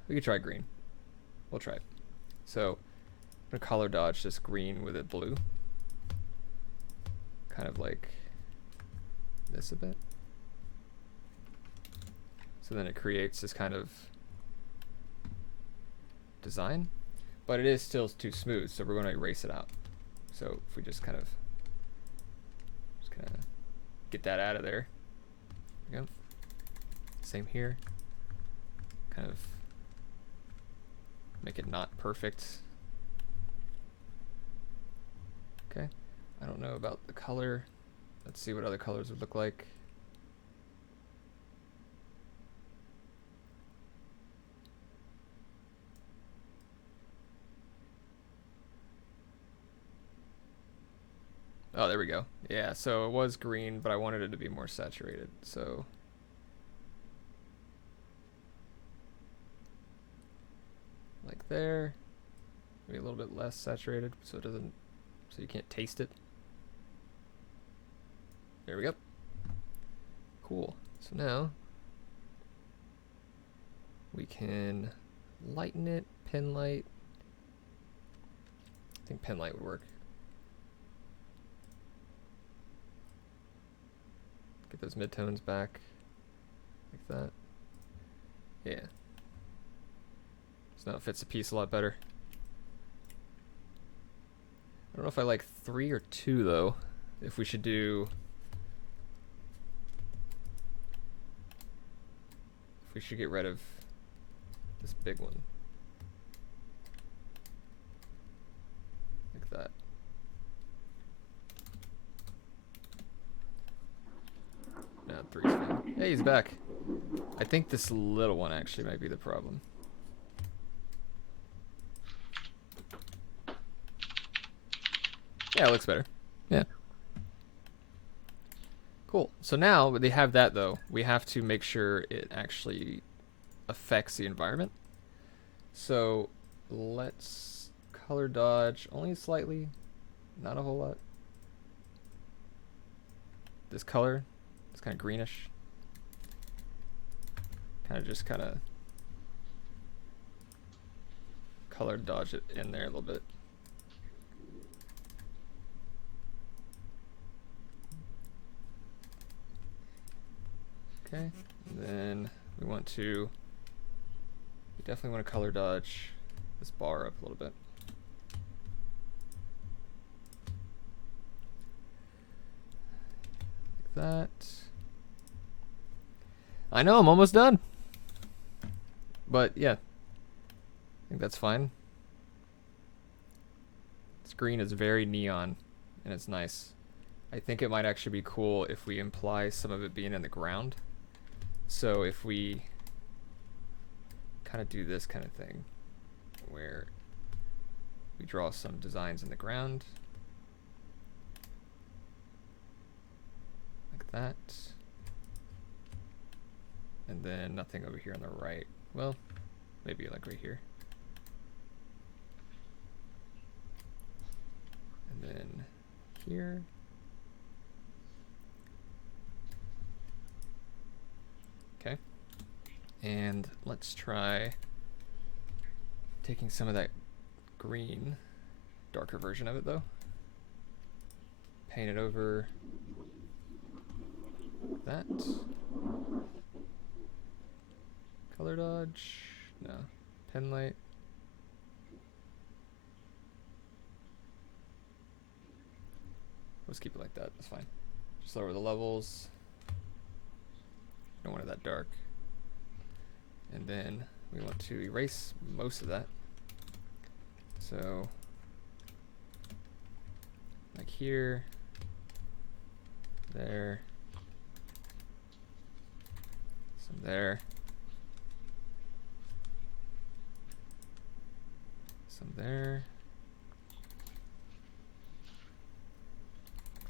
We could try green. We'll try it. So I'm gonna color dodge this green with it blue. Kind of like this a bit. So then it creates this kind of design, but it is still too smooth, so we're going to erase it out. So if we just kind of get that out of there. There we go. Same here. Kind of make it not perfect. Okay. I don't know about the color. Let's see what other colors would look like. Oh, there we go. Yeah, so it was green, but I wanted it to be more saturated. So like there. Maybe a little bit less saturated so it doesn't, so you can't taste it. There we go. Cool. So now we can lighten it, pen light. I think pen light would work. Get those midtones back like that. Yeah. So now it fits the piece a lot better. I don't know if I like 3 or 2 though. If we should do, if we should get rid of this big one. Like that. No, 3's fine. Hey, he's back. I think this little one actually might be the problem. Yeah, it looks better. Yeah. Cool. So now they have that though. We have to make sure it actually affects the environment. So let's color dodge only slightly, not a whole lot. This color, it's kind of greenish. Just kind of color dodge it in there a little bit. Okay, and then we definitely want to color dodge this bar up a little bit. Like that. I know, I'm almost done. But yeah, I think that's fine. This green is very neon and it's nice. I think it might actually be cool if we imply some of it being in the ground. So if we kind of do this kind of thing where we draw some designs in the ground like that, and then nothing over here on the right. Well, maybe like right here. And then here. Okay. And let's try taking some of that green, darker version of it though. Paint it over like that. Color dodge, no. Pen light. Let's keep it like that, that's fine. Just lower the levels. Don't want it that dark. And then we want to erase most of that. So, like here, there, some there, some there,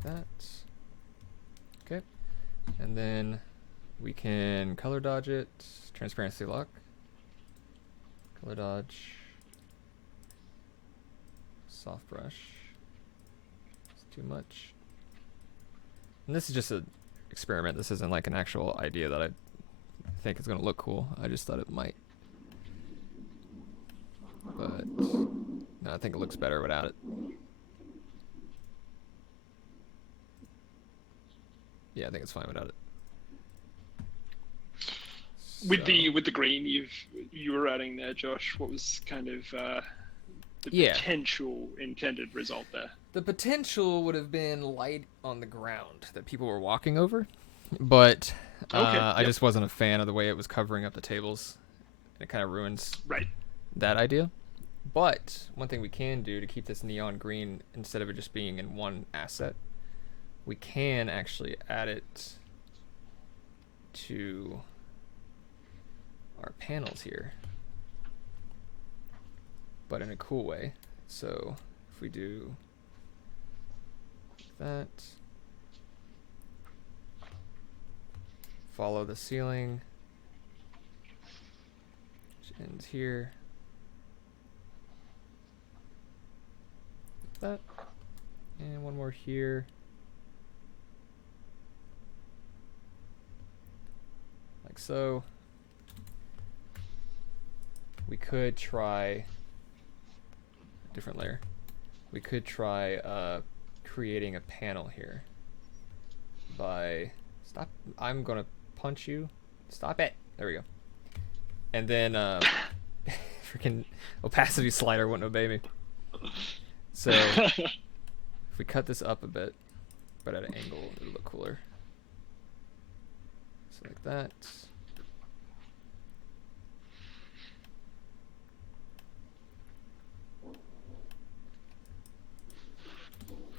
like that. Okay, and then we can color dodge it, transparency lock, color dodge, soft brush, it's too much. And this is just a experiment. This isn't like an actual idea that I think is going to look cool. I just thought it might. But no, I think it looks better without it. Yeah, I think it's fine without it. With the green you were adding there, Josh, what was kind of the potential intended result there? The potential would have been light on the ground that people were walking over, but I just wasn't a fan of the way it was covering up the tables. It kind of ruins that idea. But one thing we can do to keep this neon green, instead of it just being in one asset, we can actually add it to our panels here, but in a cool way. So if we do that, follow the ceiling, which ends here, like that, and one more here, like so. We could try a different layer. We could try creating a panel here by stop. I'm gonna punch you. Stop it. There we go. And then freaking opacity slider wouldn't obey me. So if we cut this up a bit, but at an angle, it'll look cooler. So like that.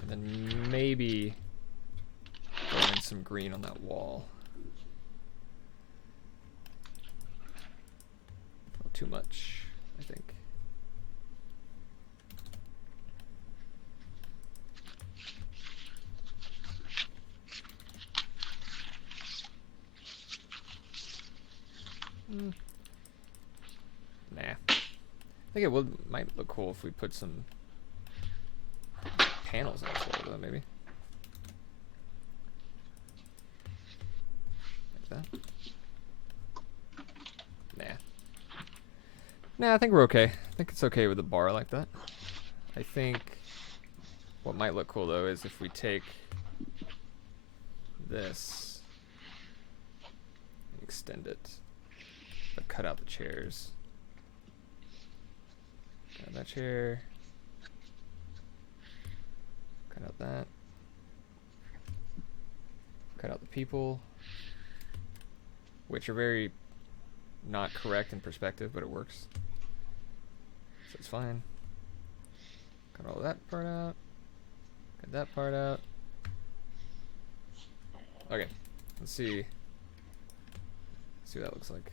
And then maybe throw in some green on that wall. A little too much, I think. Nah. I think it might look cool if we put some panels on this wall, though, maybe. Like that. Nah, I think we're okay. I think it's okay with a bar like that. I think what might look cool, though, is if we take this and extend it, but cut out the chairs. Cut out that chair. Cut out that. Cut out the people, which are very not correct in perspective, but it works. So it's fine. Cut all that part out. Cut that part out. Okay, let's see. Let's see what that looks like.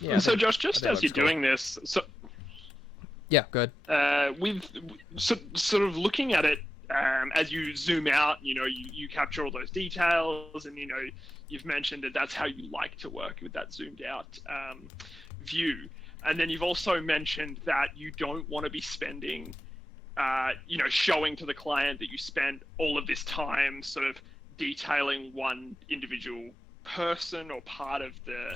Yeah. And so, Josh, just as you're doing this, so yeah, good. With sort of looking at it as you zoom out, you capture all those details, and you've mentioned that that's how you like to work with that zoomed out view. And then you've also mentioned that you don't want to be spending, showing to the client that you spent all of this time sort of detailing one individual person or part of the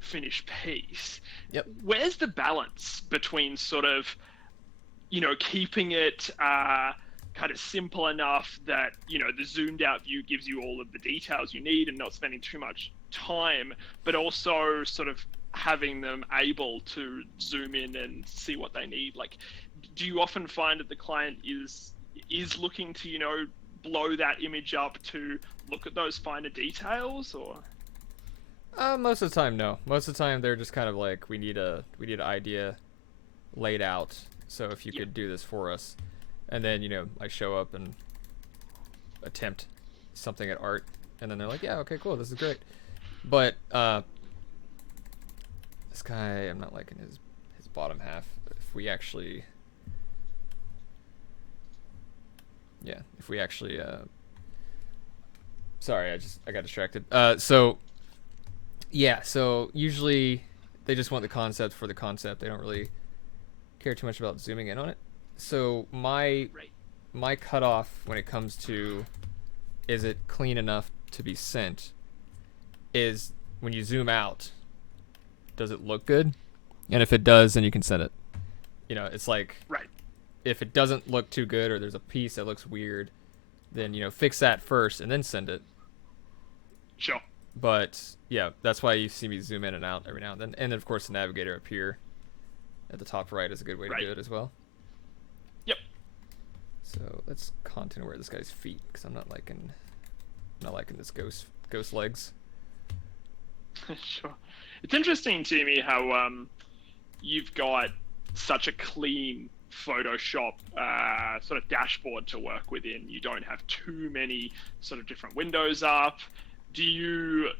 finished piece. Yep. Where's the balance between sort of, keeping it kind of simple enough that, the zoomed out view gives you all of the details you need and not spending too much time, but also sort of having them able to zoom in and see what they need? Like, do you often find that the client is looking to, blow that image up to look at those finer details, or? Most of the time, no. Most of the time, they're just kind of like, we need an idea laid out. So if you could do this for us, and then I show up and attempt something at art, and then they're like, yeah, okay, cool, this is great. But this guy, I'm not liking his bottom half. But if we actually, sorry, I got distracted. So usually they just want the concept for the concept. They don't really care too much about zooming in on it. So my cutoff when it comes to is it clean enough to be sent is when you zoom out, does it look good? And if it does, then you can send it. You know, it's like Right. if it doesn't look too good or there's a piece that looks weird, then fix that first and then send it. Sure. But yeah, that's why you see me zoom in and out every now and then. And then of course the navigator up here at the top right is a good way to do it as well. Yep. So let's contour this guy's feet because I'm not liking this ghost legs. Sure. It's interesting to me how you've got such a clean Photoshop sort of dashboard to work within. You don't have too many sort of different windows up. Do you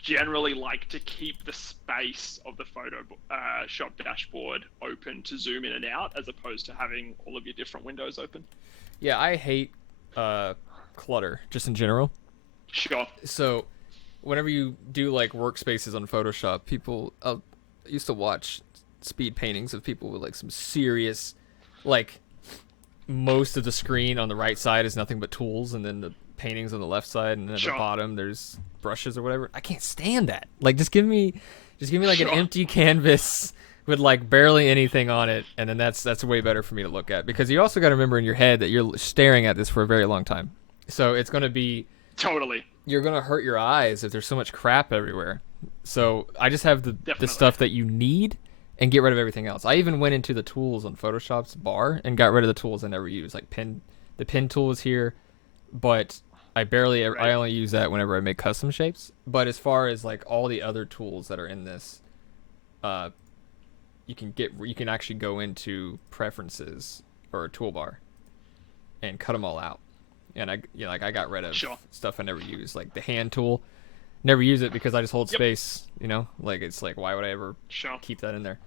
generally like to keep the space of the Photoshop dashboard open to zoom in and out as opposed to having all of your different windows open? Yeah, I hate clutter just in general. Sure. So whenever you do like workspaces on Photoshop, I used to watch speed paintings of people with like some serious, like most of the screen on the right side is nothing but tools, and then the paintings on the left side, and then at the bottom there's brushes or whatever. I can't stand that. Like just give me like an empty canvas with like barely anything on it, and then that's way better for me to look at, because you also got to remember in your head that you're staring at this for a very long time. So it's going to be totally, you're going to hurt your eyes if there's so much crap everywhere. So I just have the stuff that you need and get rid of everything else. I even went into the tools on Photoshop's bar and got rid of the tools I never use. Like the pen tool is here, but I only use that whenever I make custom shapes. But as far as like all the other tools that are in this, you can actually go into preferences or a toolbar and cut them all out. And I got rid of stuff I never use, like the hand tool. Never use it because I just hold space. Like it's like, why would I ever keep that in there?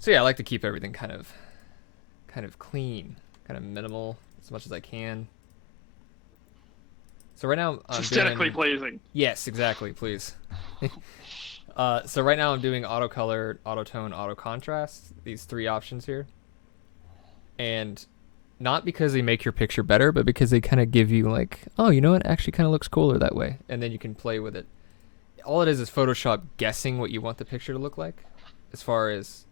So yeah, I like to keep everything kind of clean, kind of minimal as much as I can. So right now I'm aesthetically pleasing. Yes, exactly. Please. So right now I'm doing auto color, auto tone, auto contrast. These three options here, and not because they make your picture better, but because they kind of give you like, oh, you know what? It actually kind of looks cooler that way, and then you can play with it. All it is Photoshop guessing what you want the picture to look like, as far as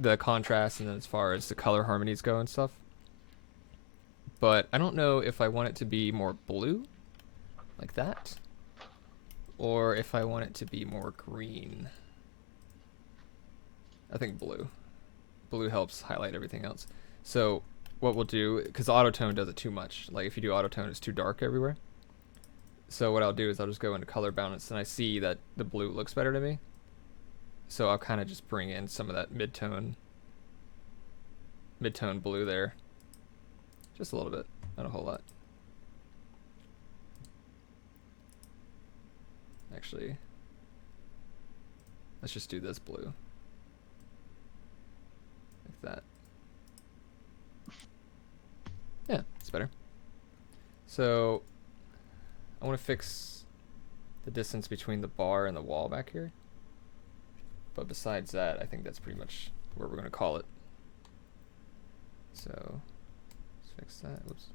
the contrast and then as far as the color harmonies go and stuff. But I don't know if I want it to be more blue, like that, or if I want it to be more green. I think blue. Blue helps highlight everything else. So what we'll do, because auto-tone does it too much. Like if you do auto-tone, it's too dark everywhere. So what I'll do is I'll just go into color balance, and I see that the blue looks better to me. So I'll kind of just bring in some of that mid-tone blue there. Just a little bit, not a whole lot. Actually, let's just do this blue. Like that. Yeah, it's better. So I want to fix the distance between the bar and the wall back here. But besides that, I think that's pretty much where we're going to call it. So let's fix that. Whoops.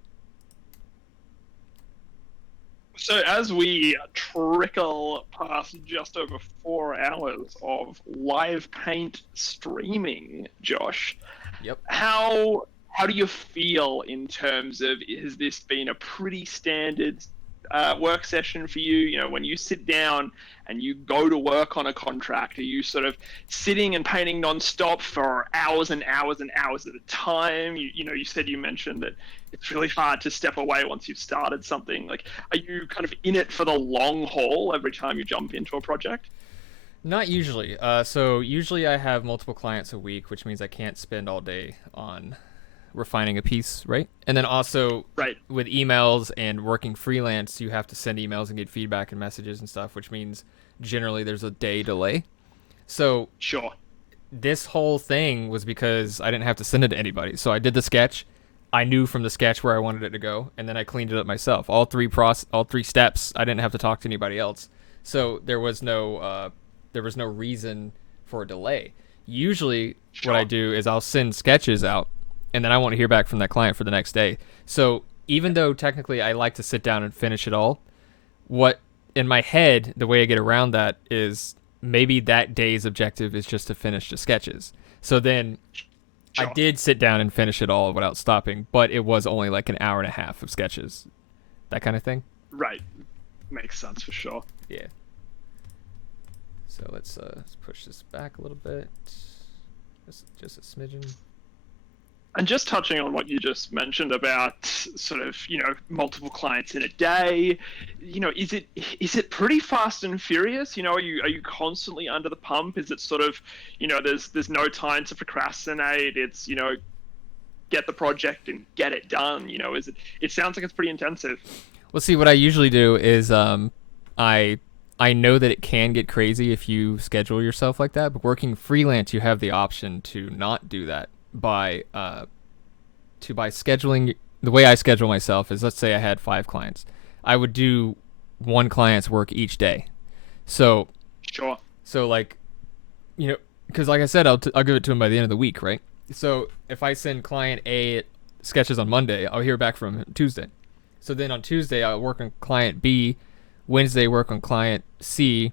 So as we trickle past just over 4 hours of live paint streaming, Josh, yep. How do you feel in terms of, has this been a pretty standard work session for you? You know, when you sit down and you go to work on a contract, are you sort of sitting and painting nonstop for hours and hours and hours at a time? You mentioned that it's really hard to step away once you've started something. Like, are you kind of in it for the long haul every time you jump into a project? Not usually. So usually I have multiple clients a week, which means I can't spend all day on refining a piece, right? And then also with emails and working freelance, you have to send emails and get feedback and messages and stuff, which means generally there's a day delay. So this whole thing was because I didn't have to send it to anybody. So I did the sketch. I knew from the sketch where I wanted it to go, and then I cleaned it up myself. All three steps, I didn't have to talk to anybody else. So there was no reason for a delay. Usually what I do is I'll send sketches out and then I want to hear back from that client for the next day. So even though technically I like to sit down and finish it all, what in my head, the way I get around that is maybe that day's objective is just to finish the sketches. So then Sure. I did sit down and finish it all without stopping, but it was only like an hour and a half of sketches. That kind of thing. Right. Makes sense for sure. Yeah. So let's push this back a little bit. Just a smidgen. And just touching on what you just mentioned about sort of, multiple clients in a day, is it pretty fast and furious? Are you constantly under the pump? Is it sort of, there's no time to procrastinate. It's, get the project and get it done. It sounds like it's pretty intensive. Well, see, what I usually do is I know that it can get crazy if you schedule yourself like that, but working freelance, you have the option to not do that by scheduling. The way I schedule myself is, let's say I had 5 clients, I would do one client's work each day. So Sure. So like, because like I said, I'll give it to him by the end of the week, right? So if I send client A sketches on Monday, I'll hear back from him Tuesday. So then on Tuesday, I'll work on client B. Wednesday, work on client C.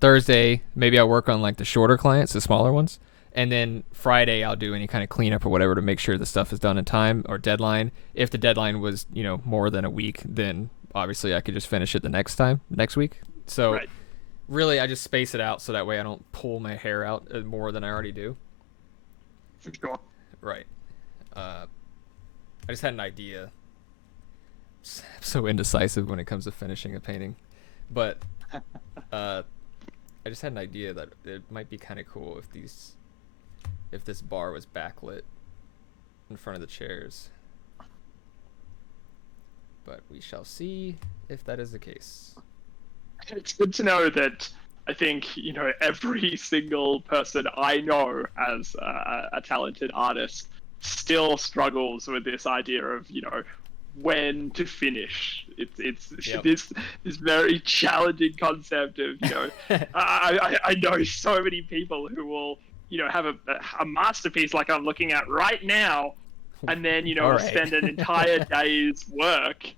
Thursday, maybe I'll work on like the shorter clients, the smaller ones. And then Friday, I'll do any kind of cleanup or whatever to make sure the stuff is done in time or deadline. If the deadline was, more than a week, then obviously I could just finish it next week. So Right. really, I just space it out so that way I don't pull my hair out more than I already do. For sure. Right. I just had an idea. I'm so indecisive when it comes to finishing a painting. But I just had an idea that it might be kind of cool if this bar was backlit in front of the chairs. But we shall see if that is the case. It's good to know that I think, every single person I know as a talented artist still struggles with this idea of, when to finish. It's Yep. this very challenging concept of, I know so many people who will, have a masterpiece like I'm looking at right now, and then, All right. spend an entire day's work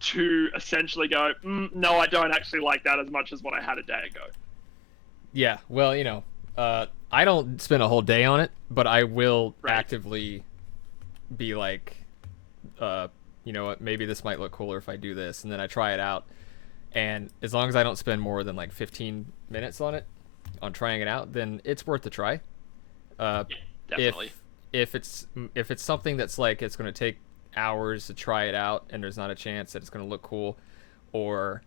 to essentially go, no, I don't actually like that as much as what I had a day ago. Yeah, well, I don't spend a whole day on it, but I will Right. actively be like, you know what, maybe this might look cooler if I do this, and then I try it out. And as long as I don't spend more than like 15 minutes on trying it out, then it's worth the try. Definitely. If it's something that's like it's going to take hours to try it out, and there's not a chance that it's going to look cool, or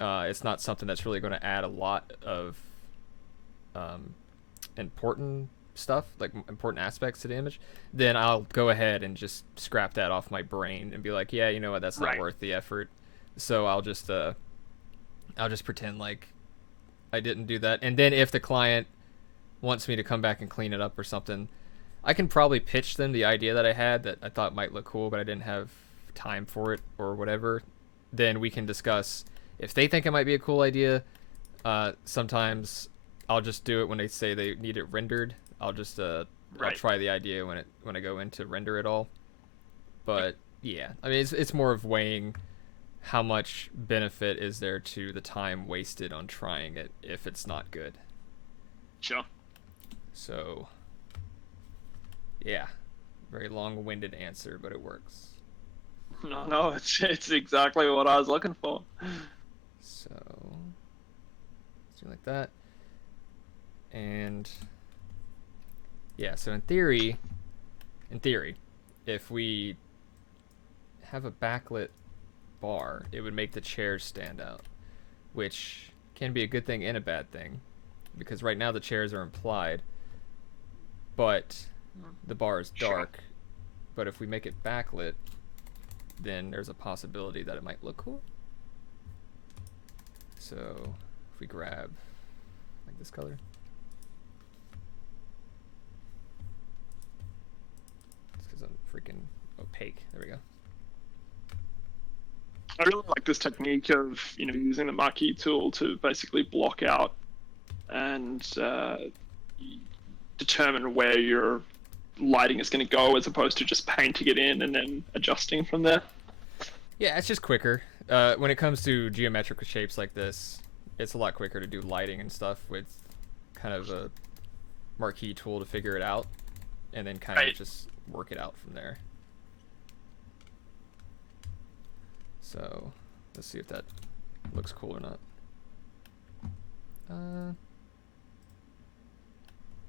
it's not something that's really going to add a lot of important stuff, like important aspects to the image, then I'll go ahead and just scrap that off my brain and be like, yeah, you know what, that's not Right. worth the effort. So I'll just pretend like I didn't do that. And then if the client wants me to come back and clean it up or something, I can probably pitch them the idea that I had that I thought might look cool, but I didn't have time for it or whatever. Then we can discuss if they think it might be a cool idea. Sometimes I'll just do it when they say they need it rendered. I'll just I'll Right. try the idea when I go in to render it all. But yeah, I mean it's more of weighing how much benefit is there to the time wasted on trying it if it's not good. Sure. So yeah, very long-winded answer, but it works. No, it's exactly what I was looking for. So let's do like that. And yeah, so in theory, if we have a backlit bar, it would make the chairs stand out, which can be a good thing and a bad thing, because right now the chairs are implied, but the bar is dark. Sure. But if we make it backlit, then there's a possibility that it might look cool. So if we grab like this color, it's because I'm freaking opaque. There we go. I really like this technique of using the marquee tool to basically block out and determine where your lighting is going to go, as opposed to just painting it in and then adjusting from there. Yeah, it's just quicker. When it comes to geometrical shapes like this, it's a lot quicker to do lighting and stuff with kind of a marquee tool to figure it out, and then kind of just work it out from there. So let's see if that looks cool or not. I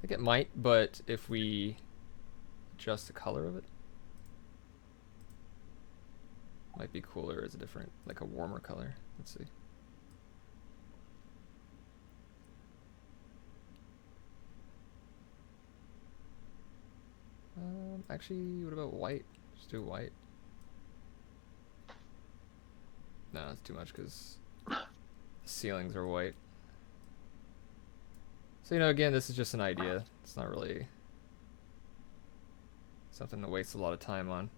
think it might, but if we adjust the color of it, might be cooler as a different, like a warmer color. Let's see. Actually, what about white? Just do white. No, it's too much because the ceilings are white. So, again, this is just an idea. It's not really something to waste a lot of time on.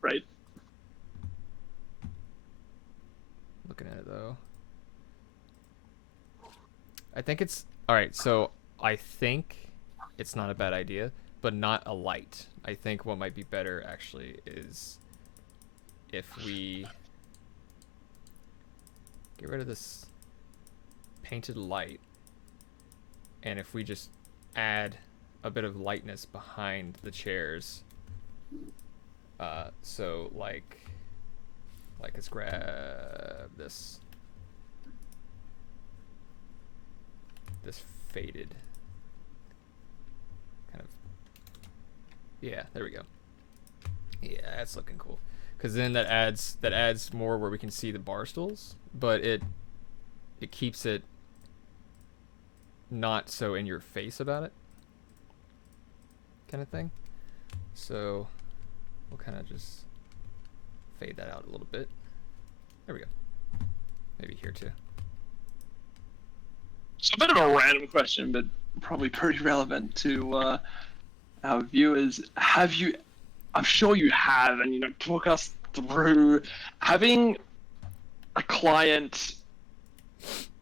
Right. Looking at it, though. I think it's... Alright, so I think it's not a bad idea, but not a light. I think what might be better, actually, is if we get rid of this painted light, and if we just add a bit of lightness behind the chairs. So like let's grab this faded kind of, yeah, there we go. Yeah, that's looking cool, because then that adds more where we can see the bar stools, but it keeps it not so in your face about it kind of thing. So we'll kind of just fade that out a little bit. There we go. Maybe here too. So a bit of a random question, but probably pretty relevant to our viewers. Have you, I'm sure you have, and talk us through having a client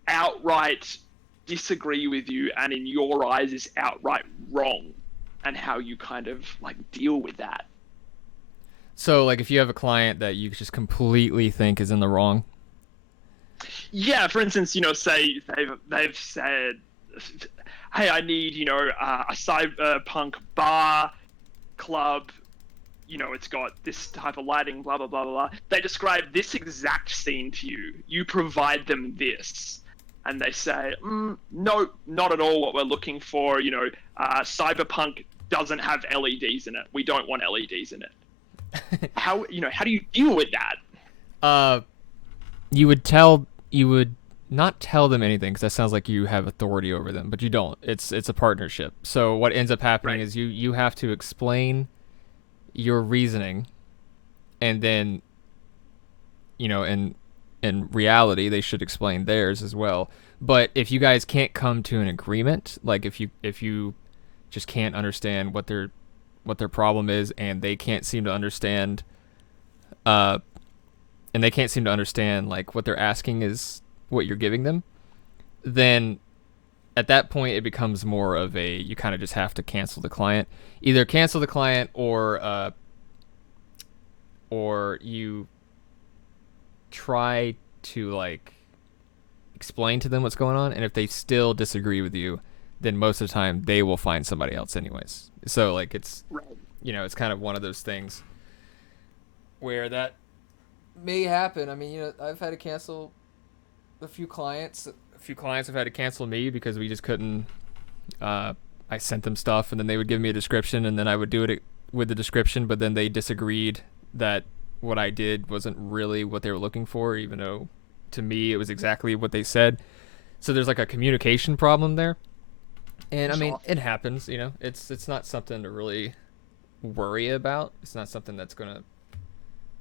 outright disagree with you and in your eyes is outright wrong, and how you kind of deal with that. So like if you have a client that you just completely think is in the wrong. Yeah, for instance, say they've said, hey, I need, a cyberpunk bar club, it's got this type of lighting, blah, blah, blah, blah, blah. They describe this exact scene to you. You provide them this. And they say, no, not at all what we're looking for. Cyberpunk doesn't have LEDs in it. We don't want LEDs in it. How do you deal with that? You would not tell them anything, because that sounds like you have authority over them, but you don't. It's a partnership. So what ends up happening is you have to explain your reasoning, and then, in reality, they should explain theirs as well. But if you guys can't come to an agreement, like if you just can't understand what their problem is, and they can't seem to understand, like what they're asking is what you're giving them, then at that point it becomes more of a, you kind of just have to cancel the client. Either cancel the client or you try to explain to them what's going on, and if they still disagree with you, then most of the time they will find somebody else anyways. So it's it's kind of one of those things where that may happen. I mean, I've had to cancel a few clients. A few clients have had to cancel me because we just couldn't. I sent them stuff, and then they would give me a description, and then I would do it with the description, but then they disagreed that what I did wasn't really what they were looking for, even though to me it was exactly what they said. So there's a communication problem there. And I mean, it happens, it's not something to really worry about. It's not something that's going to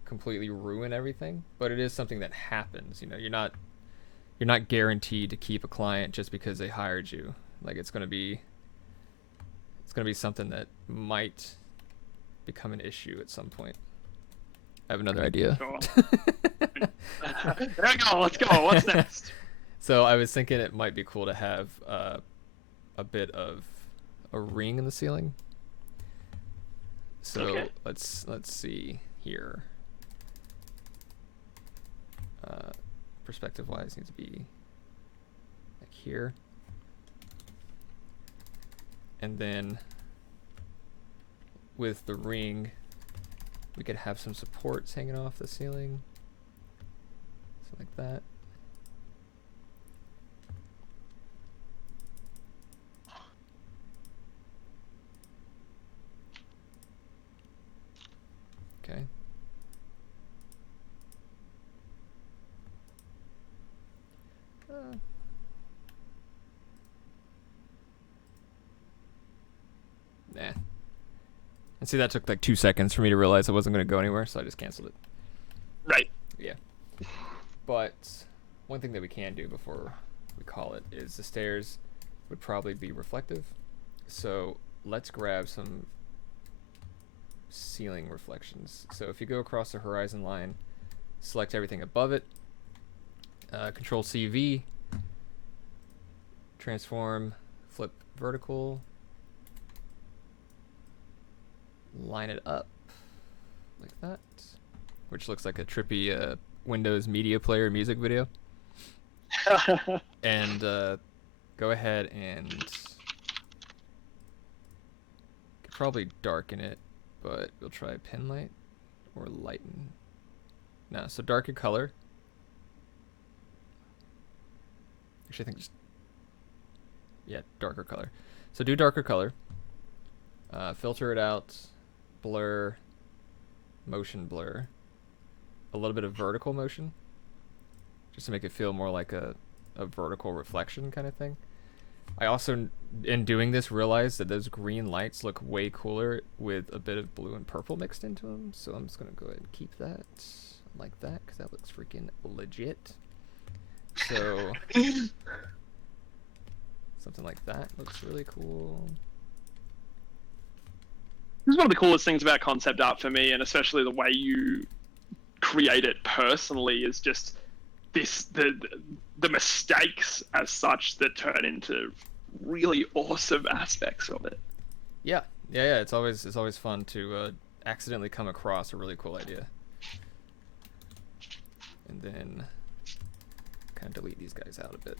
completely ruin everything, but it is something that happens. You're not guaranteed to keep a client just because they hired you. It's going to be something that might become an issue at some point. I have another idea. There we go. Let's go. What's next? So I was thinking it might be cool to have a bit of a ring in the ceiling. So Okay. let's see here. Perspective wise needs to be like here. And then with the ring, we could have some supports hanging off the ceiling. Something like that. Okay. Nah. And see, that took like 2 seconds for me to realize I wasn't going to go anywhere, so I just canceled it. Right. Yeah. But one thing that we can do before we call it is the stairs would probably be reflective. So let's grab some ceiling reflections. So if you go across the horizon line, select everything above it, Control CV, transform, flip vertical, line it up like that, which looks like a trippy Windows Media Player music video. And go ahead and could probably darken it, but we'll try pin light or lighten. No, so darken color. Actually, I think just, yeah, darker color. So do darker color. Filter it out, blur, motion blur, a little bit of vertical motion, just to make it feel more like a vertical reflection kind of thing. I also, in doing this, realized that those green lights look way cooler with a bit of blue and purple mixed into them, so I'm just going to go ahead and keep that like that, because that looks freaking legit. So something like that looks really cool. This is one of the coolest things about concept art for me, and especially the way you create it personally, is just the mistakes as such that turn into really awesome aspects of it. Yeah. It's always fun to accidentally come across a really cool idea, and then kind of delete these guys out a bit.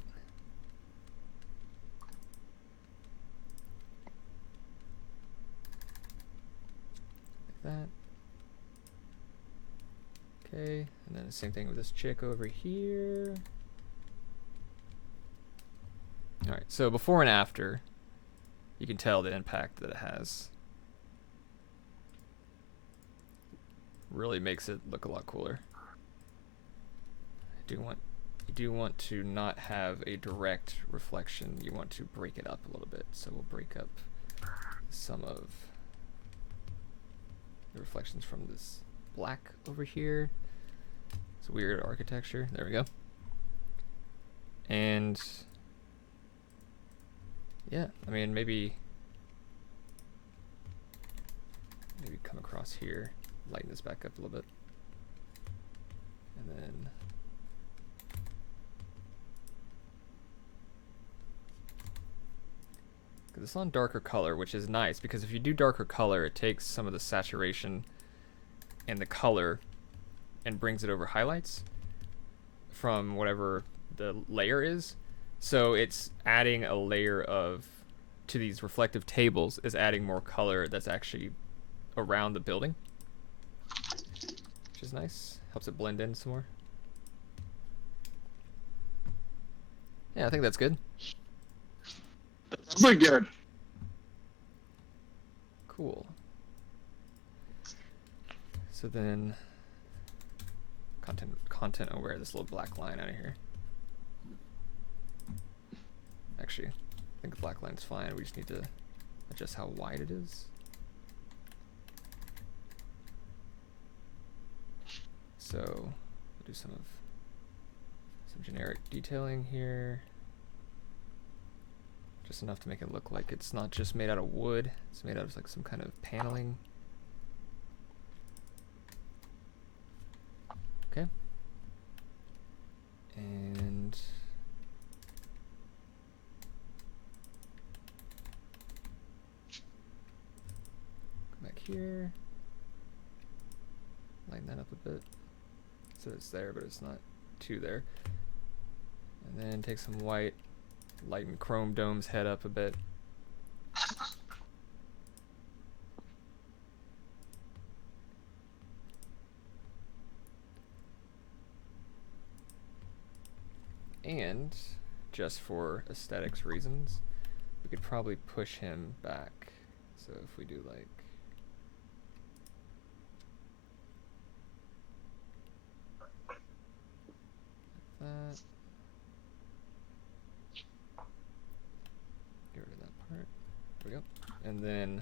Like that. Okay, and then the same thing with this chick over here. Alright, so before and after, you can tell the impact that it has. Really makes it look a lot cooler. You do want to not have a direct reflection. You want to break it up a little bit. So we'll break up some of the reflections from this black over here. It's a weird architecture. There we go. And yeah, I mean, maybe come across here, lighten this back up a little bit, and then because it's on darker color, which is nice, because if you do darker color, it takes some of the saturation and the color and brings it over highlights from whatever the layer is. So it's adding a layer to these reflective tables, is adding more color that's actually around the building, which is nice. Helps it blend in some more. Yeah, I think that's good. That's pretty good. Cool. So then content aware, this little black line out of here. Actually, I think the black line's fine. We just need to adjust how wide it is. So we'll do some generic detailing here. Just enough to make it look like it's not just made out of wood. It's made out of like some kind of paneling. Okay. And go back here. Lighten that up a bit. So it's there, but it's not too there. And then take some white, lighten Chrome Dome's head up a bit. And just for aesthetics reasons, we could probably push him back. So if we do like that, get rid of that part. There we go. And then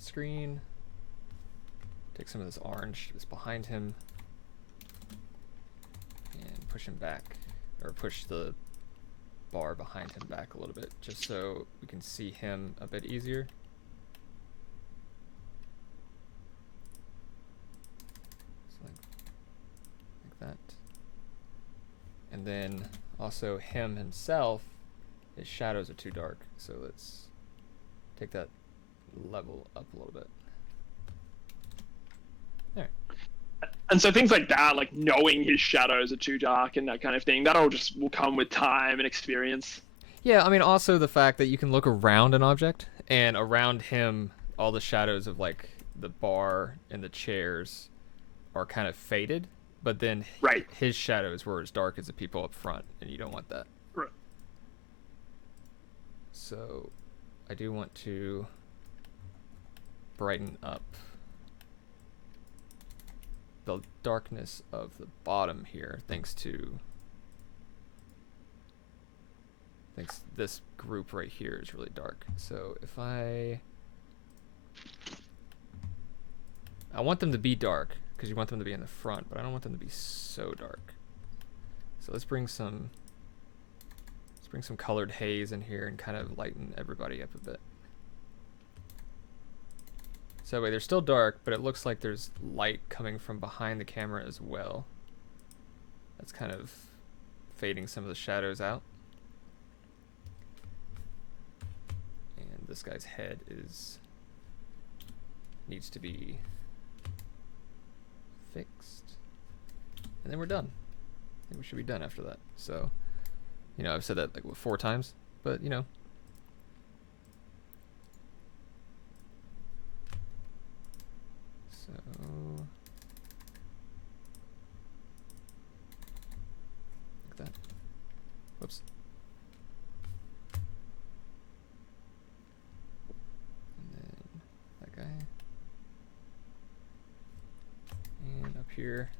screen, take some of this orange that's behind him and push him back, or push the bar behind him back a little bit, just so we can see him a bit easier. So like that. And then also him himself, his shadows are too dark, so let's take that level up a little bit. There. And so things like that, like knowing his shadows are too dark and that kind of thing, that all just will come with time and experience. Yeah, I mean, also the fact that you can look around an object, and around him, all the shadows of like the bar and the chairs are kind of faded, but then Right. his shadows were as dark as the people up front, and you don't want that. Right. So I do want to brighten up the darkness of the bottom here, thanks this group right here is really dark. So if I want them to be dark because you want them to be in the front, but I don't want them to be so dark. So let's bring some colored haze in here and kind of lighten everybody up a bit. So that way they're still dark, but it looks like there's light coming from behind the camera as well. That's kind of fading some of the shadows out. And this guy's head needs to be fixed. And then we're done. I think we should be done after that. So, you know, I've said that like 4 times, but you know. So like that. Whoops. And then that guy. And up here.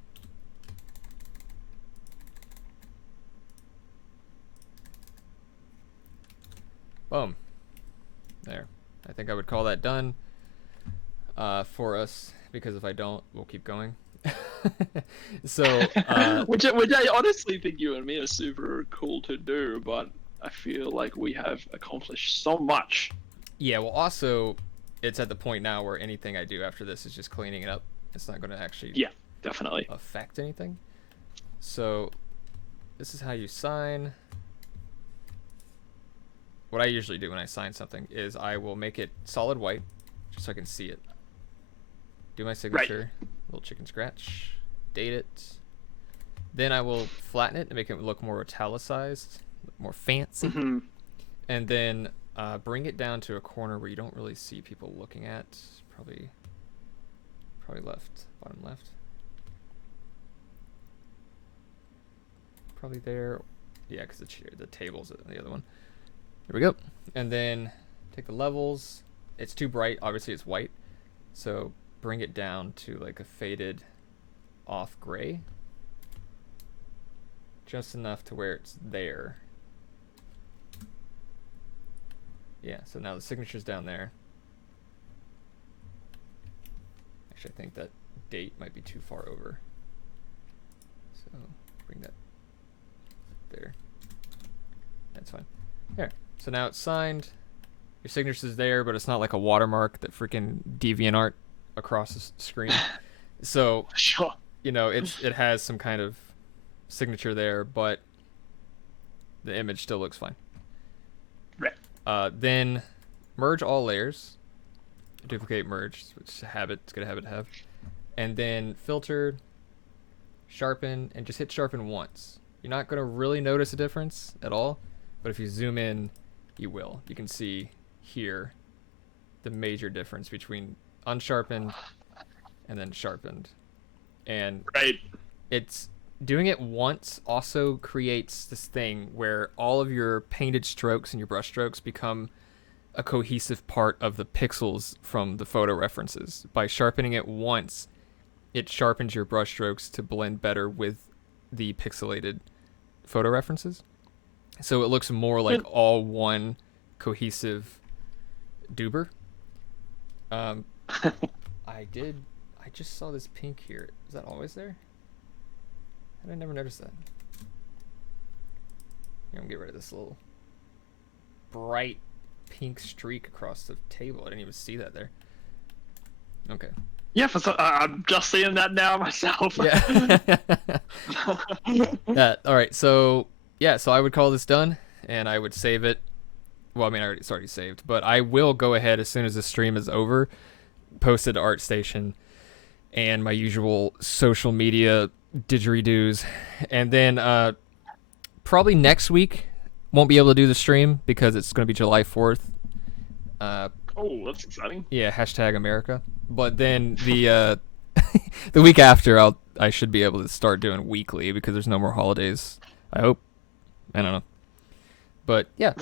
Boom. There. I think I would call that done for us, because if I don't, we'll keep going. So, which I honestly think you and me are super cool to do, but I feel like we have accomplished so much. yeah, well, also, it's at the point now where anything I do after this is just cleaning it up. It's not going to actually Definitely affect anything. So, this is how you sign. What I usually do when I sign something is I will make it solid white, just so I can see it. Do my signature, little chicken scratch, date it. Then I will flatten it and make it look more italicized, more fancy. Mm-hmm. And then bring it down to a corner where you don't really see people looking at. Probably left, bottom left. Probably there. Yeah, because the table's the other one. There we go. And then take the levels. It's too bright. Obviously, it's white. So bring it down to like a faded off gray. Just enough to where it's there. Yeah, so now the signature's down there. Actually, I think that date might be too far over. So bring that there. That's fine. There. So now it's signed. Your signature's there, but it's not like a watermark that freaking DeviantArt across the screen. So, sure. you know, it has some kind of signature there, but the image still looks fine. Right. Then merge all layers, duplicate merge, which is a habit. It's a good habit to have, and then filter, sharpen, and just hit sharpen once. You're not gonna really notice a difference at all, but if you zoom in, you will. You can see here the major difference between unsharpened and then sharpened, and Right. it's doing it once also creates this thing where all of your painted strokes and your brush strokes become a cohesive part of the pixels from the photo references. By sharpening it once, it sharpens your brush strokes to blend better with the pixelated photo references. So it looks more like all one cohesive duber. I just saw this pink here. Is that always there? How did I never notice that? Here, I'm gonna get rid of this little bright pink streak across the table. I didn't even see that there. Okay. Yeah, I'm just seeing that now myself. Yeah. Yeah. All right. So yeah. So I would call this done, and I would save it. Well, I mean, it's already saved, but I will go ahead as soon as the stream is over, post it to ArtStation, and my usual social media didgeridoos, and then probably next week won't be able to do the stream because it's going to be July 4th. Oh, that's exciting. Yeah, hashtag America. But then the the week after, I should be able to start doing weekly because there's no more holidays. I hope. I don't know. But yeah,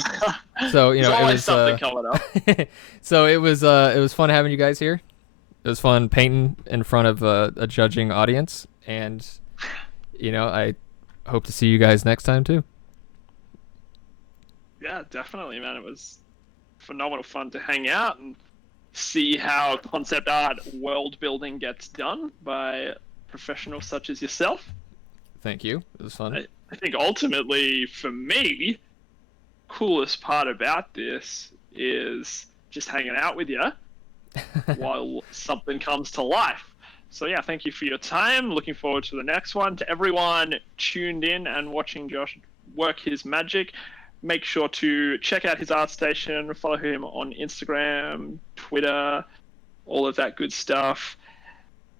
so you know, There's it always was something coming up. so it was fun having you guys here. It was fun painting in front of a judging audience, and you know, I hope to see you guys next time too. Yeah, definitely, man. It was phenomenal fun to hang out and see how concept art world building gets done by professionals such as yourself. Thank you. It was fun. I think ultimately, for me, coolest part about this is just hanging out with you while something comes to life. So yeah, thank you for your time. Looking forward to the next one. To everyone tuned in and watching Josh work his magic, make sure to check out his ArtStation, follow him on Instagram, Twitter, all of that good stuff.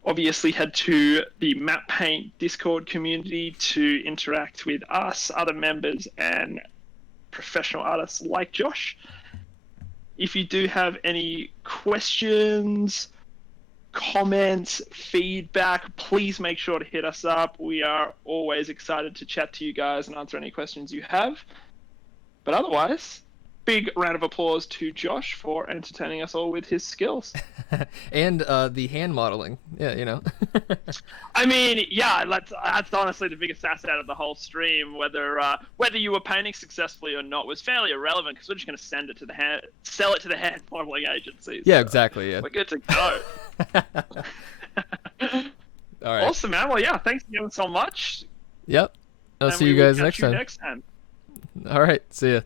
Obviously, head to the Map Paint Discord community to interact with us, other members, and professional artists like Josh. If you do have any questions, comments, feedback, please make sure to hit us up. We are always excited to chat to you guys and answer any questions you have. But otherwise, big round of applause to Josh for entertaining us all with his skills. And the hand modeling. Yeah, you know. I mean, yeah, that's honestly the biggest asset out of the whole stream. Whether you were painting successfully or not was fairly irrelevant because we're just going to sell it to the hand modeling agencies. Yeah, so exactly. Yeah. we're good to go. All right. Awesome, man. Well, yeah, thanks again so much. Yep. I'll And see we you will guys catch next you time. next time. All right. See ya.